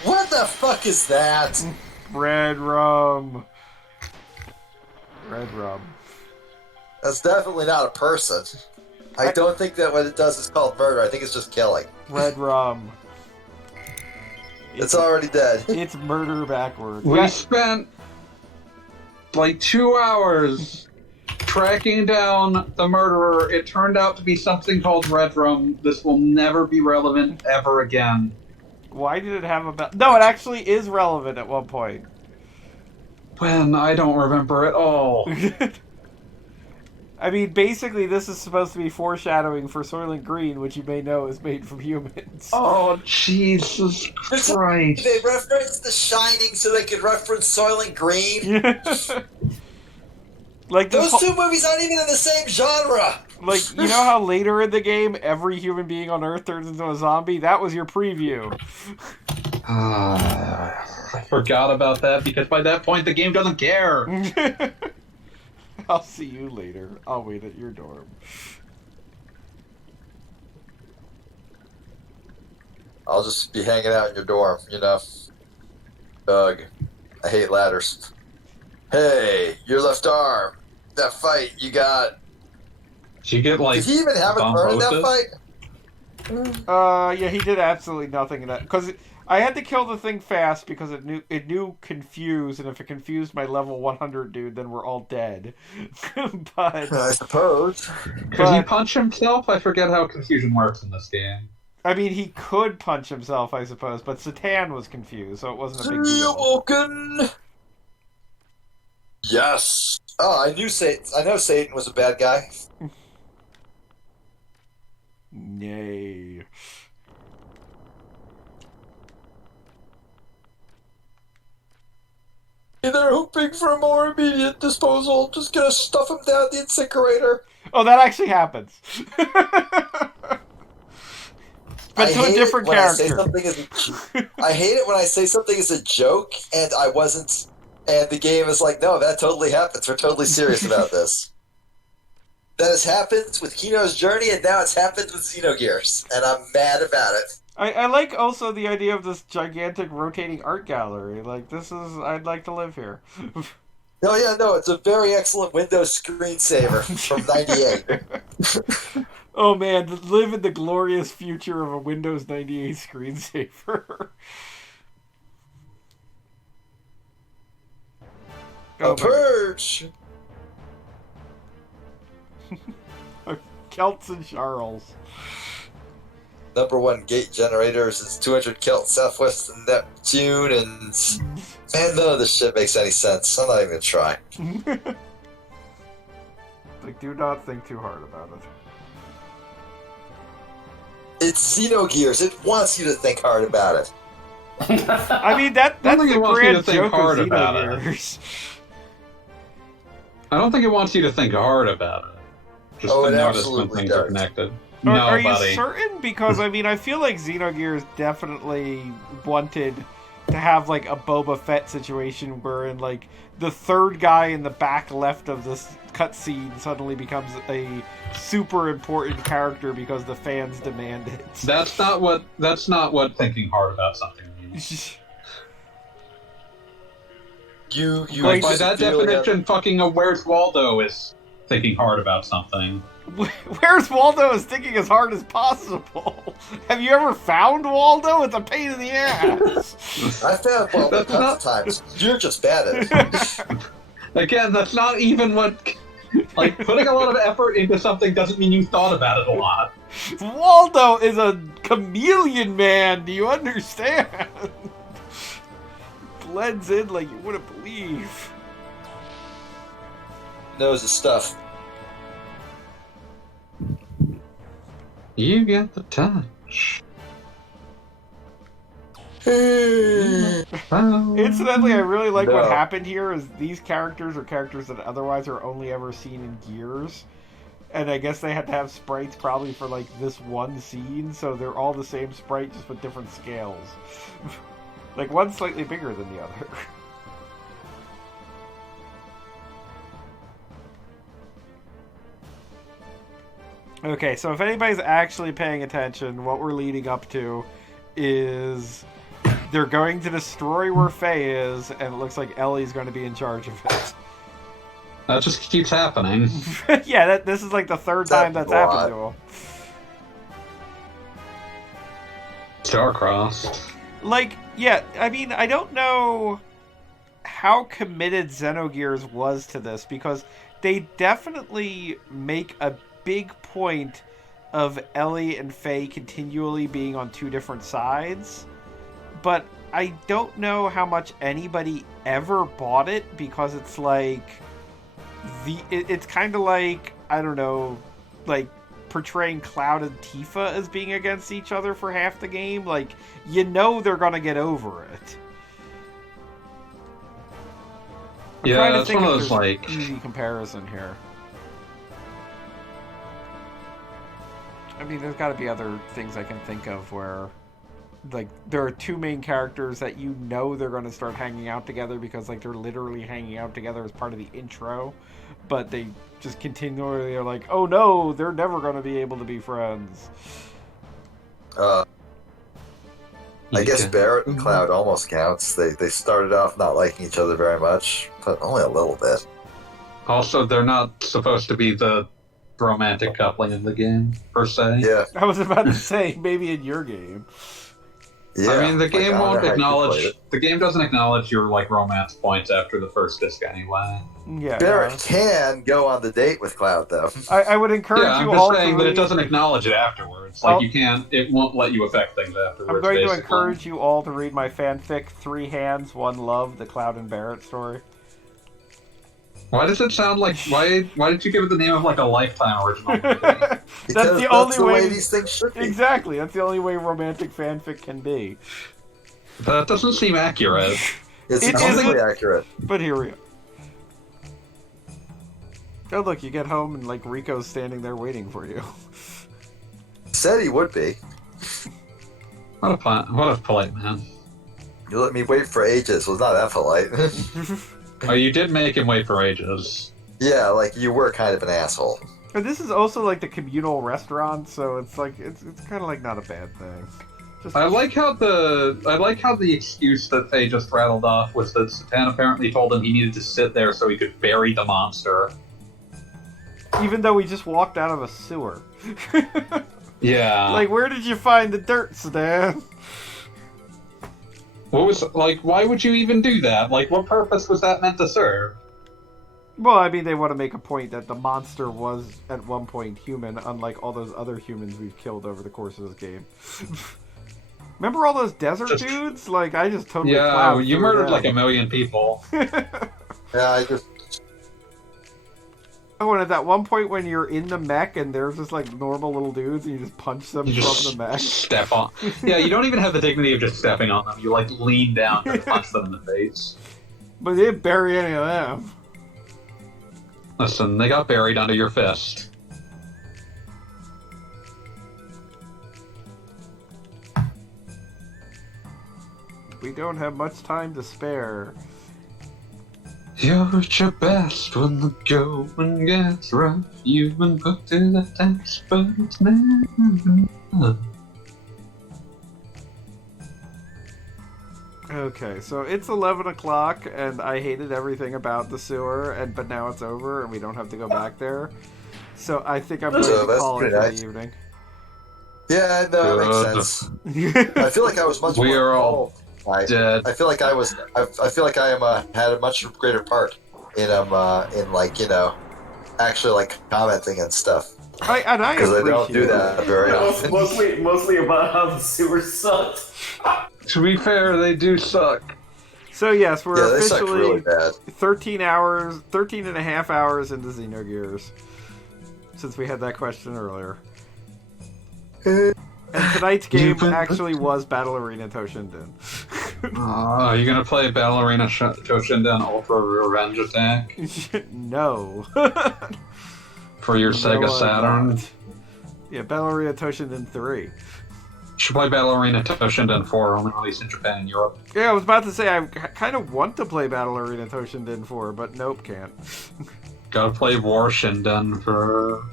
What the fuck is that? Red Rum. Red Rum. That's definitely not a person. I don't think that what it does is called murder. I think it's just killing. Red Rum. It's already dead. It's murder backwards. We spent like 2 hours tracking down the murderer. It turned out to be something called Red Rum. This will never be relevant ever again. Why did it have a... No, it actually is relevant at one point. When? I don't remember at all. I mean, basically, this is supposed to be foreshadowing for Soylent Green, which you may know is made from humans. Oh, Jesus Christ. They referenced The Shining so they could reference Soylent Green. Like Those two movies aren't even in the same genre. Like, you know how later in the game, every human being on Earth turns into a zombie? That was your preview. I forgot about that because by that point the game doesn't care. I'll see you later. I'll wait at your dorm. I'll just be hanging out in your dorm, you know. Ugh. I hate ladders. Hey, your left arm. That fight you got. Did you get like... Did he even have a turn in that fight? Yeah, he did absolutely nothing in that. Because I had to kill the thing fast because it knew confuse, and if it confused my level 100 dude, then we're all dead. But I suppose. Could he punch himself? I forget how confusion works in this game. I mean, he could punch himself, I suppose, but Satan was confused, so it wasn't a big deal. Woken. Yes. Oh, I knew Satan. I know Satan was a bad guy. Nay. They're hoping for a more immediate disposal. Just gonna stuff him down the incinerator. Oh, that actually happens. But to a different character. I hate it when I say something is a joke and I wasn't, and the game is like, no, that totally happens. We're totally serious about this. That has happened with Kino's Journey, and now it's happened with Xenogears, and I'm mad about it. I like also the idea of this gigantic rotating art gallery. Like, this is... I'd like to live here. Oh yeah, no, it's a very excellent Windows screensaver from '98. Oh man, live in the glorious future of a Windows 98 screensaver. A purge! Celts and Charles. #1 gate generators is 200 Kelt southwest of Neptune, and man, none of this shit makes any sense. I'm not even gonna try. Like, do not think too hard about it. It's Xenogears. It wants you to think hard about it. I mean, that's the grand joke of Xenogears. I don't think it wants you to think hard about it. Just to notice when things are connected. Are you certain? Because, I mean, I feel like Xenogears definitely wanted to have, like, a Boba Fett situation wherein, like, the third guy in the back left of this cutscene suddenly becomes a super important character because the fans demand it. That's not what thinking hard about something means. You like, by that definition, fucking a Where's Waldo is thinking hard about something. Where's Waldo is thinking as hard as possible. Have you ever found Waldo? It's a pain in the ass. I found Waldo tons of times. You're just bad at it. Again, that's not even what Like, putting a lot of effort into something doesn't mean you thought about it a lot. Waldo is a chameleon man. Do you understand? Blends in like you wouldn't believe. Knows his stuff. You get the touch. Incidentally, I really like what No. happened here is these characters are characters that otherwise are only ever seen in Gears. And I guess they had to have sprites probably for like this one scene, so they're all the same sprite just with different scales. Like one's slightly bigger than the other. Okay, so if anybody's actually paying attention, what we're leading up to is they're going to destroy where Faye is, and it looks like Ellie's going to be in charge of it. That just keeps happening. Yeah, this is like the third time that's happened to him. Star-crossed. Like, yeah, I mean, I don't know how committed Xenogears was to this, because they definitely make a big point of Ellie and Faye continually being on two different sides, but I don't know how much anybody ever bought it, because it's like it's kind of like, I don't know, like portraying Cloud and Tifa as being against each other for half the game. Like, you know they're gonna get over it. Yeah, it's one of those like easy comparison here. I mean, there's got to be other things I can think of where, like, there are two main characters that you know they're going to start hanging out together because, like, they're literally hanging out together as part of the intro, but they just continually are like, oh no, they're never going to be able to be friends. I guess Barrett and Cloud almost counts. They started off not liking each other very much, but only a little bit. Also, they're not supposed to be the romantic coupling in the game, per se. Yeah. I was about to say, maybe in your game. Yeah. I mean, the game won't how you acknowledge... played it. The game doesn't acknowledge your, like, romance points after the first disc anyway. Yeah. Barrett can go on the date with Cloud, though. I would encourage Yeah, I'm you all just saying to that it read... doesn't acknowledge it afterwards. Like, you can't... It won't let you affect things afterwards, I'm going to basically. encourage you all to read my fanfic, 3 Hands, 1 Love, the Cloud and Barrett story. Why does it sound like... Why did you give it the name of, like, a Lifetime original movie? Because the only way way these things should be. Exactly, that's the only way romantic fanfic can be. That doesn't seem accurate. It's It completely isn't. accurate. But here we are. Oh look, you get home and like Rico's standing there waiting for you. Said he would be. What a polite man. You let me wait for ages. Was not that polite. Oh, you did make him wait for ages. Yeah, like you were kind of an asshole. But this is also like the communal restaurant, so it's like it's kind of like not a bad thing. Just... I like how the excuse that Faye just rattled off was that Satan apparently told him he needed to sit there so he could bury the monster. Even though we just walked out of a sewer. Yeah. Like, where did you find the dirt, Stan? What was, like, why would you even do that? Like, what purpose was that meant to serve? Well, I mean, they want to make a point that the monster was, at one point, human, unlike all those other humans we've killed over the course of this game. Remember all those desert dudes? Like, I just totally Yeah, plowed you through murdered them. like 1 million people. Yeah, I just Oh, and at that one point when you're in the mech and there's just like normal little dudes and you just punch them You from just the mech. step on. Yeah, you don't even have the dignity of just stepping on them. You, like, lean down and punch them in the face. But they didn't bury any of them. Listen, they got buried under your fist. We don't have much time to spare. You're at your best when the going gets rough. You've been put to the test, but it's never enough. Okay, so it's 11 o'clock, and I hated everything about the sewer, but now it's over, and we don't have to go back there. So I think I'm going So to that's call it pretty for nice. the evening. yeah, no, that makes sense. I feel like I was much We more are all involved. dead. I feel like I was. I feel like I am had a much greater part in like actually like commenting and stuff. I Because I don't appreciate do that very often. Mostly about how the sewer sucks. To be fair, they do suck. So yes, we're Yeah, they suck really officially bad. 13 and a half hours into Xenogears. Since we had that question earlier. And tonight's game actually was Battle Arena Toshinden. Are you gonna play Battle Arena Toshinden Ultra Revenge Attack No. for your Sega Saturn? Yeah, Battle Arena Toshinden 3. You should play Battle Arena Toshinden 4, only released in Japan and Europe. Yeah, I was about to say I kind of want to play Battle Arena Toshinden 4, but nope, can't. Gotta play War Shinden for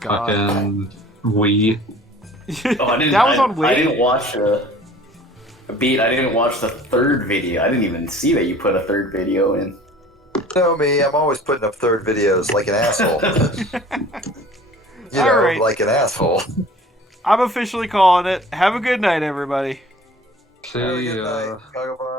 fucking Wii. That was on Wii. I didn't watch I didn't watch the third video. I didn't even see that you put a third video in. You know me, I'm always putting up third videos like an asshole. All right. Like an asshole. I'm officially calling it. Have a good night, everybody. See Have a good ya. night. Bye-bye.